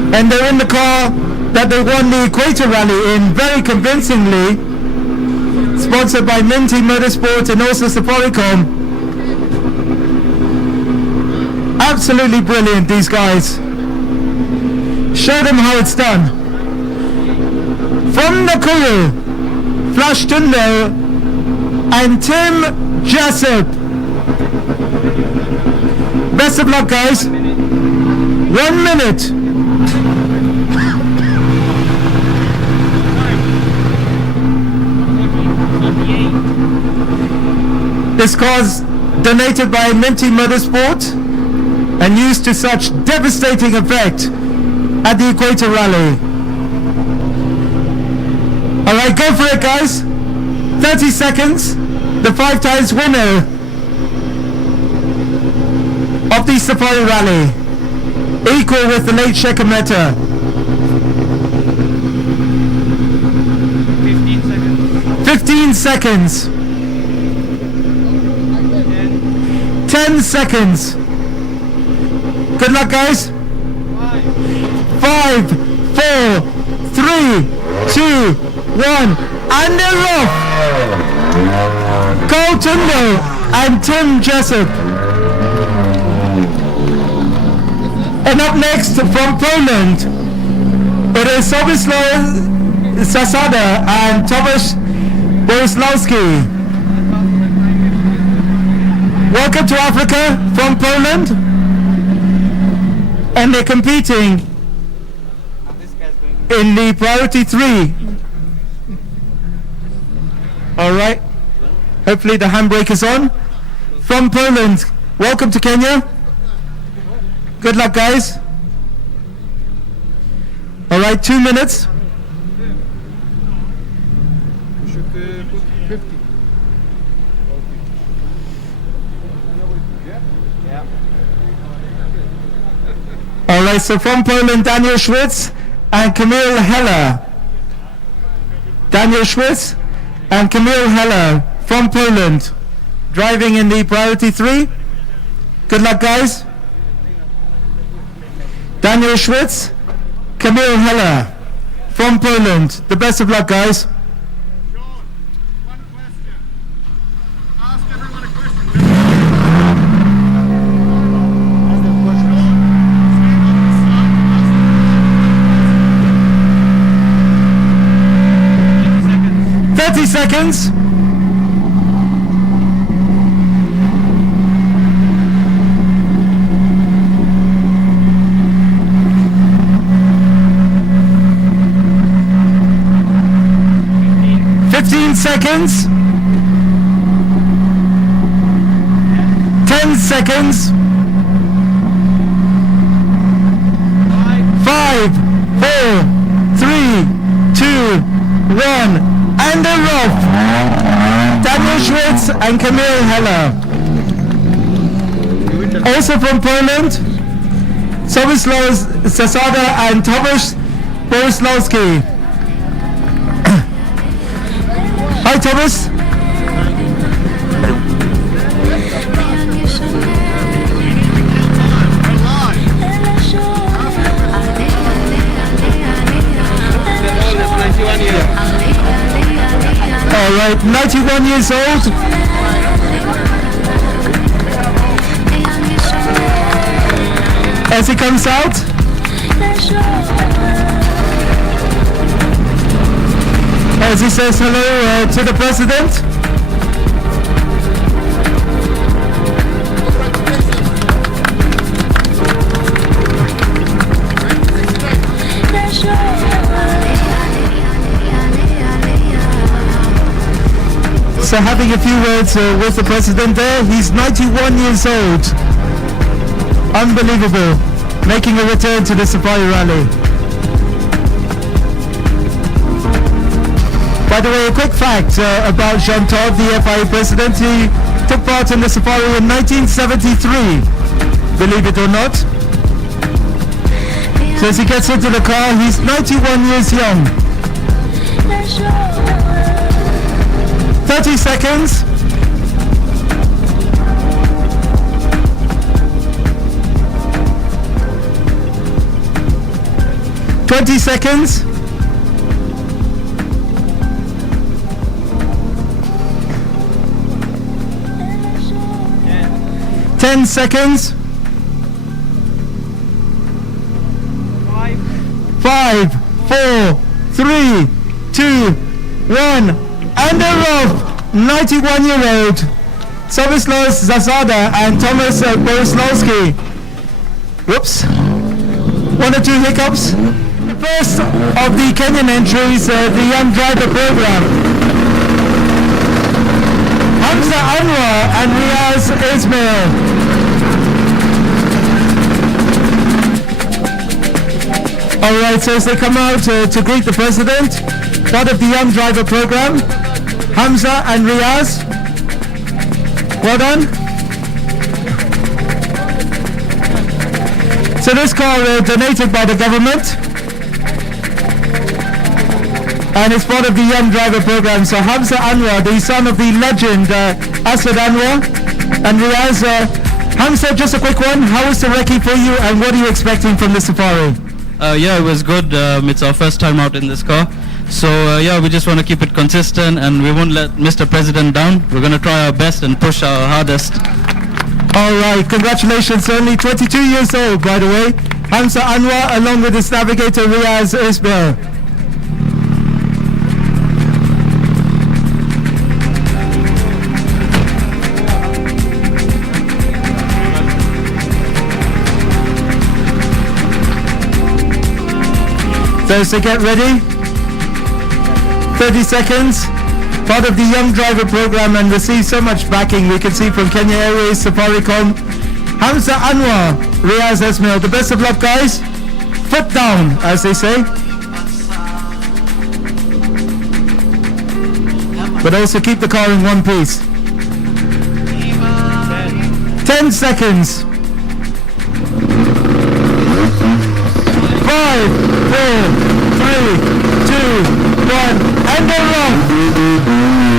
And they're in the car that they won the Equator Rally in very convincingly, sponsored by Minty Motorsport and also Safaricom. Absolutely brilliant, these guys. show them how it's done. From Nakuru, Flash Tundo and Tim Jessup. Best of luck, guys. 1 minute. This car's donated by Minty Motorsport and used to such devastating effect at the Equator Rally. Alright, go for it, guys. 30 seconds. The 5 times winner of the Safari Rally, equal with the late Shekhar Mehta. 15 seconds. 10 seconds. Good luck, guys. 5, 4, 3, 2, 1, and they're off. Cole Tundo and Tim Jessup. And up next from Poland, it is Sobislaw Zasada and Tomasz Boryslawski. Welcome to Africa from Poland. And they're competing in the priority 3. Alright. Hopefully the handbrake is on. From Poland, welcome to Kenya. Good luck, guys. Alright, 2 minutes. Alright, so from Poland, Daniel Schwitz and Kamil Heller. Daniel Schwitz and Kamil Heller from Poland, driving in the priority 3. Good luck, guys. Daniel Schwitz, Kamil Heller from Poland. The best of luck, guys. Sean, one question. Ask everyone a question. 30 seconds. 15 seconds. 10 seconds. 5, 4, 3, 2, 1, and they're off. Daniel Schwitz and Kamil Heller. Also from Poland, Sobislaw Zasada and Tomasz Boryslawski. Hi, Thomas. All right, 91 years old. As he comes out. As he says hello to the president. So having a few words with the president there. He's 91 years old. Unbelievable. Making a return to the Safari Rally. By the way, a quick fact about Jean Todt, the FIA president. He took part in the Safari in 1973, believe it or not. So as he gets into the car, he's 91 years young. 30 seconds. 20 seconds. 10 seconds. 5, 5, 4, 3, 2, 1, and they're off. 91-year-old Sobislaus Zasada and Thomas Borislawski. Whoops. 1 or 2 hiccups. The first of the Kenyan entries, the Young Driver Program. Hamza Anwar and Riaz Ismail. Alright, so as they come out to greet the President, part of the Young Driver Program, Hamza and Riaz. Well done. So this car donated by the government, and it's part of the Young Driver Program. So Hamza Anwar, the son of the legend Asad Anwar, and Riaz. Hamza, just a quick one. How was the recce for you, and what are you expecting from the safari? Yeah, it was good. It's our first time out in this car. So yeah, we just want to keep it consistent, and we won't let Mr. President down. We're going to try our best and push our hardest. All right, congratulations. Only 22 years old, by the way. Hamza Anwar, along with his navigator Riaz Ismail. So get ready. 30 seconds. Part of the Young Driver Program, and receive so much backing. We can see from Kenya Airways, Safaricom. Hamza Anwar, Riaz Ismail. The best of luck, guys. Foot down, as they say. But also keep the car in one piece. 10 seconds. 5, 4, 3, 2, 1, and they're off.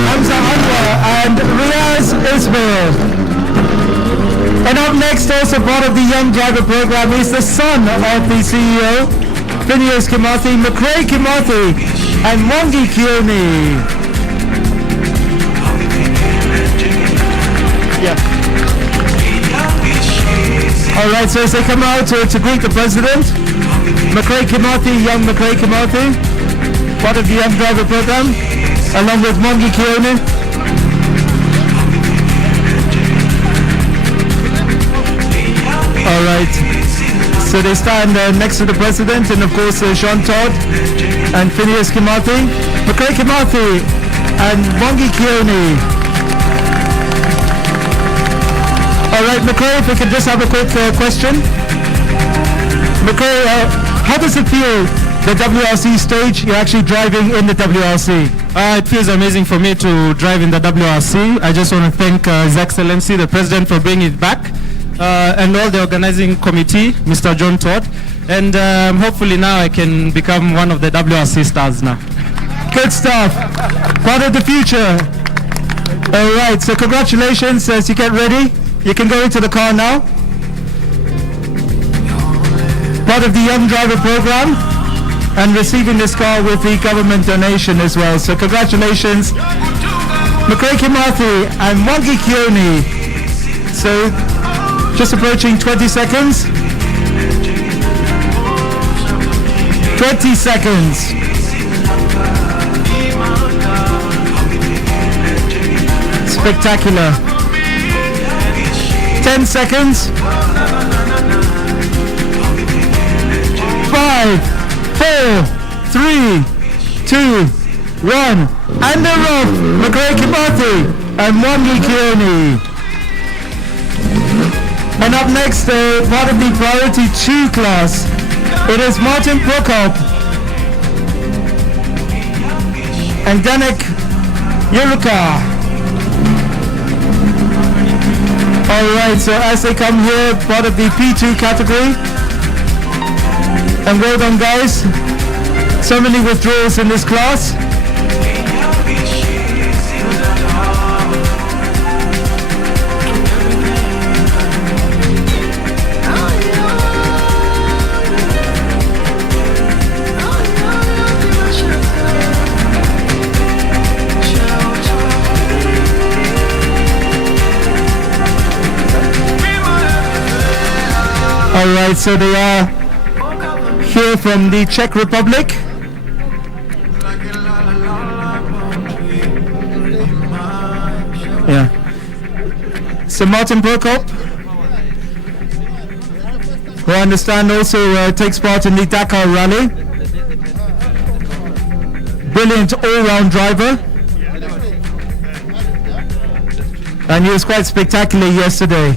Hamza Anwar and Riaz Ismail. And up next, also part of the Young Driver Program, is the son of the CEO, Phineas Kimathi, McRae Kimathi, and Mwangi Kioni. Yeah. All right, so as they come out to greet the President, McRae Kimathi, young McRae Kimathi, part of the Young Driver Program, along with Mwangi Kioni. All right, so they stand next to the President, and of course Sean Todd and Phineas Kimathi, McRae Kimathi and Mwangi Kioni. All right, McRae, if we could just have a quick question. McRae, how does it feel, the WRC stage? You're actually driving in the WRC. It feels amazing for me to drive in the WRC. I just want to thank His Excellency, the President, for bringing it back, and all the organizing committee, Mr. John Todd. And hopefully now I can become one of the WRC stars now. Good stuff. Part of the future. All right, so congratulations as you get ready. You can go into the car now. Part of the Young Driver Program, and receiving this car with the government donation as well. So congratulations, McRae Kimathi and Mwangi Kioni. So just approaching 20 seconds. 20 seconds. Spectacular. 10 seconds. 5, 4, 3, 2, 1, and they're off. McRae Kimathi and Mwangi Kioni. And up next, part of the Priority 2 class, it is Martin Prokop and Danek Yuruka. Alright, so as they come here, part of the P2 category. And well done, guys. So many withdrawals in this class. All right, so they are here from the Czech Republic. Yeah. Sir Martin Prokop, who I understand also takes part in the Dakar Rally. Brilliant all-round driver. And he was quite spectacular yesterday.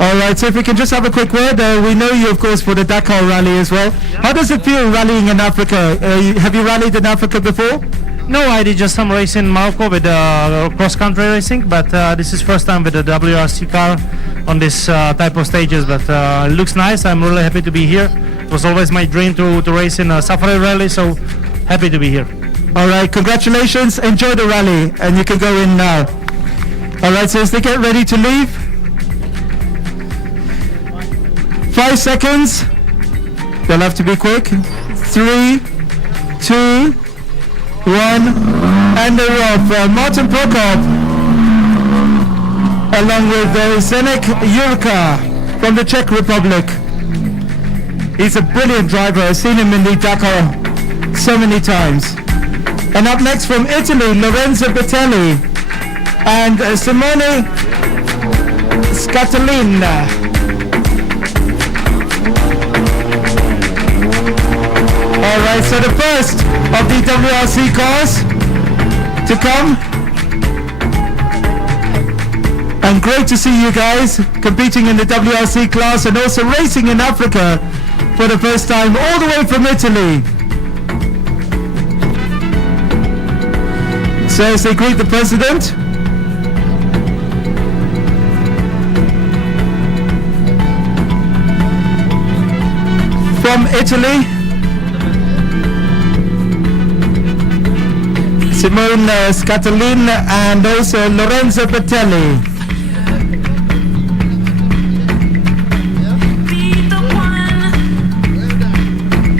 All right, so if we can just have a quick word. We know you, of course, for the Dakar Rally as well. How does it feel rallying in Africa? Have you rallied in Africa before? No, I did just some racing in Morocco with cross-country racing, but this is first time with the WRC car on this type of stages, but it looks nice. I'm really happy to be here. It was always my dream to race in a safari rally, so happy to be here. All right, congratulations. Enjoy the rally, and you can go in now. All right, so as they get ready to leave, 5 seconds. They'll have to be quick. 3, 2, 1, and they're off. Martin Prokop, along with Zdeněk Jurka from the Czech Republic. He's a brilliant driver. I've seen him in the Dakar so many times. And up next from Italy, Lorenzo Bertelli and Simone Scatolin. All right, so the first of the WRC cars to come. And great to see you guys competing in the WRC class and also racing in Africa for the first time, all the way from Italy. So as they greet the president. From Italy, Simone Scatolin and also Lorenzo Bertelli.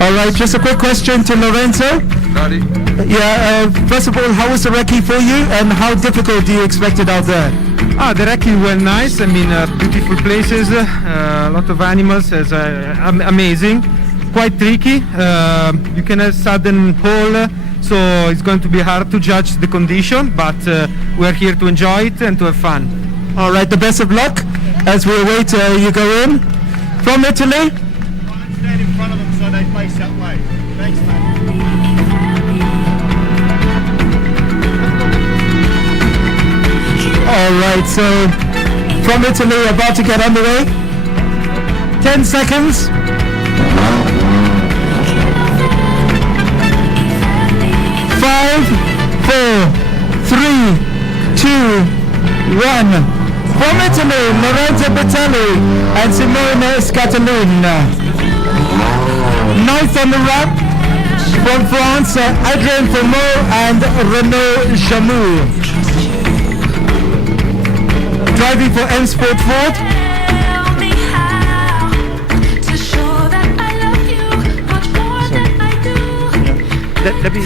All right, just a quick question to Lorenzo. Yeah, first of all, how was the recce for you and how difficult do you expect it out there? The recce were nice. I mean, beautiful places, a lot of animals, amazing. Quite tricky. You can have sudden hole, so it's going to be hard to judge the condition, but we're here to enjoy it and to have fun. All right, the best of luck as we await you go in. From Italy? Stand in front of them so they face that way. Thanks, mate. All right, so from Italy, about to get underway. 10 seconds. 5, 4, 3, 2, 1. From Italy, Lorenzo Bertelli and Simone Scatolin. Ninth on the ramp. From France, Adrien Fourmeau and Renaud Jamou. Driving for M Sport Ford. Let me...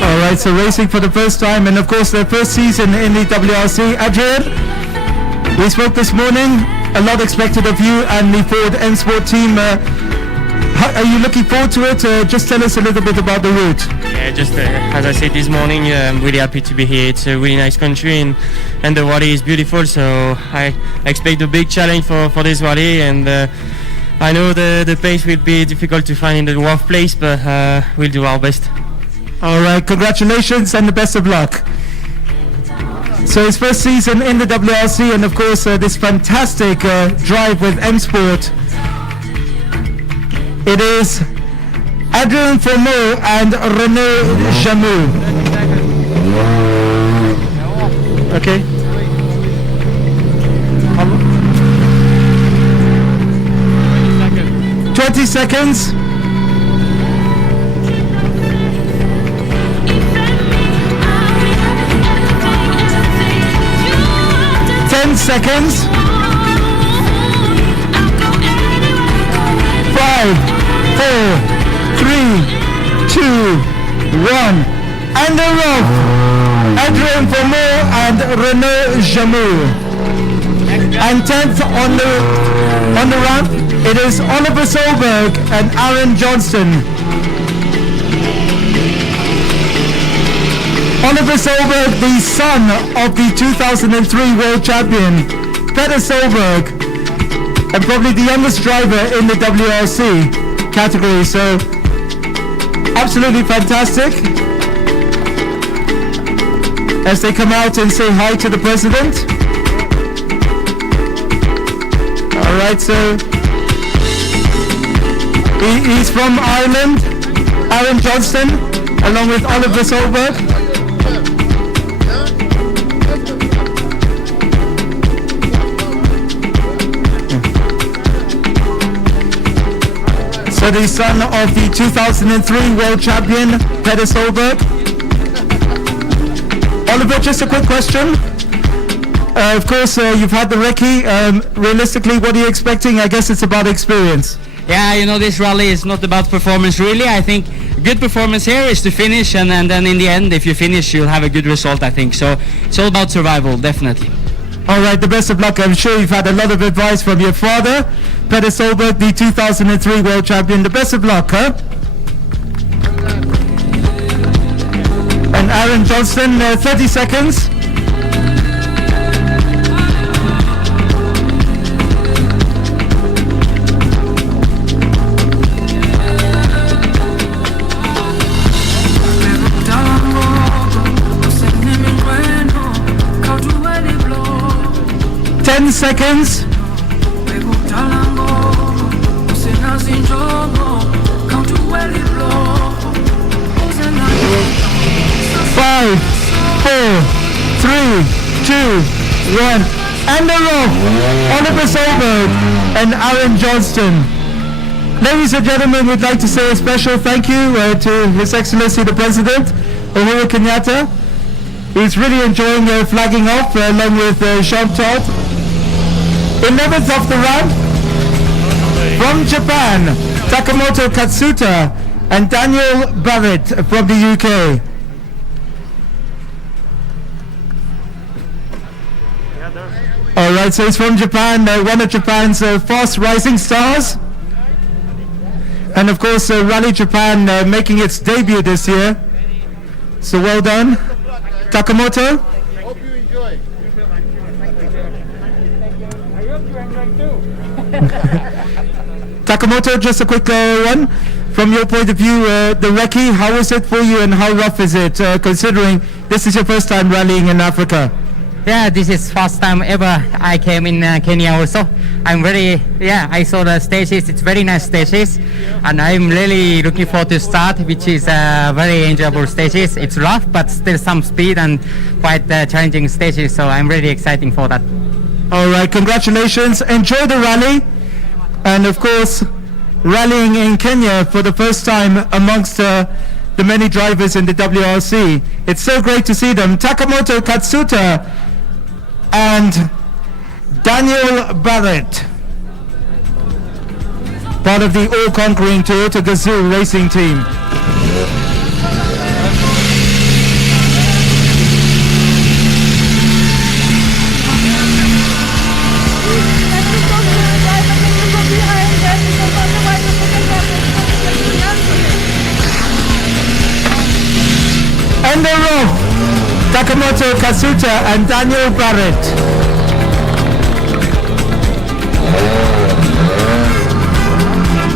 Alright, so racing for the first time and of course their first season in the WRC. Adrian, we spoke this morning, a lot expected of you and the Ford M Sport team. Are you looking forward to it? Just tell us a little bit about the route. Yeah, just as I said this morning, I'm really happy to be here. It's a really nice country and the rally is beautiful, so I expect a big challenge for this rally, and I know the pace will be difficult to find in the rough place, but we'll do our best. All right, congratulations and the best of luck. So his first season in the WRC and of course this fantastic drive with M Sport. It is Adrien Fourmeau and Renaud Jamou. Okay. 20 seconds. 10 seconds. 5, 4, 3, 2, 1. And they're off. Adrien Formeau and Renaud Jamour. And 10th on the ramp, it is Oliver Solberg and Aaron Johnston. Oliver Solberg, the son of the 2003 world champion, Peter Solberg, and probably the youngest driver in the WRC category. So, absolutely fantastic. As they come out and say hi to the president. All right, so he's from Ireland, Aaron Johnston, along with Oliver Solberg. So the son of the 2003 world champion, Peter Solberg. Oliver, just a quick question. Of course, you've had the recce. Realistically, what are you expecting? I guess it's about experience. Yeah, you know, this rally is not about performance really. I think good performance here is to finish, and then in the end, if you finish, you'll have a good result, I think. So it's all about survival, definitely. All right, the best of luck. I'm sure you've had a lot of advice from your father, Peter Solberg, the 2003 world champion. The best of luck, huh? And Aaron Johnston, 30 seconds. Seconds. 5, 4, 3, 2, 1. And they're off. Oliver Solberg and Aaron Johnston. Ladies and gentlemen, we'd like to say a special thank you to His Excellency the President, Uhuru Kenyatta. He's really enjoying flagging off along with Jean Todt. 11th off the ramp from Japan, Takamoto Katsuta and Daniel Barrett from the UK. Alright, so he's from Japan, one of Japan's fast rising stars. And of course, Rally Japan making its debut this year. So well done. Takamoto. Hope you enjoy. Takamoto, just a quick one. From your point of view, the recce, how is it for you and how rough is it, considering this is your first time rallying in Africa? Yeah, this is first time ever I came in Kenya also. I'm very, I saw the stages, it's very nice stages. And I'm really looking forward to start, which is very enjoyable stages. It's rough, but still some speed and quite challenging stages. So I'm really excited for that. All right, congratulations. Enjoy the rally. And of course, rallying in Kenya for the first time amongst the many drivers in the WRC. It's so great to see them. Takamoto Katsuta and Daniel Barrett, part of the all-conquering Toyota Gazoo racing team. And they're off. Takamoto Katsuta and Daniel Barrett.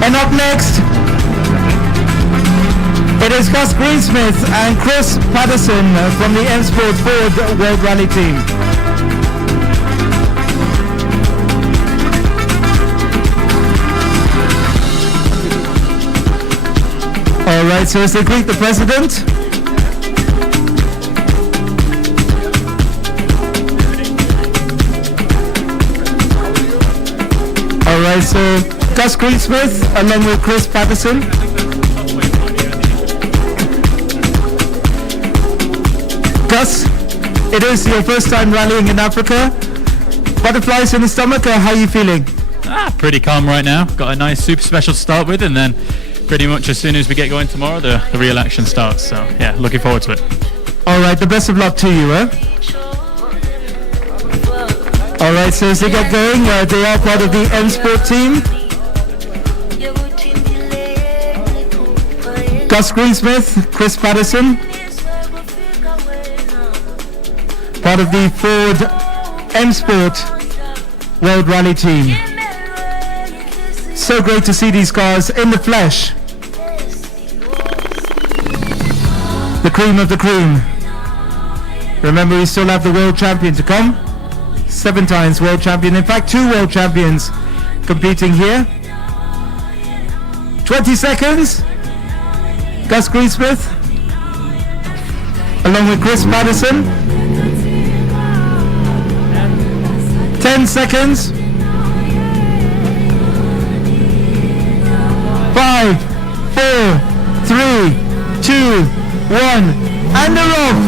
And up next, it is Gus Greensmith and Chris Patterson from the M Sport Ford World Rally Team. All right, so as they greet the president. All right, so Gus Greensmith along with Chris Patterson. Gus, it is your first time rallying in Africa. Butterflies in the stomach, how are you feeling? Pretty calm right now. Got a nice super special to start with, and then pretty much as soon as we get going tomorrow, the real action starts. So yeah, looking forward to it. All right, the best of luck to you, All right, so as they get going, they are part of the M Sport team. Gus Greensmith, Chris Patterson, part of the Ford M Sport World Rally team. So great to see these cars in the flesh. The cream of the cream. Remember, we still have the world champion to come. 7 times world champion. In fact, 2 world champions competing here. 20 seconds. Gus Greensmith along with Chris Patterson. 10 seconds. 5, 4, 3, 2, 1. And they're off.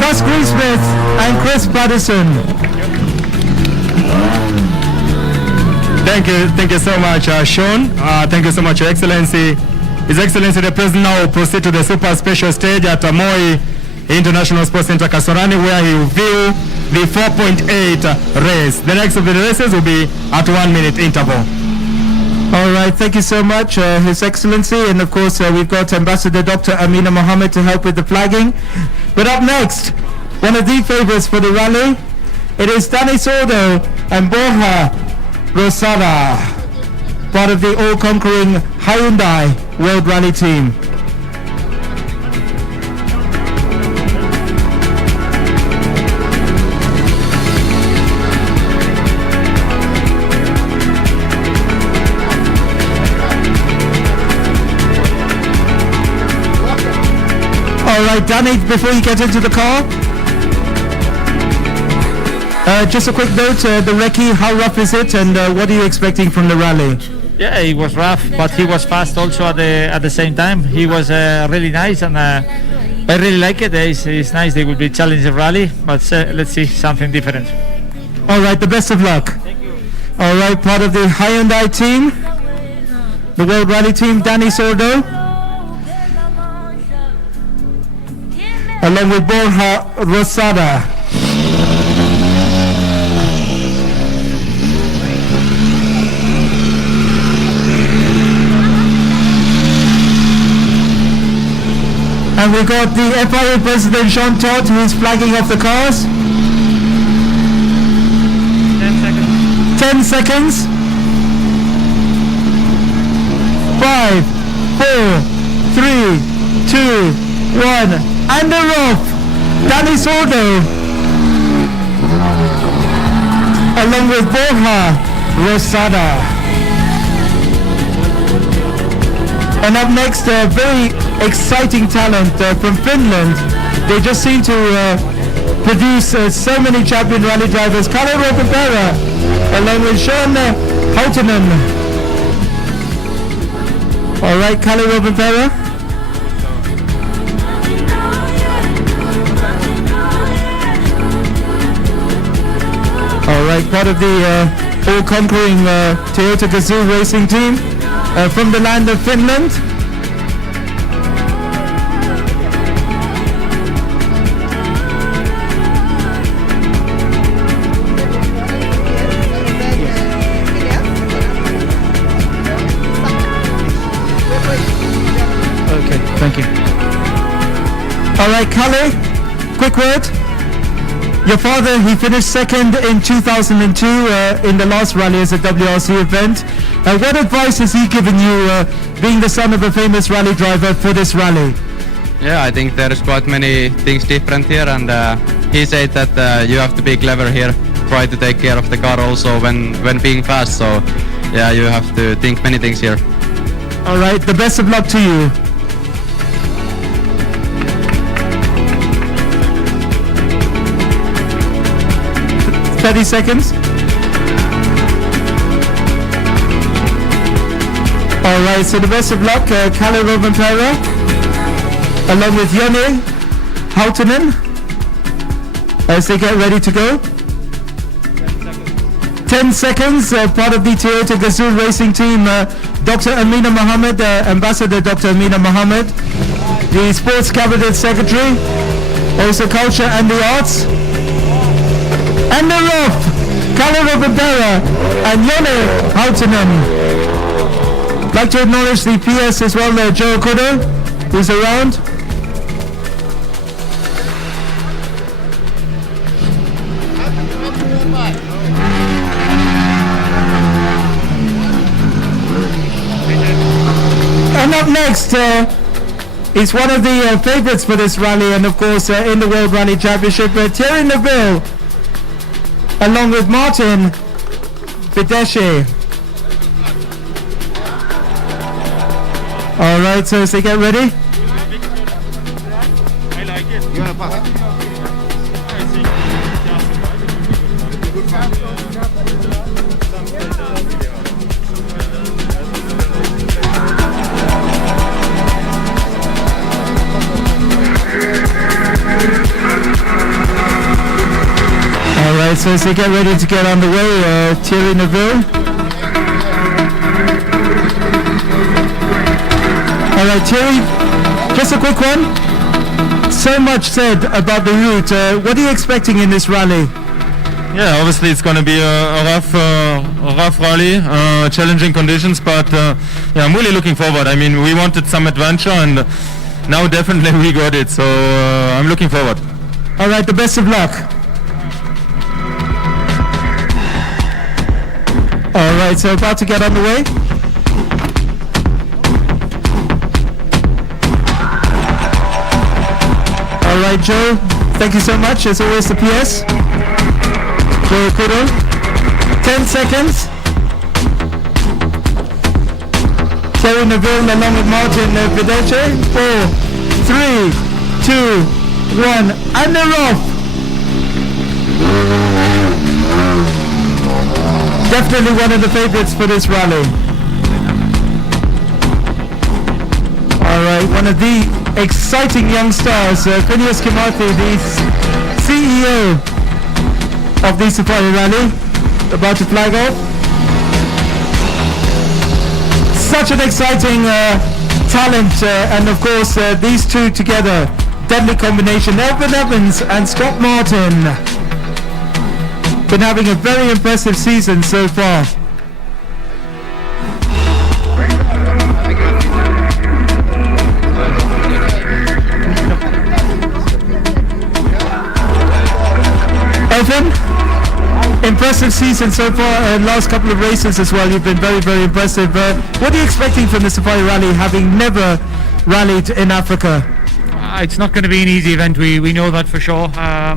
Gus Greensmith and Chris Patterson. Thank you so much, Sean. Thank you so much, Your Excellency. His Excellency the President now will proceed to the super special stage at Moi International Sports Center Kasarani, where he will view the 4.8 race. The next of the races will be at 1 minute interval. All right, thank you so much, His Excellency. And of course, we've got Ambassador Dr. Amina Mohammed to help with the flagging. But up next, one of the favorites for the rally, it is Danny Sordo and Borja Rosada, part of the all-conquering Hyundai World Rally team. All right, Danny, before you get into the car, just a quick note, the recce, how rough is it, and what are you expecting from the rally? Yeah, it was rough, but he was fast also at the same time. He was really nice, and I really like it. It's nice. They will be challenging rally, but let's see something different. All right, the best of luck. Thank you. All right, part of the Hyundai team, the World Rally team, Danny Sordo, along with Borja Rosada. And we got the FIA President Jean Todt, who is flagging off the cars. 10 seconds. 10 seconds. 5, 4, 3, 2, 1. And they're off. Danny Sordo, along with Borja Rosada. And up next, a very exciting talent from Finland. They just seem to produce so many champion rally drivers. Kalle Rovanperä, along with Sean Houtanen. All right, Kalle Rovanperä. All right, part of the all-conquering Toyota Gazoo racing team from the land of Finland. Okay, thank you. All right, Kalle, quick word. Your father, he finished second in 2002 in the last rally as a WRC event. What advice has he given you, being the son of a famous rally driver, for this rally? Yeah, I think there's quite many things different here, and he said that you have to be clever here, try to take care of the car also when being fast, so yeah, you have to think many things here. All right, the best of luck to you. – 30 seconds. All right, so the best of luck, Kalle Rovanperä, along with Joni Houtanen, as they get ready to go. 10 seconds, part of the Toyota Gazoo racing team, Dr. Amina Mohammed, Ambassador Dr. Amina Mohammed, the Sports Cabinet Secretary, also Culture and the Arts, and the ROF, Kalara Babera and Yone Houtanen. I'd like to acknowledge the PS as well, Joe Kudo, who's around. And up next is one of the favourites for this rally, and of course in the World Rally Championship, Thierry Neuville, along with Martin Videshe. All right, so get ready. I like it. You want to pass? Alright, so get ready to get underway, Thierry Neuville. Alright, Thierry, just a quick one. So much said about the route. What are you expecting in this rally? Yeah, obviously it's going to be a rough rally, challenging conditions, but yeah, I'm really looking forward. I mean, we wanted some adventure, and now definitely we got it, so I'm looking forward. Alright, the best of luck. Alright, so about to get underway. Alright, Joe, thank you so much. As always, the PS. Joe Kudo. 10 seconds. Thierry Neuville along with Martin Videshe. 4, 3, 2, 1, and they're off. Definitely one of the favorites for this rally. Alright, one of the exciting young stars, Phineas Kimathi, the CEO of the Safari Rally, about to flag off. Such an exciting talent, and of course these two together, deadly combination. Elvin Evans and Scott Martin. Been having a very impressive season so far. Elvin, impressive season so far, last couple of races as well. You've been very, very impressive. What are you expecting from the Safari Rally, having never rallied in Africa? It's not going to be an easy event, we know that for sure.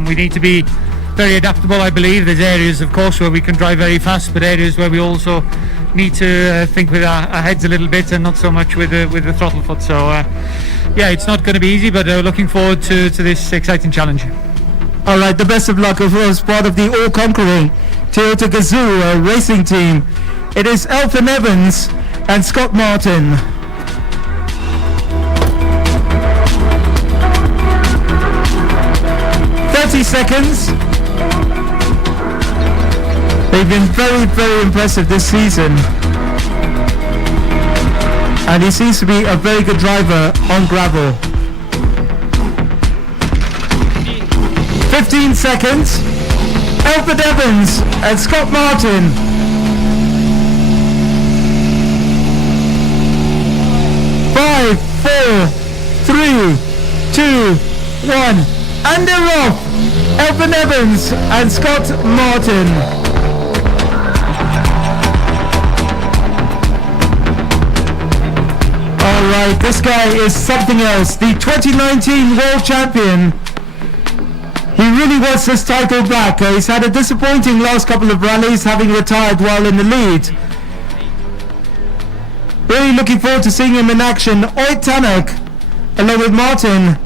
We need to be very adaptable, I believe. There's areas, of course, where we can drive very fast, but areas where we also need to think with our heads a little bit and not so much with the throttle foot. So, yeah, it's not going to be easy, but looking forward to this exciting challenge. All right, the best of luck, of course, part of the all-conquering Toyota Gazoo racing team. It is Elfyn Evans and Scott Martin. Seconds. They've been very, very impressive this season, and he seems to be a very good driver on gravel. 15 seconds. Elfyn Evans and Scott Martin. Five, 4, 3, 2, 1. And they're off. Elfyn Evans and Scott Martin. Alright, this guy is something else. The 2019 World Champion. He really wants this title back. He's had a disappointing last couple of rallies, having retired while in the lead. Really looking forward to seeing him in action. Oyt Tanak, along with Martin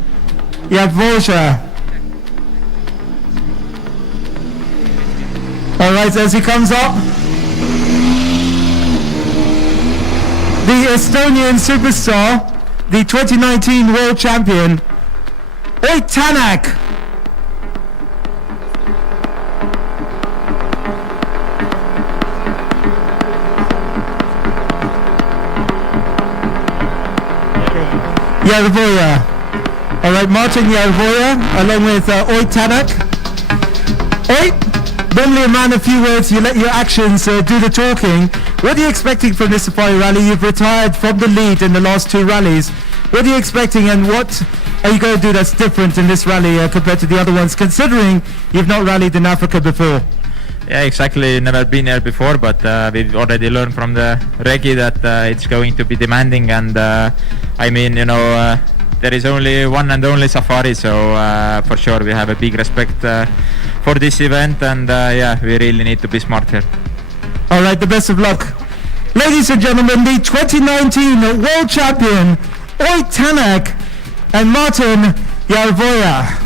Yadvorja. Alright, as he comes up, the Estonian superstar, the 2019 World Champion, Oyt Tanak. Yarvoya. All right, Martin Yarvoya, along with Oit Tanak. Oit, normally a man of few words, you let your actions do the talking. What are you expecting from this Safari Rally? You've retired from the lead in the last 2 rallies. What are you expecting, and what are you going to do that's different in this rally compared to the other ones, considering you've not rallied in Africa before? Yeah, exactly. Never been here before, but we've already learned from the recce that it's going to be demanding, and I mean, you know, there is only one and only Safari, so for sure we have a big respect for this event, and yeah, we really need to be smart here. All right, the best of luck. Ladies and gentlemen, the 2019 World Champion, Oit Tanak and Martin Yarvoya.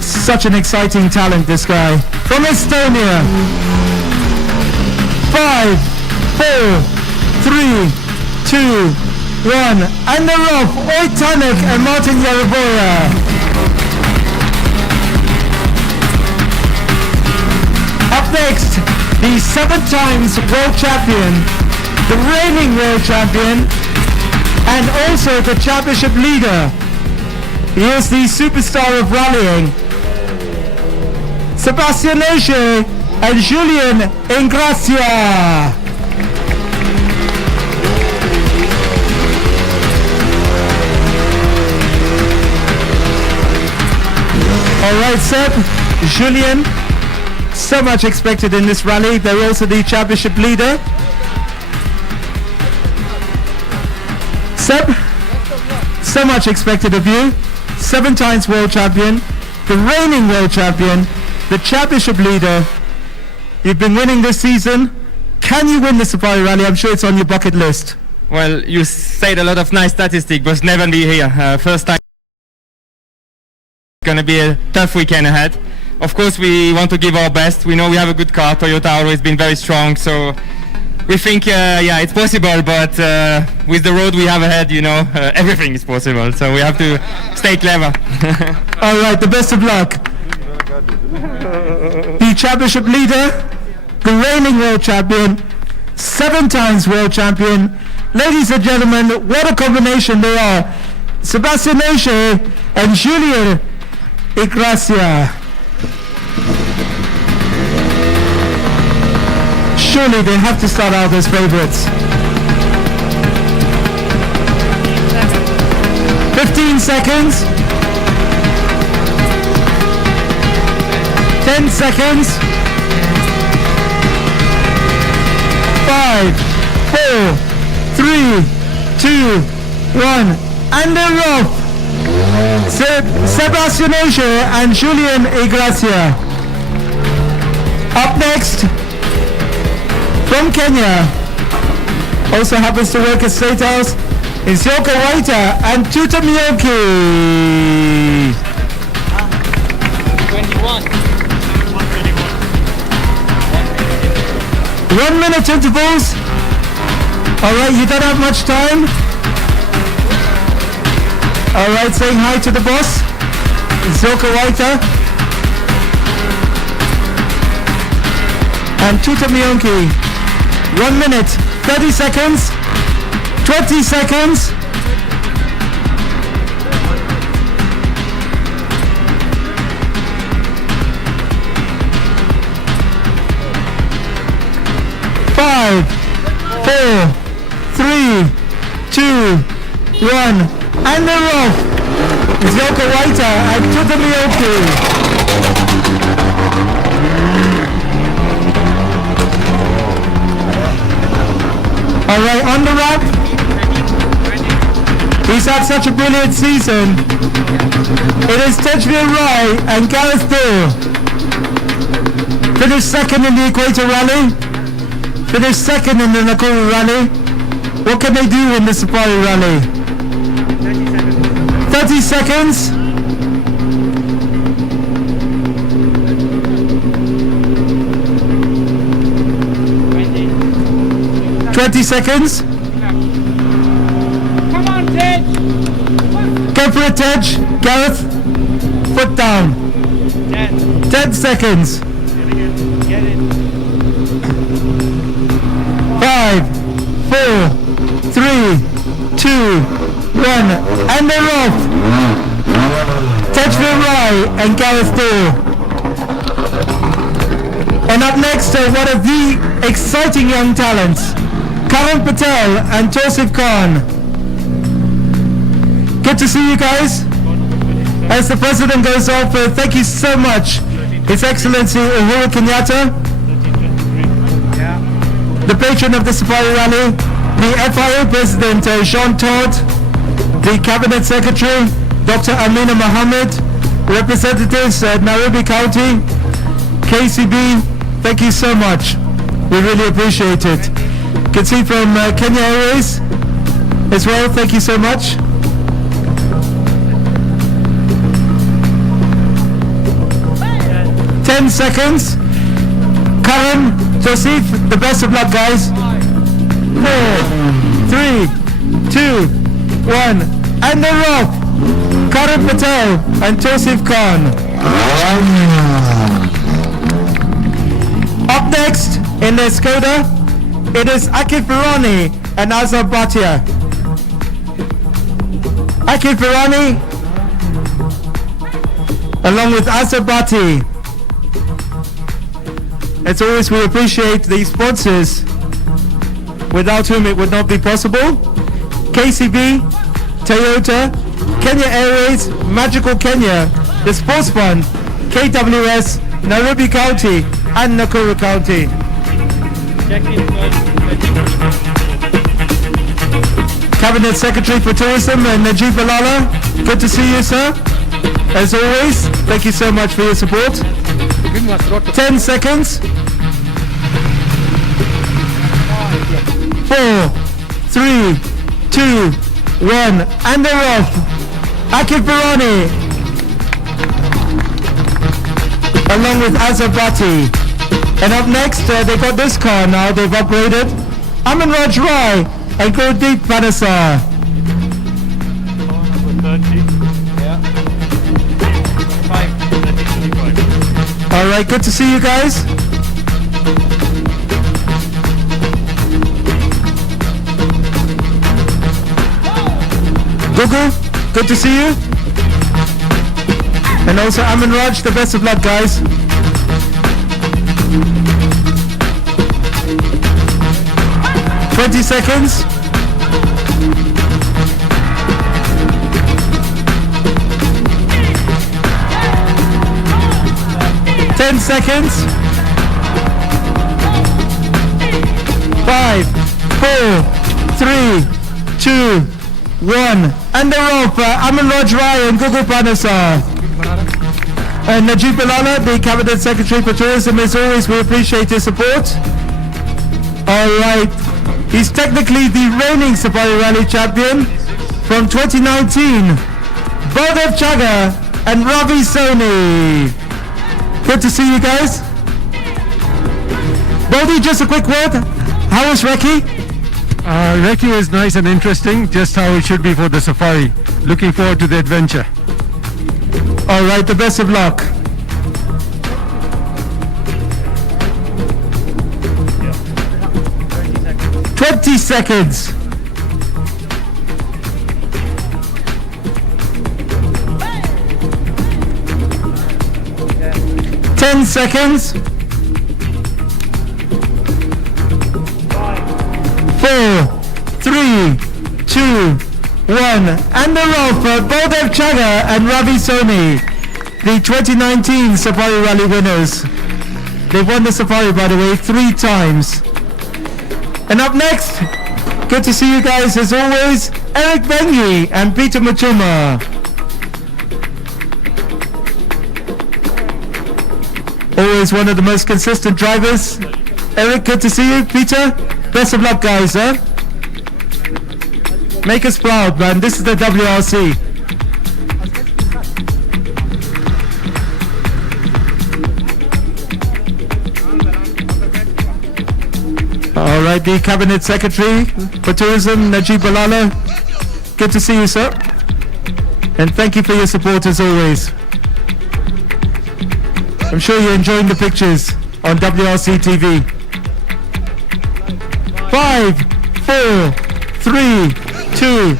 Such an exciting talent, this guy. From Estonia. 5, 4, 3, 2, 1. And they're off. Oit Tanak and Martin Yarvoya. Up next, the 7 times world champion, the reigning world champion, and also the championship leader. He is the superstar of rallying, Sebastian Ogier and Julien Ingracia. All right, Seb, Julien, so much expected in this rally. They're also the championship leader. Seb, so much expected of you. 7 times world champion, the reigning world champion, the championship leader. You've been winning this season. Can you win the Safari Rally? I'm sure it's on your bucket list. Well, you said a lot of nice statistics, but never be here. First time. It's going to be a tough weekend ahead. Of course, we want to give our best. We know we have a good car. Toyota always been very strong, so we think, yeah, it's possible. But with the road we have ahead, you know, everything is possible. So we have to stay clever. All right, the best of luck. The championship leader, the reigning world champion, 7 times world champion. Ladies and gentlemen, what a combination they are. Sebastian Ogier and Julien Ingracia. Surely they have to start out as favorites. 15 seconds. 10 seconds. 5, 4, 3, 2, 1, and they're off. Sebastian Ogier and Julien Ingracia. Up next, from Kenya, also happens to work at State House, is Yoko Waita and Tuta Miyoki. 1 minute intervals. All right, you don't have much time. All right, saying hi to the boss, Yoko Waita and Tuta Miyoki. 1 minute, 30 seconds, 20 seconds. Five, 4, 3, 2, 1, and they're off. Yoko Waita and Tuta Miyoki. All right, on the wrap. He's had such a brilliant season. It is Tejveer Rai and Gareth Bill. Finished second in the Equator Rally. Finished second in the Nakuru Rally. What can they do in the Safari Rally? 30 seconds. 20 seconds. Come on, Tej. Go for it, Tej. Gareth, foot down. 10 seconds. 5, 4, 4, 3, 2, 1, and they're off. Tejveer Rai and Gareth Dorr. And up next, one of the exciting young talents, Karan Patel and Tausif Khan. Good to see you guys. As the President goes off, thank you so much, His Excellency Uhuru Kenyatta, the patron of the Safari Rally, the FIA President Jean Todt, the Cabinet Secretary Dr. Amina Mohammed, representatives at Nairobi County, KCB, thank you so much. We really appreciate it. You can see from Kenya Airways as well, thank you so much. Ten seconds. Karan, Tausif, the best of luck, guys. 4, 3, 2, 1, and they're off. Karan Patel and Tausif Khan. Up next in the Skoda, it is Akif Firani and Azhar Bhatia. Akif Firani along with Azhar Bhati. As always, we appreciate the sponsors without whom it would not be possible. KCB, Toyota, Kenya Airways, Magical Kenya, the Sports Fund, KWS, Nairobi County, and Nakuru County. Cabinet Secretary for Tourism, Najib Balala. Good to see you, sir. As always, thank you so much for your support. 10 seconds. 4, 3, 2, 1, and they're off. Akif Firani along with Azhar Bhati. And up next, they got this car now, they've upgraded. Aman Raj Rai and Gurdeep Panasar. Alright, good to see you guys. Gugu, good to see you. And also Aman Raj, the best of luck, guys. Seconds. 10 seconds. 5, 4, 3, 2, 1, and they're off. Aman Raj Rai and Gugu Panasar. And Najib Balala, the Cabinet Secretary for Tourism, as always, we appreciate your support. Alright, he's technically the reigning Safari Rally champion from 2019, Baldev Chaga and Ravi Soni. Good to see you guys. Baldi, just a quick word. How was Recce? Recce is nice and interesting, just how it should be for the safari. Looking forward to the adventure. Alright, the best of luck. Yeah. 20 seconds. 10 seconds. 4, 3, 2, 1, and they're off. Baldev Chaga and Ravi Soni, the 2019 Safari Rally winners. They've won the Safari, by the way, 3 times. And up next, good to see you guys as always, Eric Benyi and Peter Machuma. Always one of the most consistent drivers. Eric, good to see you. Peter, best of luck, guys, huh? Make us proud, man. This is the WRC. All right, the Cabinet Secretary for Tourism, Najib Balala. Good to see you, sir. And thank you for your support as always. I'm sure you're enjoying the pictures on WRC TV. 5, 4, 3, 2,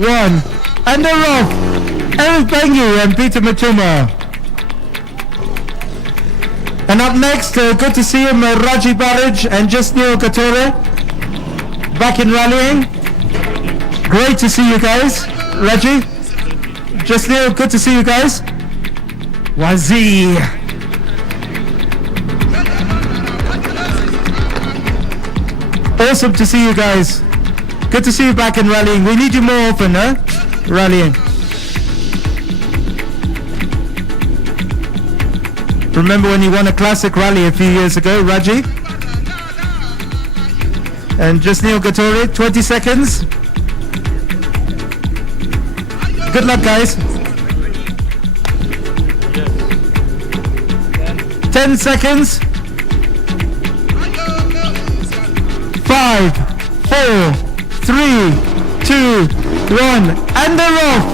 1, and they're off. Eric Bengu and Peter Matuma. And up next, good to see him, Raji Baraj and Jasneel Gatore, back in rallying. Great to see you guys. Raji, Jasneel, good to see you guys. Wazee. Awesome to see you guys. Good to see you back in rallying. We need you more often, huh? Rallying. Remember when you won a classic rally a few years ago, Raji? And Jasneel Gatore, 20 seconds. Good luck, guys. 10 seconds. 5, 4, 3, 2, 1, and they're off.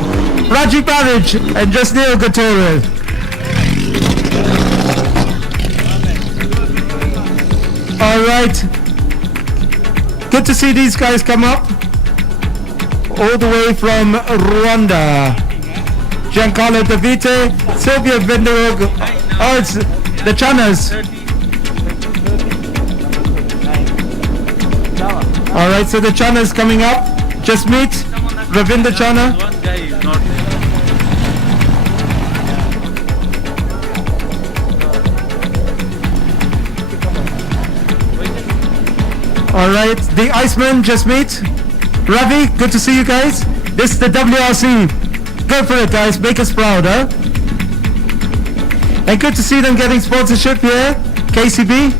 Raji Baraj and Jasneel Gatore. All right. Good to see these guys come up. All the way from Rwanda. Giancarlo Davite, Sylvia Venderog. Oh, it's the Chanas. All right, so the Chanas coming up. Just meet Ravinder Chana. All right, the Iceman, just meet. Ravi, good to see you guys. This is the WRC. Go for it, guys. Make us proud, huh? And good to see them getting sponsorship here. KCB,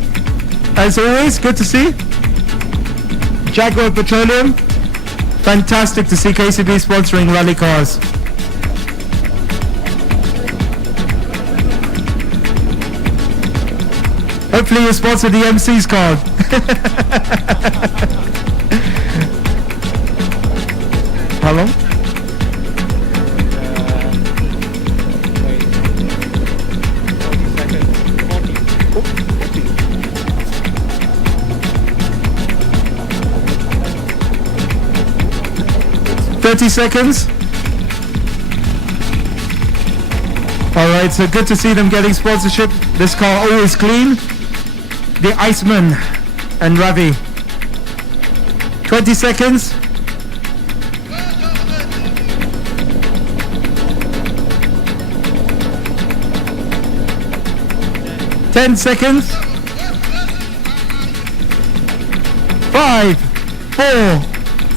as always, good to see. Jaguar Petroleum. Fantastic to see KCB sponsoring rally cars. Hopefully you sponsor the MC's card. How long? $30 seconds. All right, so good to see them getting sponsorship. This car always clean. The Iceman and Ravi. 20 seconds. $10 seconds. 5, 4,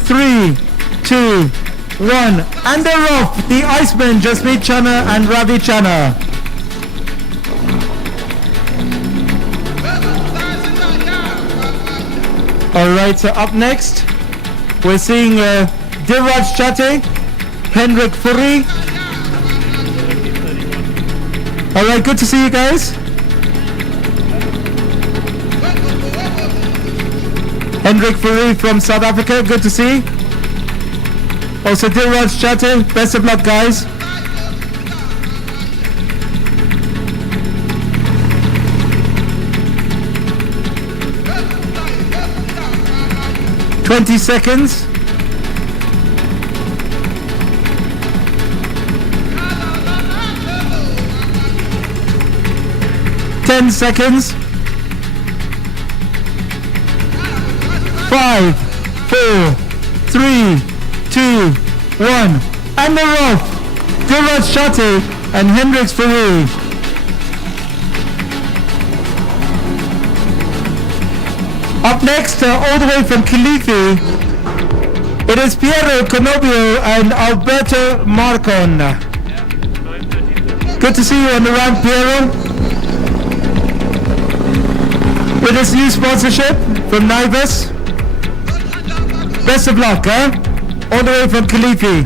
3, 2, 1, and they're off. The Iceman, Jasmeet Chana and Ravi Chana. All right, so up next, we're seeing Diraj Chate, Henrik Furi. All right, good to see you guys. Henrik Furi from South Africa, good to see. Also Diraj Chate, best of luck, guys. $20 seconds. $10 seconds. 5, 4, 3, 2, 1, and they're off. Diraj Chate and Hendrix Furi. Up next, all the way from Kilifi, it is Piero Conobio and Alberto Marcon. Good to see you on the ramp, Piero. With this new sponsorship from Nivus. Best of luck, huh? All the way from Kilifi.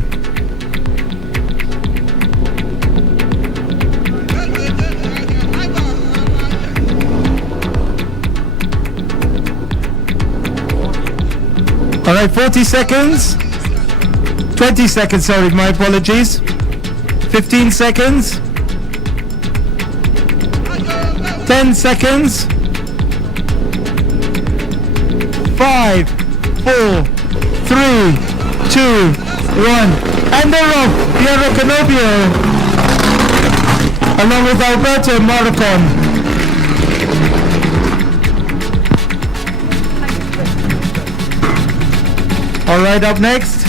All right, 40 seconds. 20 seconds, sorry, my apologies. 15 seconds. 10 seconds. 5, 4, 3, 2, 1. And they're off. Piero Canobio, along with Alberto Maricon. All right, up next,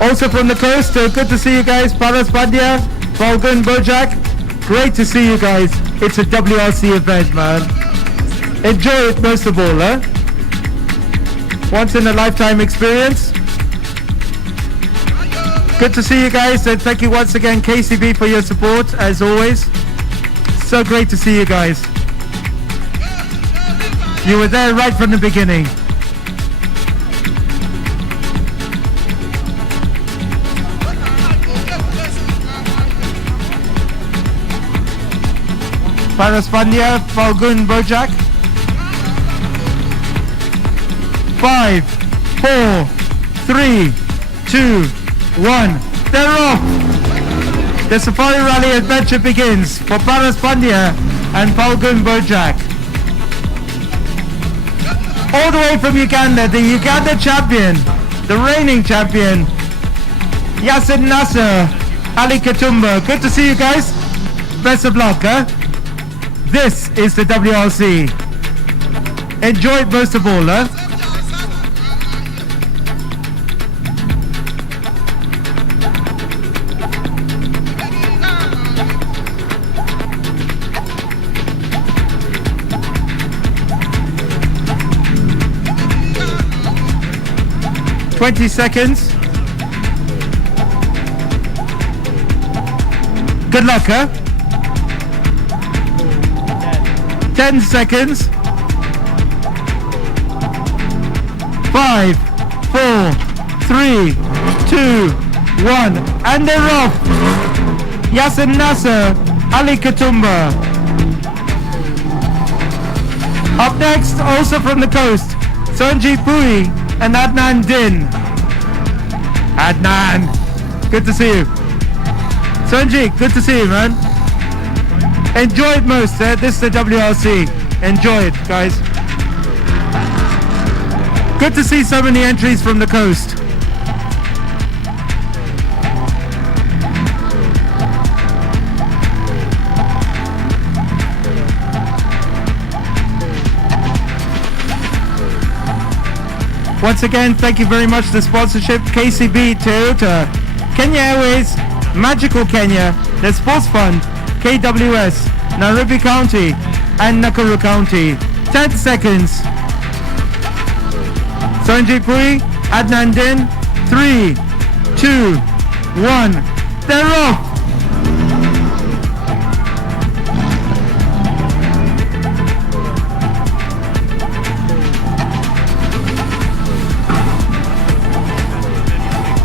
also from the coast, good to see you guys. Paras Pandya, Falgun Bojak, great to see you guys. It's a WRC event, man. Enjoy it most of all, huh? Once in a lifetime experience. Good to see you guys, and thank you once again, KCB, for your support, as always. So great to see you guys. You were there right from the beginning. Paras Pandya, Falgun Bojak. 5, 4, 3, 2, 1. They're off. The Safari Rally adventure begins for Paras Pandya and Falgun Bojak. All the way from Uganda, the Uganda champion, the reigning champion, Yassin Nasser, Ali Katumba. Good to see you guys. Best of luck, huh? This is the WRC. Enjoy it most of all, huh? "20 seconds. Good luck, huh? 10 seconds. 5, 4, 3, 2, 1. And they're off. Yassin Nasser, Ali Katumba. Up next, also from the coast, Sonji Pui and Adnan Din. Adnan, good to see you. Sonji, good to see you, man. Enjoy it most, this is the WRC. Enjoy it, guys. Good to see so many entries from the coast. Once again, thank you very much for the sponsorship. KCB, Toyota, Kenya Airways, Magical Kenya, the Sports Fund, KWS, Nairobi County, and Nakuru County. 10 seconds. Sanjay Puri, Adnan Din, 3, 2, 1. They're off.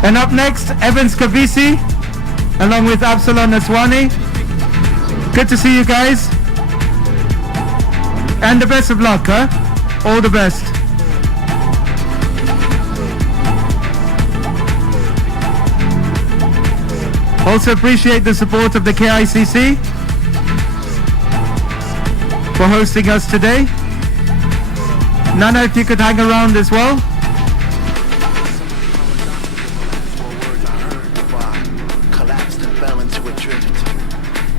And up next, Evans KBC, along with Absalon Aswani. Good to see you guys. And the best of luck, huh? All the best. Also appreciate the support of the KICC for hosting us today. Nana, if you could hang around as well.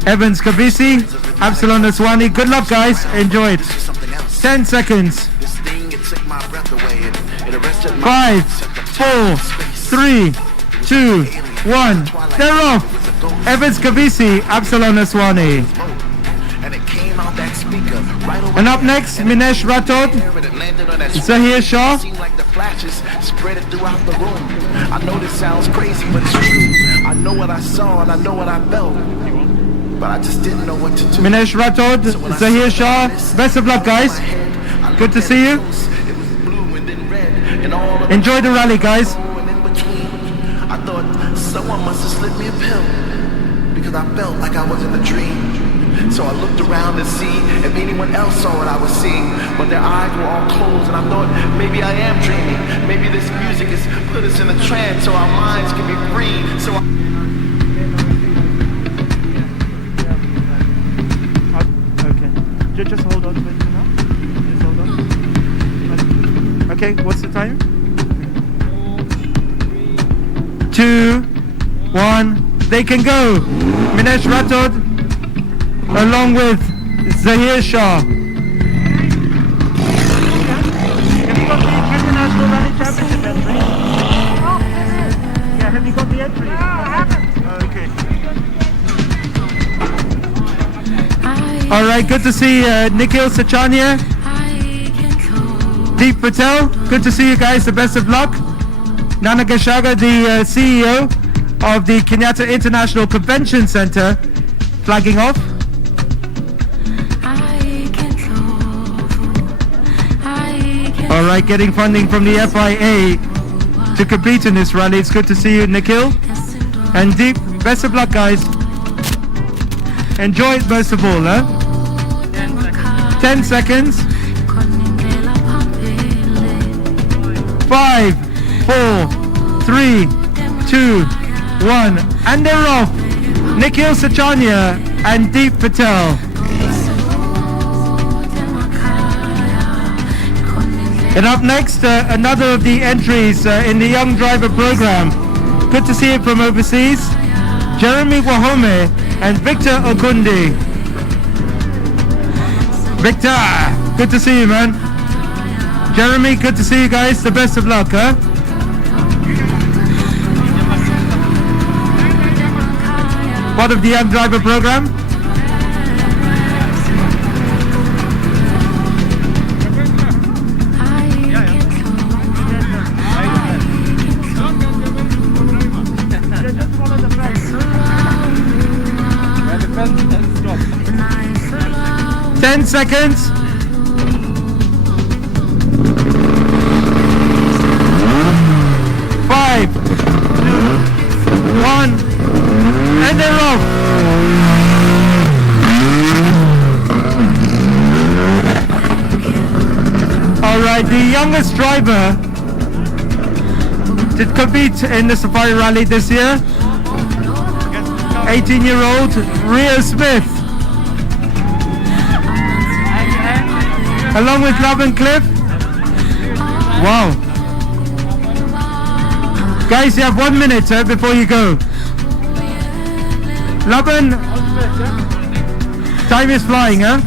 Evans Kabisi, Absalon Aswani. Good luck, guys. Enjoy it. 10 seconds. 5, 4, 3, 2, 1. They're off. Evans Kabisi, Absalon Aswani. And up next, Minesh Rathod, Zahir Shah. I know this sounds crazy, but it's true. I know what I saw and I know what I felt, but I just didn't know what to do. Minesh Rathod, Zahir Shah. Best of luck, guys. Good to see you. Enjoy the rally, guys. I thought someone must have slipped me a pill, because I felt like I was in a dream. So I looked around to see if anyone else saw what I was seeing, but their eyes were all closed, and I thought maybe I am dreaming. Maybe this music has put us in a trance so our minds can be free. So Okay, just hold on for now. Just hold on. Okay, what's the time? they can go. Minesh Rathod along with Zahir Shah. Have you got the entry? No, I haven't. Okay. All right, good to see Nikhil Sachania, Deep Patel. Good to see you guys. The best of luck. Nana Gashaga, the CEO of the Kenyatta International Convention Center, flagging off. All right, getting funding from the FIA to compete in this rally. It's good to see you, Nikhil. And Deep, best of luck, guys. Enjoy it most of all, huh? 10 seconds. 5, 4, 3, 2, 1. And they're off. Nikhil Sachania and Deep Patel. And up next, another of the entries in the Young Driver program. Good to see it from overseas. Jeremy Wahome and Victor Okundi. Victor, good to see you, man. Jeremy, good to see you guys. The best of luck, huh? Part of the Young Driver program. Ten seconds. 5, 2, 1, and they're off. All right, the youngest driver to compete in the Safari Rally this year, 18-year-old Rio Smith. Along with Laban Cliff. Wow. Guys, you have 1 minute before you go. Laban, time is flying, huh?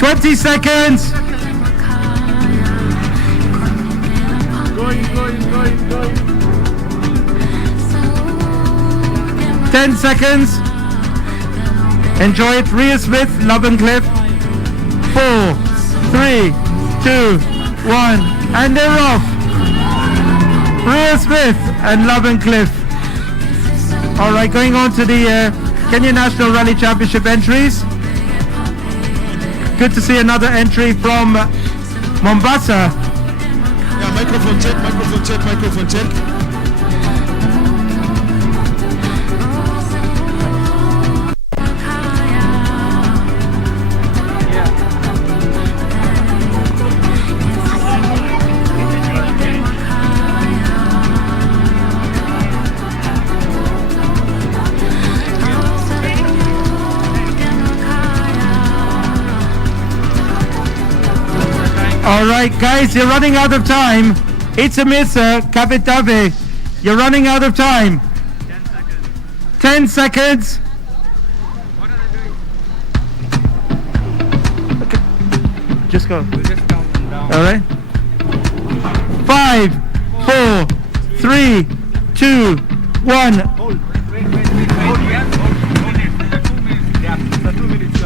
$20 seconds. Going. 10 seconds. Enjoy it. Rio Smith, Laban Cliff. 4, 3, 2, 1, and they're off. Rio Smith and Laban Cliff. All right, going on to the Kenya National Rally Championship entries. Good to see another entry from Mombasa. Yeah, microphone check. All right, guys, you're running out of time. It's a miss, Kapitabe. You're running out of time. 10 seconds. Okay. Just go. We'll just count them down. All right. 5, 4, 3, 2, 1. Hold. Wait. Hold it. The 2 minutes. Yeah. The 2 minutes.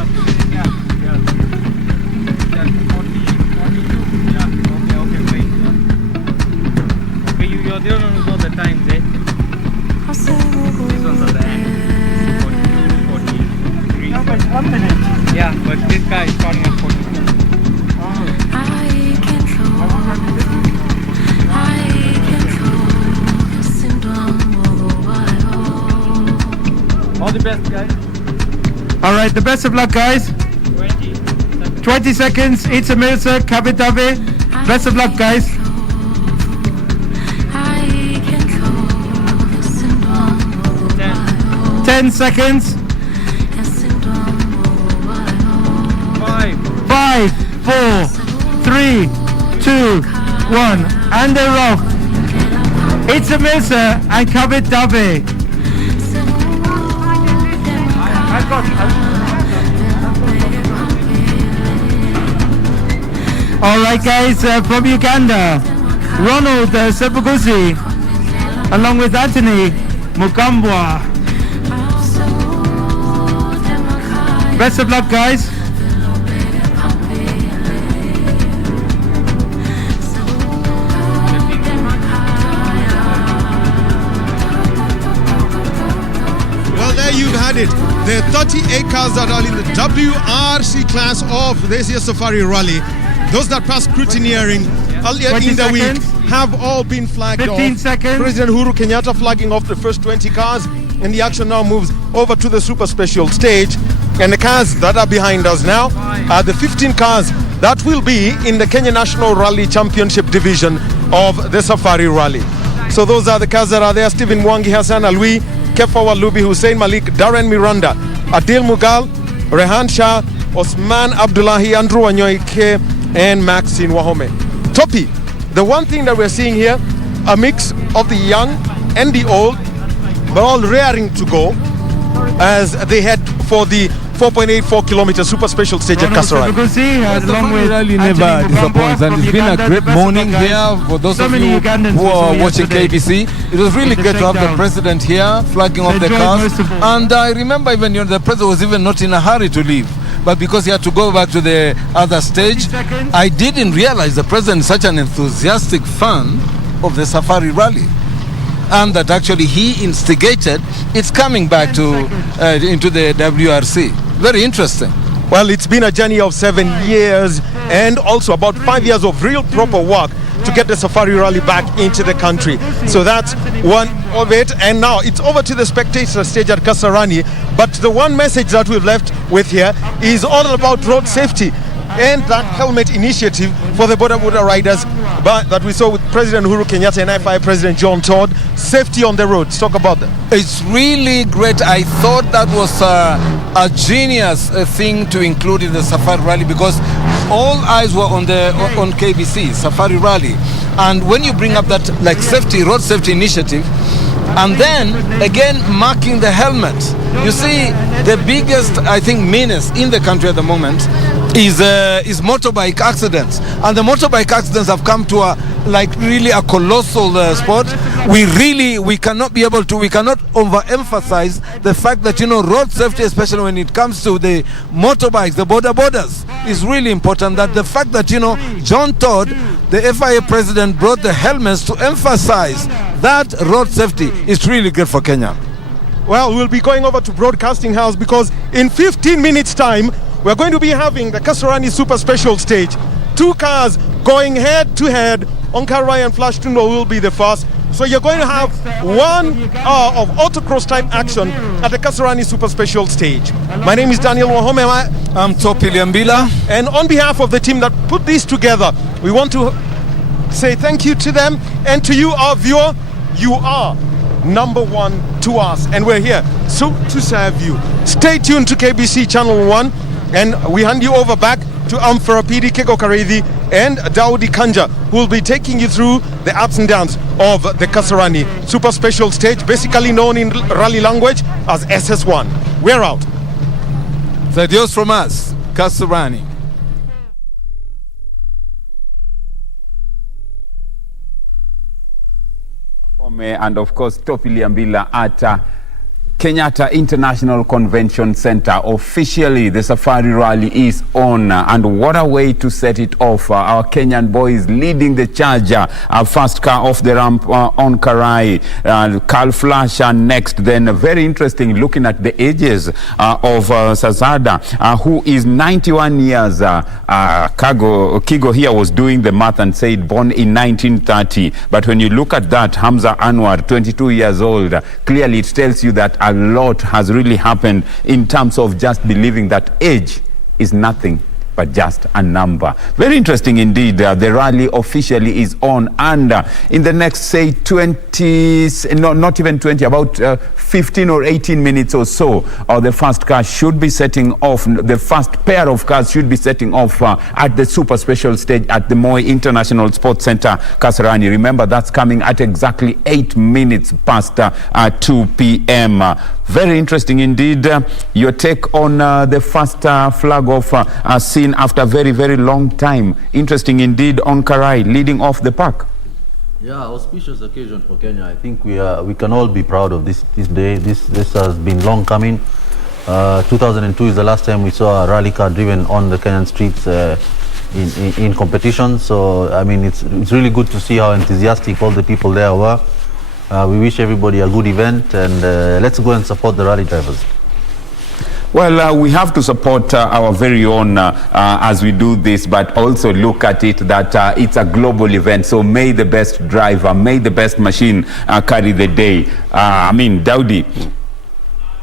Yeah. You don't know the times, eh? This one's at the end. 43. No, but it's 1 minute. Yeah, but this guy is starting at 42. All the best, guys. All right, the best of luck, guys. 20 seconds. It's a Mirza, Kapitabe. Best of luck, guys. 10 seconds. 5, 4, 3, 2, 1. Under Rock, It's a Milsa and Kabit Dabe. Alright guys, from Uganda, Ronald Sepuguzi, along with Anthony Mugambwa. Best of luck guys. Well, there you've had it. There are 38 cars that are in the WRC class of this year's Safari Rally. Those that passed scrutineering earlier in the week have all been flagged 15 off. seconds. President Uhuru Kenyatta flagging off the first 20 cars, and the action now moves over to the super special stage. And the cars that are behind us now are the 15 cars that will be in the Kenya National Rally Championship division of the Safari Rally. So those are the cars that are there: Stephen Mwangi, Hassan Alwi, Kefa Walubi, Hussein Malik, Darren Miranda, Adil Mughal, Rehan Shah, Osman Abdullahi, Andrew Wanyoike, and Maxine Wahome. Topi, the one thing that we're seeing here, a mix of the young and the old, but all raring to go as they head for the 4.84 kilometer super special stage at Kasarani. The rally never disappoints, and it's been a great morning here for those of you who are watching KBC. It was really great to have the president here flagging off the cars, and I remember even the president was even not in a hurry to leave, but because he had to go back to the other stage. I didn't realize the president is such an enthusiastic fan of the Safari Rally, and that actually he instigated its coming back to into the WRC. Very interesting. Well, it's been a journey of 7 years and also about 5 years of real proper work to get the Safari Rally back into the country. So that's one of it, and now it's over to the spectator stage at Kasarani. But the one message that we've left with here is all about road safety and that helmet initiative for the border riders that we saw with President Uhuru Kenyatta and FIA President John Todd. Safety on the roads, talk about that. It's really great. I thought that was a genius thing to include in the Safari Rally, because all eyes were on KBC Safari Rally, and when you bring up that like road safety initiative, and then again marking the helmet, you see the biggest, I think, menace in the country at the moment is motorbike accidents, and the motorbike accidents have come to really a colossal spot. We cannot overemphasize the fact that road safety, especially when it comes to the motorbikes, the borders, is really important. That the fact that John Todd, the FIA president, brought the helmets to emphasize that road safety is really good for Kenya. Well, we'll be going over to Broadcasting House because in 15 minutes time we're going to be having the Kasarani Super Special Stage. 2 cars going head to head. Onkarai and Flash Tundo will be the first. So you're going to have 1 hour of autocross type action at the Kasarani Super Special Stage. My name is Daniel Wahome. I'm Topi Liambila. And on behalf of the team that put this together, we want to say thank you to them, and to you, our viewer. You are number 1 to us, and we're here so to serve you. Stay tuned to KBC Channel 1, and we hand you over back to Amfarapidi Keko Karethi and Daudi Kanja, who will be taking you through the ups and downs of the Kasarani Super Special Stage, basically known in rally language as SS1. We're out. So adios from us, Kasarani. And of course, Topi Liambila at Kenyatta International Convention Center. Officially, the Safari Rally is on, and what a way to set it off. Our Kenyan boys leading the charge. Our first car off the ramp on Karai. Carl Flasher next. Then very interesting looking at the ages of Sazada, who is 91 years. Kigo here was doing the math and said born in 1930. But when you look at that, Hamza Anwar, 22 years old, clearly it tells you that a lot has really happened in terms of just believing that age is nothing but just a number. Very interesting indeed. The rally officially is on, and in the next, say, 20, not even 20, about 15 or 18 minutes or so, the first car should be setting off. The first pair of cars should be setting off at the super special stage at the Moi International Sports Center, Kasarani. Remember, that's coming at exactly 8 minutes past 2 p.m. Very interesting indeed. Your take on the first flag off seen after a very, very long time. Interesting indeed on Karai leading off the pack. Yeah, auspicious occasion for Kenya. I think we can all be proud of this day. This has been long coming. 2002 is the last time we saw a rally car driven on the Kenyan streets in competition. So I mean, it's really good to see how enthusiastic all the people there were. We wish everybody a good event, and let's go and support the rally drivers. Well, we have to support our very own as we do this, but also look at it that it's a global event. So may the best driver, may the best machine carry the day. I mean, Daudi,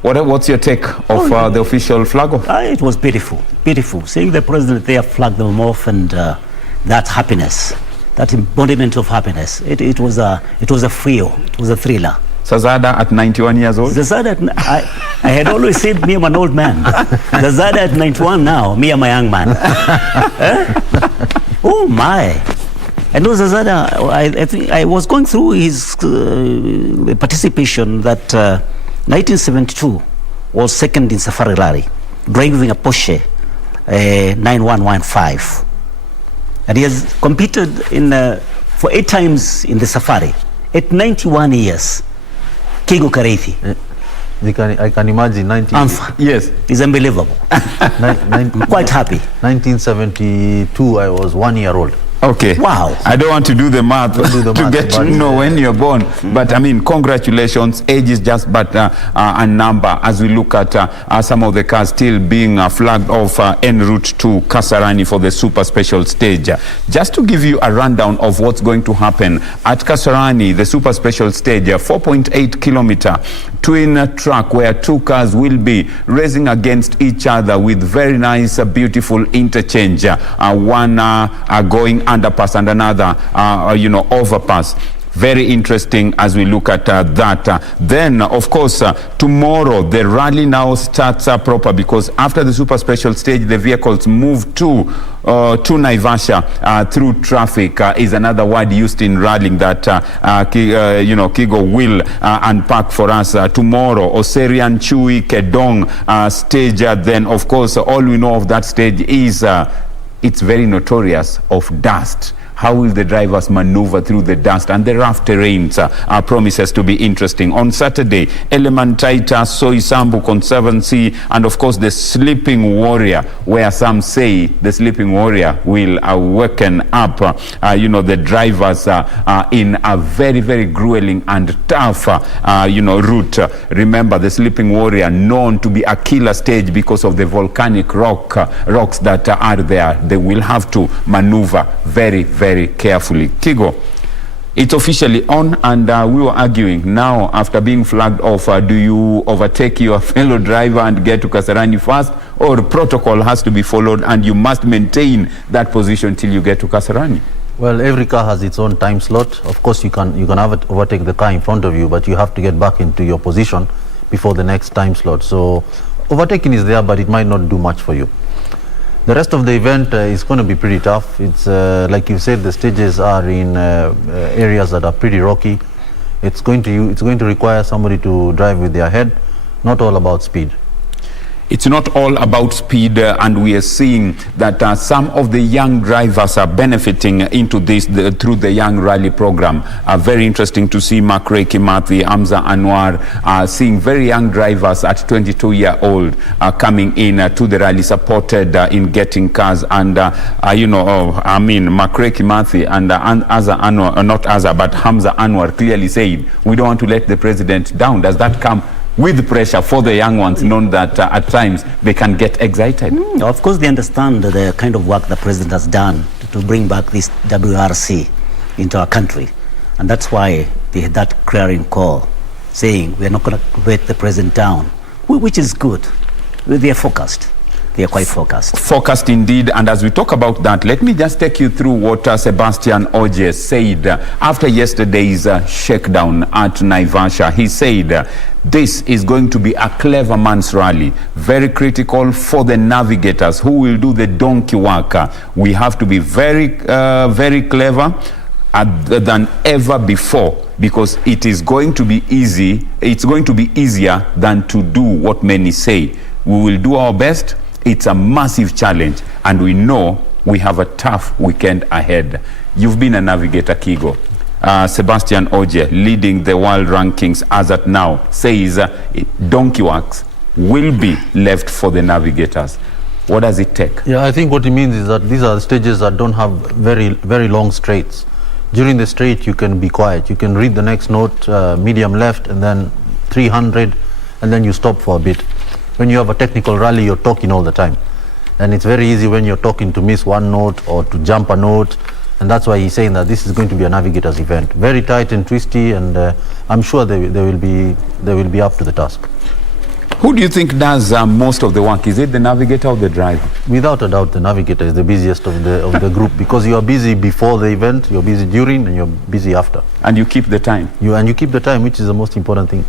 what's your take of the official flag off? It was beautiful, beautiful. Seeing the president there flag them off, and that happiness, that embodiment of happiness. It was a thrill. It was a thriller. Zazada at 91 years old? Zazada, I had always said me, I'm an old man. Zazada at 91 now, me, I'm a young man. Oh my. I know Zazada, I think I was going through his participation that 1972 was second in Safari Rally, driving a Porsche 9115. And he has competed for 8 times in the Safari. At 91 years, Kigo Kareithi. I can imagine 19. Yes, it's unbelievable. I'm quite happy. 1972, I was 1 year old. Okay. Wow. I don't want to do the math to get to know when you're born. But I mean, congratulations. Age is just but a number as we look at some of the cars still being flagged off en route to Kasarani for the super special stage. Just to give you a rundown of what's going to happen at Kasarani, the super special stage, 4.8 kilometer twin track where 2 cars will be racing against each other with very nice, beautiful interchange. One going underpass and another, overpass. Very interesting as we look at that. Then, of course, tomorrow the rally now starts proper, because after the super special stage, the vehicles move to Naivasha through traffic. Is another word used in rallying that Kigo will unpack for us tomorrow. Oserian, Chui, Kedong stage. Then, of course, all we know of that stage is it's very notorious of dust. How will the drivers maneuver through the dust? And the rough terrains promises to be interesting. On Saturday, Elementaita, Soisambu Conservancy, and of course the Sleeping Warrior, where some say the Sleeping Warrior will awaken up, the drivers in a very, very grueling and tough, route. Remember, the Sleeping Warrior, known to be a killer stage because of the volcanic rocks that are there. They will have to maneuver very, very carefully. Kigo, it's officially on, and we were arguing now, after being flagged off, do you overtake your fellow driver and get to Kasarani first, or protocol has to be followed and you must maintain that position till you get to Kasarani? Well, every car has its own time slot. Of course, you can overtake the car in front of you, but you have to get back into your position before the next time slot. So overtaking is there, but it might not do much for you. The rest of the event is going to be pretty tough. It's like you said, the stages are in areas that are pretty rocky. It's going to require somebody to drive with their head, not all about speed. It's not all about speed, and we are seeing that some of the young drivers are benefiting into this through the Young Rally program. Very interesting to see Makre Kimathi, Hamza Anwar, seeing very young drivers at 22-year-old coming in to the rally, supported in getting cars. And Makre Kimathi and Hamza Anwar clearly said, we don't want to let the president down. Does that come with pressure for the young ones, known that at times they can get excited? Of course, they understand the kind of work the president has done to bring back this WRC into our country. And that's why they had that clearing call, saying we are not going to let the president down, which is good. They are focused. they are quite focused. Focused indeed. And as we talk about that, let me just take you through what Sebastian Ogier said after yesterday's shakedown at Naivasha. He said, this is going to be a clever man's rally, very critical for the navigators who will do the donkey work. We have to be very clever than ever before, because it is going to be easy. It's going to be easier than to do what many say. We will do our best. It's a massive challenge, and we know we have a tough weekend ahead. You've been a navigator, Kigo. Sebastian Ogier, leading the world rankings as at now, says donkey works will be left for the navigators. What does it take? Yeah, I think what he means is that these are stages that don't have very long straights. During the straight, you can be quiet. You can read the next note, medium left, and then 300, and then you stop for a bit. When you have a technical rally, you're talking all the time. And it's very easy when you're talking to miss one note or to jump a note. And that's why he's saying that this is going to be a navigator's event. Very tight and twisty, and I'm sure they will be up to the task. Who do you think does most of the work? Is it the navigator or the driver? Without a doubt, the navigator is the busiest of the group, because you are busy before the event, you're busy during, and you're busy after. And you keep the time. You keep the time, which is the most important thing.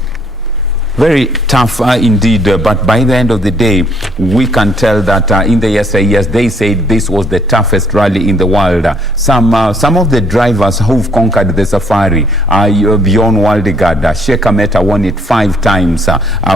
Very tough indeed, but by the end of the day, we can tell that in the yesteryears, they said this was the toughest rally in the world. Some of the drivers who've conquered the safari, Bjorn Waldegard, Sheikh Meta won it 5 times.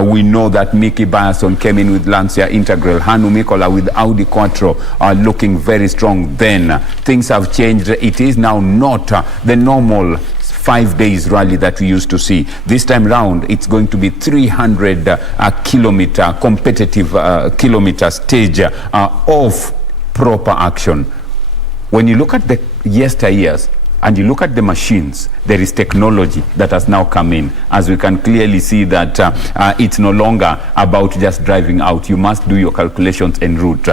We know that Mickey Byerson came in with Lancia Integral, Hanu Mikola with Audi Quattro, looking very strong then. Things have changed. It is now not the normal 5 days rally that we used to see. This time round, it's going to be 300 kilometer competitive kilometer stage of proper action. When you look at the yesteryears and you look at the machines, there is technology that has now come in, as we can clearly see that it's no longer about just driving out. You must do your calculations en route.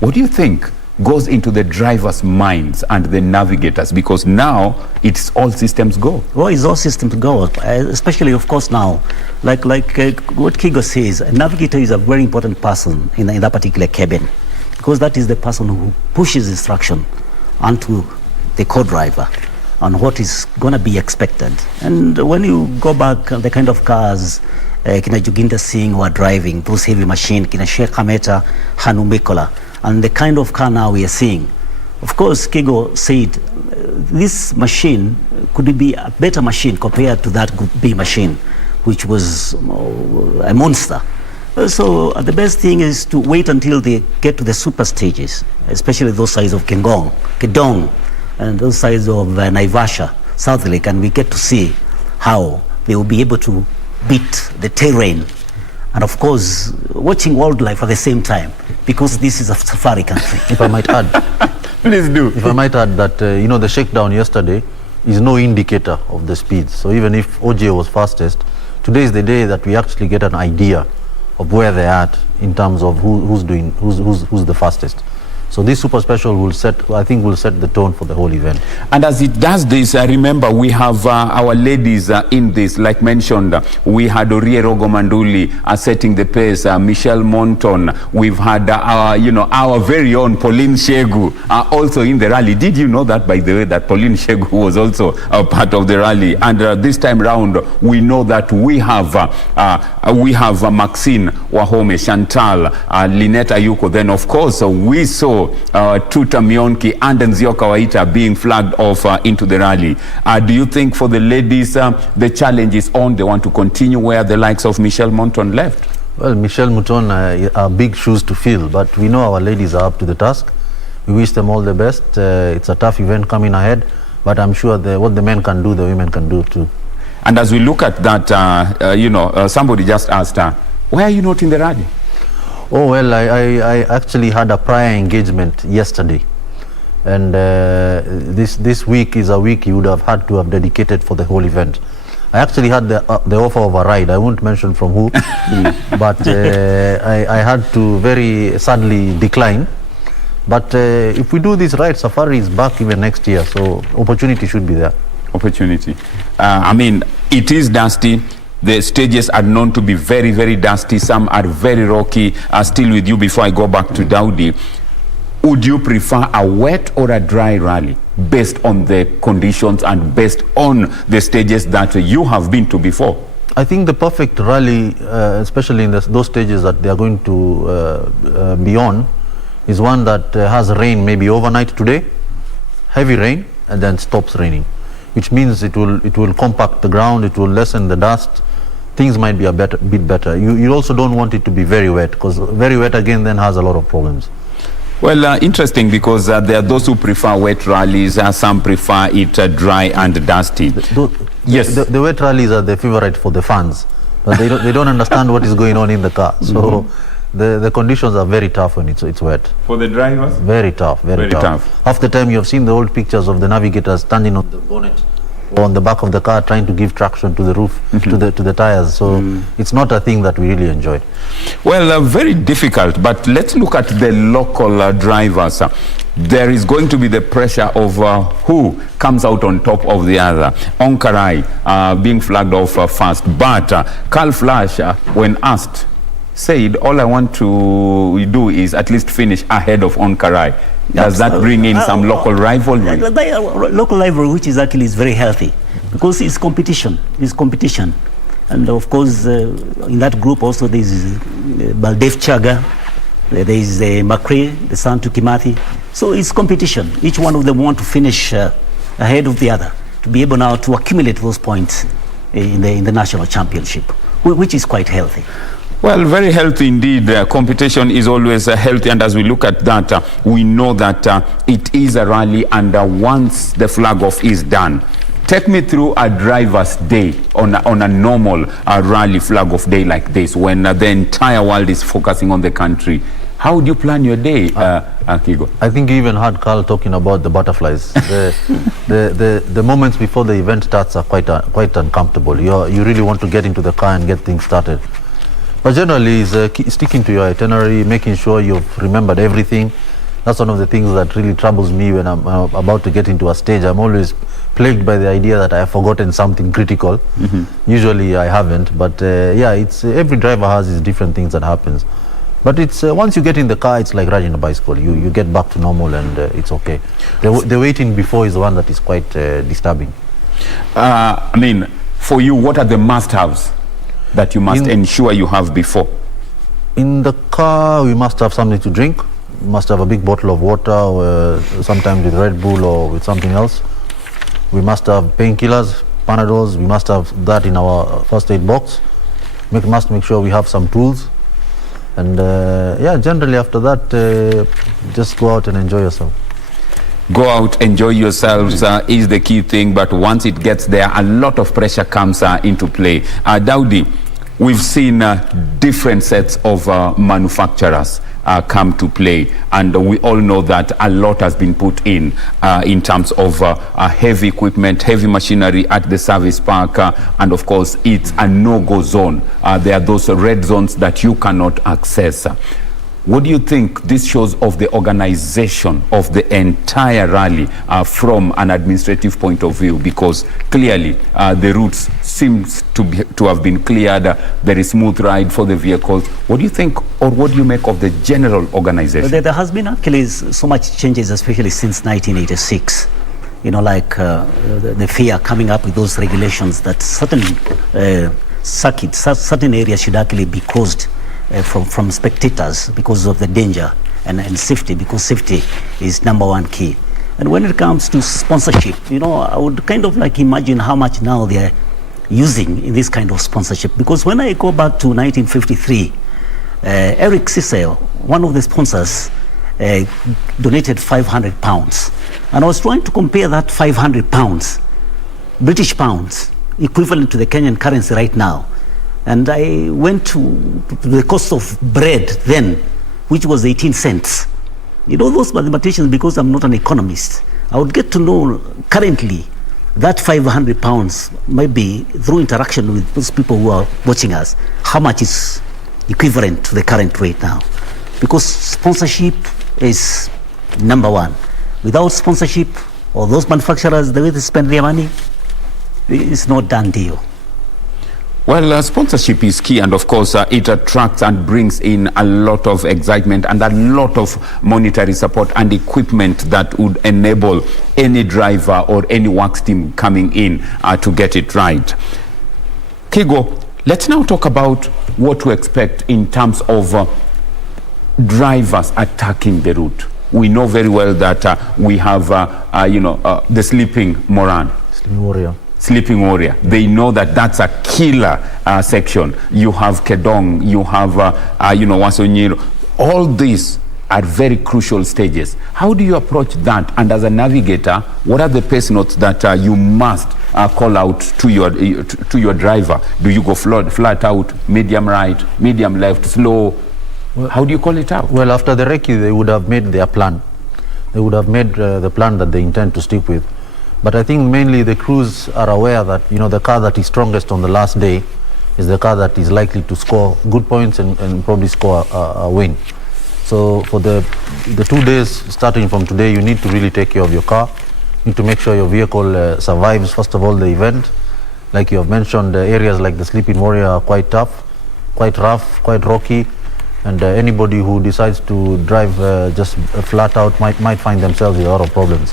What do you think goes into the drivers' minds and the navigators, because now it's all systems go? Well, it's all systems go, especially, of course, now, like what Kigo says, a navigator is a very important person in that particular cabin, because that is the person who pushes instruction onto the co-driver on what is going to be expected. And when you go back, the kind of cars Kina Juginda Singh who are driving, those heavy machines, Kina Sheikh Meta, Hanu Mikola, and the kind of car now we are seeing. Of course, Kigo said this machine could be a better machine compared to that Group B machine, which was a monster. So the best thing is to wait until they get to the super stages, especially those sides of Kedong, and those sides of Naivasha, South Lake, and we get to see how they will be able to beat the terrain. And of course, watching wildlife at the same time, because this is a safari country. If I might add, please do. If I might add that the shakedown yesterday is no indicator of the speed. So even if OJ was fastest, today is the day that we actually get an idea of where they're at in terms of who's the fastest. So this super special will set the tone for the whole event. And as it does this, remember we have our ladies in this. Like mentioned, we had Orie Rogomanduli setting the pace, Michelle Monton. We've had our very own Pauline Shegu also in the rally. Did you know that, by the way, that Pauline Shegu was also a part of the rally? And this time round, we know that we have Maxine Wahome, Chantal, Lynette Ayuko. Then of course we saw Tuta Mionki and Nzioka Waita being flagged off into the rally. Do you think for the ladies the challenge is on? They want to continue where the likes of Michelle Monton left? Well, Michelle Monton are big shoes to fill, but we know our ladies are up to the task. We wish them all the best. It's a tough event coming ahead, but I'm sure what the men can do, the women can do too. And as we look at that, somebody just asked, why are you not in the rally? Oh, well, I actually had a prior engagement yesterday, and this week is a week you would have had to have dedicated for the whole event. I actually had the offer of a ride. I won't mention from who, but I had to very sadly decline. But if we do this right, Safari is back even next year, so opportunity should be there. Opportunity. I mean, it is dusty. The stages are known to be very, very dusty. Some are very rocky. Still with you before I go back to Daudi. Would you prefer a wet or a dry rally based on the conditions and based on the stages that you have been to before? I think the perfect rally, especially in those stages that they are going to be on, is one that has rain maybe overnight today, heavy rain, and then stops raining, which means it will compact the ground, it will lessen the dust. Things might be a bit better. You also don't want it to be very wet, because very wet again then has a lot of problems. Well, interesting, because there are those who prefer wet rallies, some prefer it dry and dusty. Yes. The wet rallies are the favorite for the fans, but they don't understand what is going on in the car. So the conditions are very tough when it's wet. For the drivers? Very tough, very tough. Half the time you have seen the old pictures of the navigators standing on the bonnet or on the back of the car trying to give traction to the roof, to the tires. So it's not a thing that we really enjoyed. Well, very difficult, but let's look at the local drivers. There is going to be the pressure of who comes out on top of the other. Onkarai being flagged off first, but Carl Flash, when asked, said, all I want to do is at least finish ahead of Onkarai. Does that bring in some local rivalry? Local rivalry, which is actually very healthy, because it's competition. And of course, in that group also there is Baldev Chaga, there is McRae, the Santu Kimathi. So it's competition. Each one of them want to finish ahead of the other, to be able now to accumulate those points in the national championship, which is quite healthy. Well, very healthy indeed. Competition is always healthy, and as we look at that, we know that it is a rally, and once the flag off is done, take me through a driver's day on a normal rally flag off day like this, when the entire world is focusing on the country. How would you plan your day, Kigo? I think you even heard Carl talking about the butterflies. The moments before the event starts are quite uncomfortable. You really want to get into the car and get things started. But generally, is sticking to your itinerary, making sure you've remembered everything. That's one of the things that really troubles me when I'm about to get into a stage. I'm always plagued by the idea that I have forgotten something critical. Usually I haven't, but yeah, it's every driver has his different things that happens. But it's once you get in the car, it's like riding a bicycle. You get back to normal, and it's okay. The waiting before is the one that is quite disturbing. I mean, for you, what are the must-haves that you must ensure you have before? In the car, we must have something to drink. We must have a big bottle of water, or sometimes with Red Bull or with something else. We must have painkillers, Panadols. We must have that in our first aid box. We must make sure we have some tools. And yeah, generally after that, just go out and enjoy yourself. Go out, enjoy yourselves is the key thing, but once it gets there, a lot of pressure comes into play. Daudi, we've seen different sets of manufacturers come to play, and we all know that a lot has been put in terms of heavy equipment, heavy machinery at the service park, and of course it's a no-go zone. There are those red zones that you cannot access. What do you think this shows of the organization of the entire rally from an administrative point of view? Because clearly the routes seems to have been cleared. There is smooth ride for the vehicles. What do you think, or what do you make of the general organization? There has been actually so much changes, especially since 1986. You know, like the FIA coming up with those regulations that certain circuits, certain areas should actually be closed from spectators because of the danger and safety, because safety is #1 key. And when it comes to sponsorship, you know, I would kind of like imagine how much now they're using in this kind of sponsorship. Because when I go back to 1953, Eric Cicel, one of the sponsors, donated £500. And I was trying to compare that £500, British pounds, equivalent to the Kenyan currency right now. And I went to the cost of bread then, which was 18 cents. You know, those mathematicians, because I'm not an economist, I would get to know currently that £500 might be, through interaction with those people who are watching us, how much is equivalent to the current rate now. Because sponsorship is #1. Without sponsorship, or those manufacturers, the way they spend their money, it's not done deal. Well, sponsorship is key, and of course it attracts and brings in a lot of excitement and a lot of monetary support and equipment that would enable any driver or any works team coming in to get it right. Kigo, let's now talk about what to expect in terms of drivers attacking the route. We know very well that we have, the sleeping Moran. Sleeping Warrior. They know that that's a killer section. You have Kedong, you have, Wasonyiro. All these are very crucial stages. How do you approach that? And as a navigator, what are the pace notes that you must call out to your driver? Do you go flat out, medium right, medium left, slow? How do you call it out? Well, after the recce, they would have made their plan. They would have made the plan that they intend to stick with. But I think mainly the crews are aware that, the car that is strongest on the last day is the car that is likely to score good points and probably score a win. So for the 2 days starting from today, you need to really take care of your car. You need to make sure your vehicle survives, first of all, the event. Like you have mentioned, areas like the Sleeping Warrior are quite tough, quite rough, quite rocky. And anybody who decides to drive just flat out might find themselves with a lot of problems.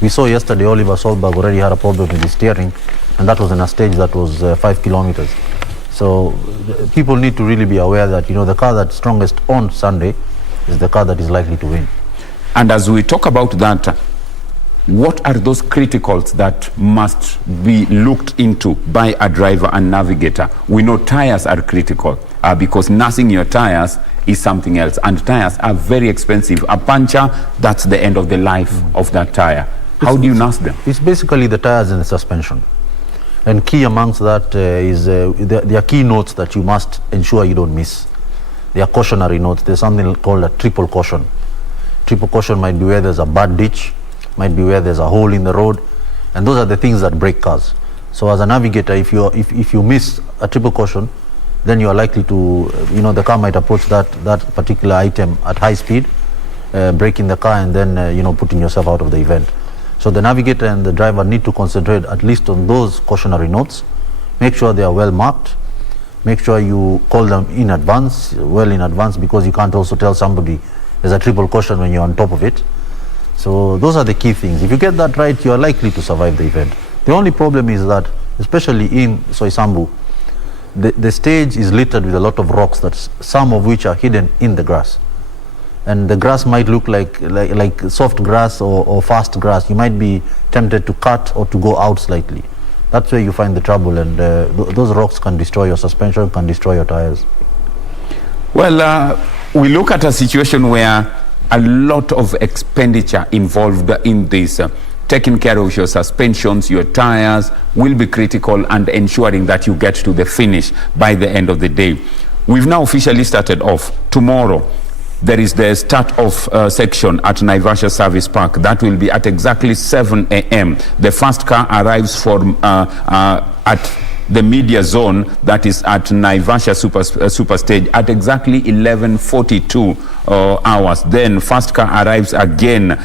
We saw yesterday Oliver Solberg already had a problem with his steering, and that was in a stage that was 5 kilometers. So people need to really be aware that, the car that's strongest on Sunday is the car that is likely to win. And as we talk about that, what are those criticals that must be looked into by a driver and navigator? We know tires are critical because nursing your tires is something else, and tires are very expensive. A puncture, that's the end of the life of that tire. How do you nurse them? It's basically the tires and the suspension. And key amongst that is there are key notes that you must ensure you don't miss. They are cautionary notes. There's something called a triple caution. Triple caution might be where there's a bad ditch, might be where there's a hole in the road, and those are the things that break cars. So as a navigator, if you miss a triple caution, then you are likely to, the car might approach that particular item at high speed, breaking the car and then, putting yourself out of the event. So the navigator and the driver need to concentrate at least on those cautionary notes. Make sure they are well marked. Make sure you call them in advance, well in advance, because you can't also tell somebody there's a triple caution when you're on top of it. So those are the key things. If you get that right, you are likely to survive the event. The only problem is that, especially in Soisambu, the stage is littered with a lot of rocks, some of which are hidden in the grass. And the grass might look like soft grass or fast grass. You might be tempted to cut or to go out slightly. That's where you find the trouble, and those rocks can destroy your suspension, can destroy your tires. Well, we look at a situation where a lot of expenditure involved in this. Taking care of your suspensions, your tires will be critical, and ensuring that you get to the finish by the end of the day. We've now officially started off. Tomorrow, there is the start-off section at Naivasha Service Park. That will be at exactly 7 a.m. The first car arrives at the media zone, that is at Naivasha Super Stage, at exactly 11:42 hours. Then first car arrives again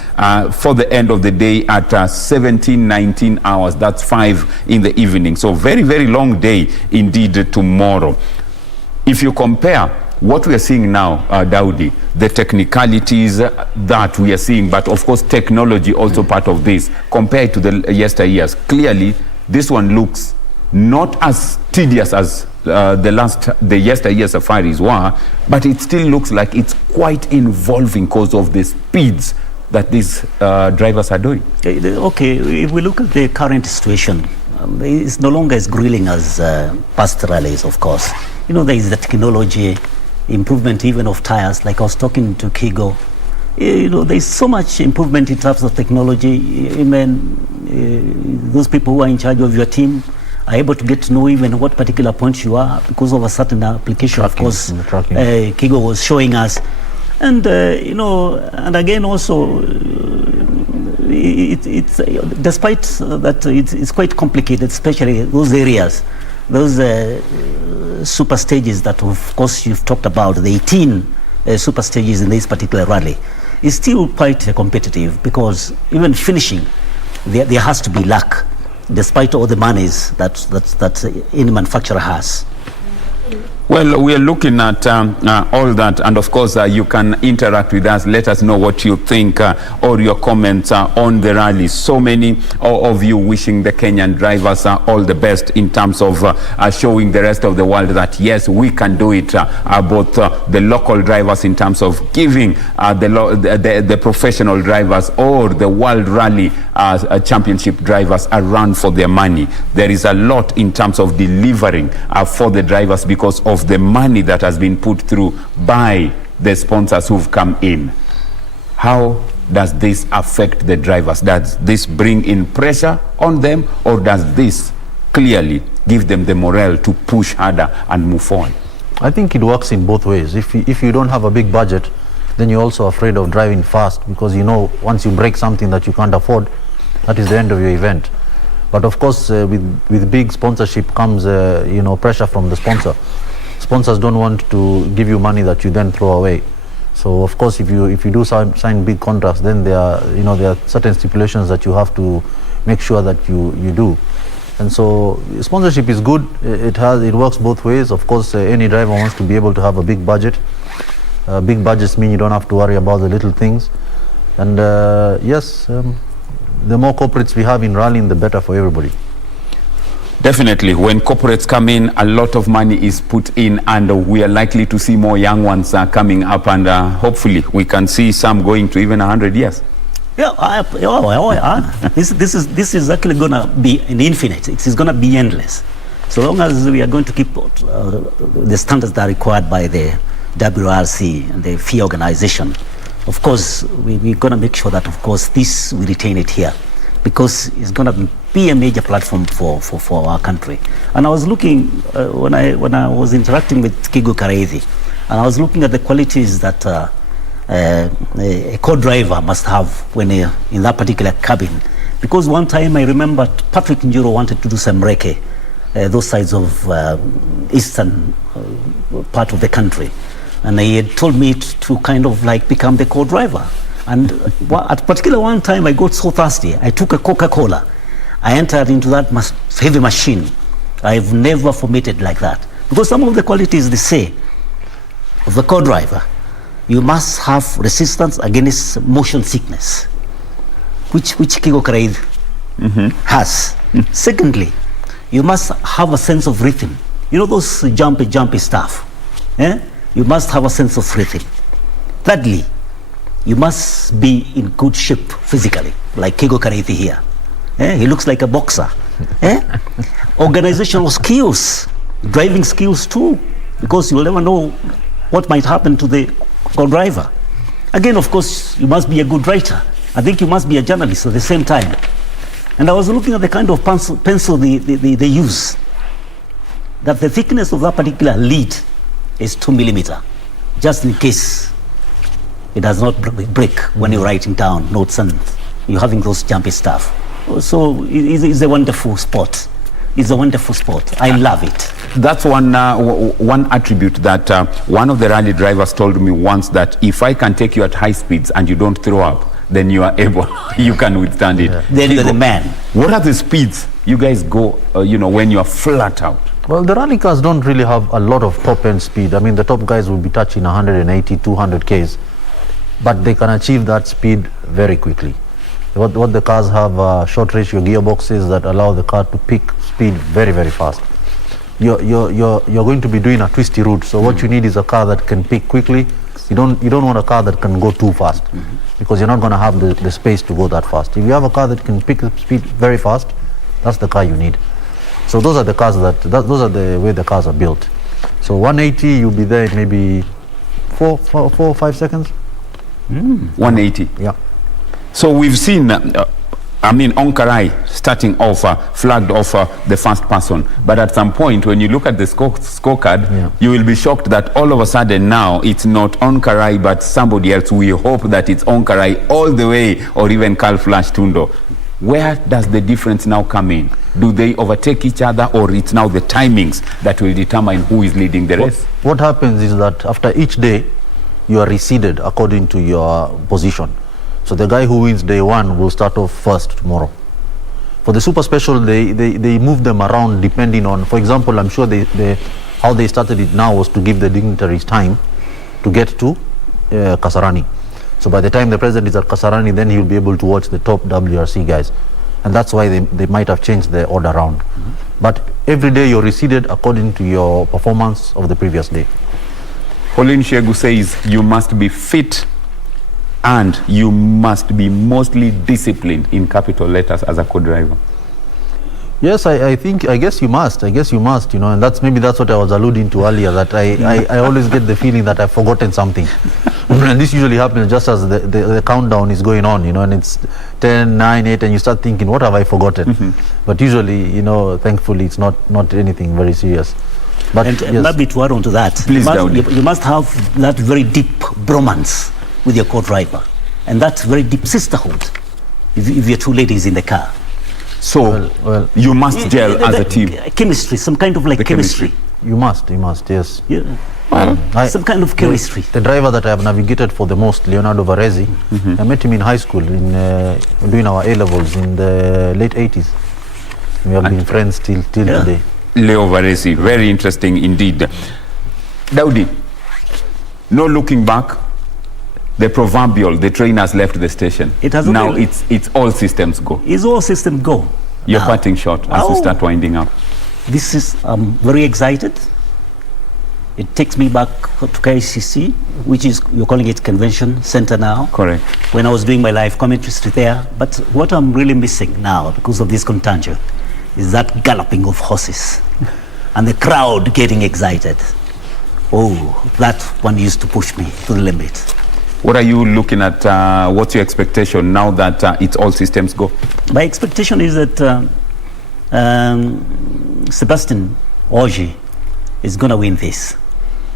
for the end of the day at 17:19 hours. That's 5 in the evening. So very, very long day indeed tomorrow. If you compare what we are seeing now, Daudi, the technicalities that we are seeing, but of course technology also part of this, compared to the yesteryears, clearly this one looks not as tedious as the yesteryear safaris were, but it still looks like it's quite involving because of the speeds that these drivers are doing. Okay, if we look at the current situation, it's no longer as grueling as past rallies, of course. There is the technology, improvement even of tires. Like I was talking to Kigo, there's so much improvement in terms of technology. Even those people who are in charge of your team are able to get to know even what particular point you are because of a certain application. Tracking, of course, Kigo was showing us, and and again also, it's despite that it's quite complicated, especially those areas, those super stages that of course you've talked about, the 18 super stages in this particular rally, is still quite competitive, because even finishing, there has to be luck. despite all the monies that any manufacturer has. Well, we are looking at all that, and of course you can interact with us. Let us know what you think or your comments on the rally. So many of you wishing the Kenyan drivers all the best in terms of showing the rest of the world that yes, we can do it. Both the local drivers in terms of giving the professional drivers or the World Rally Championship drivers a run for their money. There is a lot in terms of delivering for the drivers because of the money that has been put through by the sponsors who've come in. How does this affect the drivers? Does this bring in pressure on them, or does this clearly give them the morale to push harder and move forward? I think it works in both ways. If you don't have a big budget, then you're also afraid of driving fast, because you know once you break something that you can't afford, that is the end of your event. But of course, with big sponsorship comes pressure from the sponsor. Sponsors don't want to give you money that you then throw away. So of course, if you do sign big contracts, then there are certain stipulations that you have to make sure that you do. And so sponsorship is good. It works both ways. Of course, any driver wants to be able to have a big budget. Big budgets mean you don't have to worry about the little things. And yes, the more corporates we have in rallying, the better for everybody. Definitely, when corporates come in, a lot of money is put in, and we are likely to see more young ones coming up, and hopefully we can see some going to even 100 years. Yeah, this is actually going to be an infinite. It is going to be endless. So long as we are going to keep the standards that are required by the WRC and the FIA organization, of course, we're going to make sure that, of course, we retain it here, because it's going to be a major platform for our country. And I was looking, when I was interacting with Kigo Kareithi, and I was looking at the qualities that a co-driver must have when in that particular cabin. Because one time I remember Patrick Njuro wanted to do some recce, those sides of eastern part of the country. And he had told me to kind of like become the co-driver. And at particular one time I got so thirsty, I took a Coca-Cola. I entered into that heavy machine. I've never vomited like that. Because some of the qualities they say of the co-driver, you must have resistance against motion sickness, which Kigo Kareithi has. Secondly, you must have a sense of rhythm. You know those jumpy stuff? You must have a sense of rhythm. Thirdly, you must be in good shape physically, like Kigo Kareithi here. He looks like a boxer. Organizational skills, driving skills too, because you'll never know what might happen to the co-driver. Again, of course, you must be a good writer. I think you must be a journalist at the same time. And I was looking at the kind of pencil they use, that the thickness of that particular lead is 2 millimeter, just in case it does not break when you're writing down notes and you're having those jumpy stuff. So it's a wonderful sport. It's a wonderful sport. I love it. That's one attribute that one of the rally drivers told me once, that if I can take you at high speeds and you don't throw up, then you are able, you can withstand it. Then you're the man. What are the speeds you guys go, when you are flat out? Well, the rally cars don't really have a lot of top-end speed. I mean, the top guys will be touching 180, 200 Ks, but they can achieve that speed very quickly. What the cars have short ratio gearboxes that allow the car to pick speed very, very fast. You're going to be doing a twisty route, so what you need is a car that can pick quickly. You don't want a car that can go too fast, because you're not going to have the space to go that fast. If you have a car that can pick up speed very fast, that's the car you need. So those are the cars those are the way the cars are built. So 180, you'll be there in maybe 4 or 5 seconds. 180. Yeah. So we've seen, Onkarai starting off, flagged off the first person. But at some point, when you look at the scorecard, you will be shocked that all of a sudden now it's not Onkarai but somebody else. We hope that it's Onkarai all the way, or even Carl Flash Tundo. Where does the difference now come in? Do they overtake each other, or it's now the timings that will determine who is leading the race? What happens is that after each day, you are reseeded according to your position. So the guy who wins day one will start off first tomorrow. For the super special, they move them around depending on, for example, I'm sure how they started it now was to give the dignitaries time to get to Kasarani. So by the time the president is at Kasarani, then he'll be able to watch the top WRC guys. And that's why they might have changed the order around. But every day you're reseeded according to your performance of the previous day. Pauline Shegu says you must be fit and you must be mostly disciplined in capital letters as a co-driver. Yes, I guess you must, you know, and maybe that's what I was alluding to earlier, that I always get the feeling that I've forgotten something. And this usually happens just as the countdown is going on, you know, and it's 10, 9, 8, and you start thinking, what have I forgotten? But usually, you know, thankfully it's not anything very serious. But and maybe to add on to that, please, you must have that very deep bromance with your co-driver, and that very deep sisterhood if you're two ladies in the car. So you must gel as a team. Chemistry, some kind of like chemistry. You must, yes. Yeah. Some kind of chemistry. The driver that I have navigated for the most, Leonardo Varese, I met him in high school doing our A-levels in the late 80s. We have been friends till today. Leo Varese, very interesting indeed. Daudi, no looking back. The proverbial, the train has left the station. It has now it's all systems go. It's all systems go. Your parting shot as we start winding up. This is very excited. It takes me back to KCC, which is, you're calling it Convention Center now. Correct. When I was doing my live commentary there. But what I'm really missing now, because of this contagion, is that galloping of horses and the crowd getting excited. Oh, that one used to push me to the limit. What are you looking at? What's your expectation now that it's all systems go? My expectation is that Sebastian Ogier is going to win this.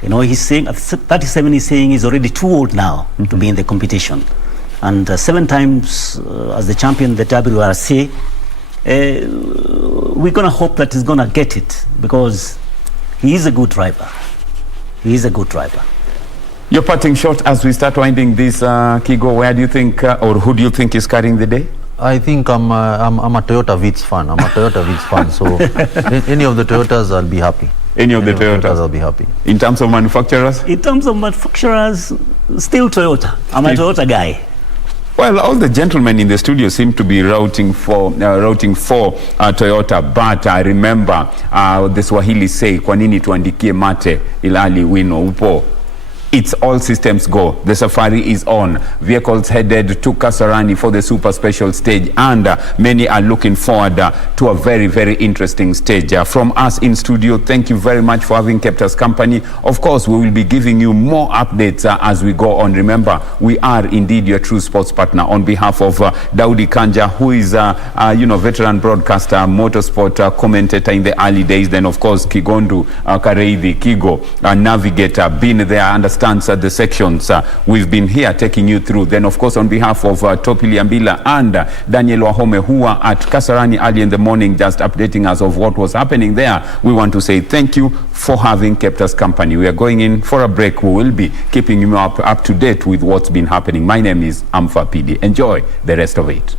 You know, he's saying at 37, he's saying he's already too old now to be in the competition. And 7 times as the champion, the WRC, we're going to hope that he's going to get it because he is a good driver. He is a good driver. Your parting shot as we start winding this, Kigo, where do you think, or who do you think is carrying the day? I think I'm a Toyota Vitz fan. So any of the Toyotas, I'll be happy. Any of the Toyotas, I'll be happy. In terms of manufacturers? In terms of manufacturers, still Toyota. I'm a Toyota guy. Well, all the gentlemen in the studio seem to be routing for Toyota, but I remember the Swahili say, kwa nini tuandikie mate ilali wino upo? It's all systems go. The safari is on. Vehicles headed to Kasarani for the super special stage, and many are looking forward to a very, very interesting stage. From us in studio, thank you very much for having kept us company. Of course, we will be giving you more updates as we go on. Remember, we are indeed your true sports partner. On behalf of Daudi Kanja, who is veteran broadcaster, motorsport commentator in the early days, then of course Kigondu Kareithi, Kigo, navigator, been there, understands the sections. We've been here taking you through. Then of course on behalf of Topili Ambila and Daniel Wahome, who are at Kasarani early in the morning just updating us of what was happening there, we want to say thank you for having kept us company. We are going in for a break. We will be keeping you up to date with what's been happening. My name is Amfa PD. Enjoy the rest of it.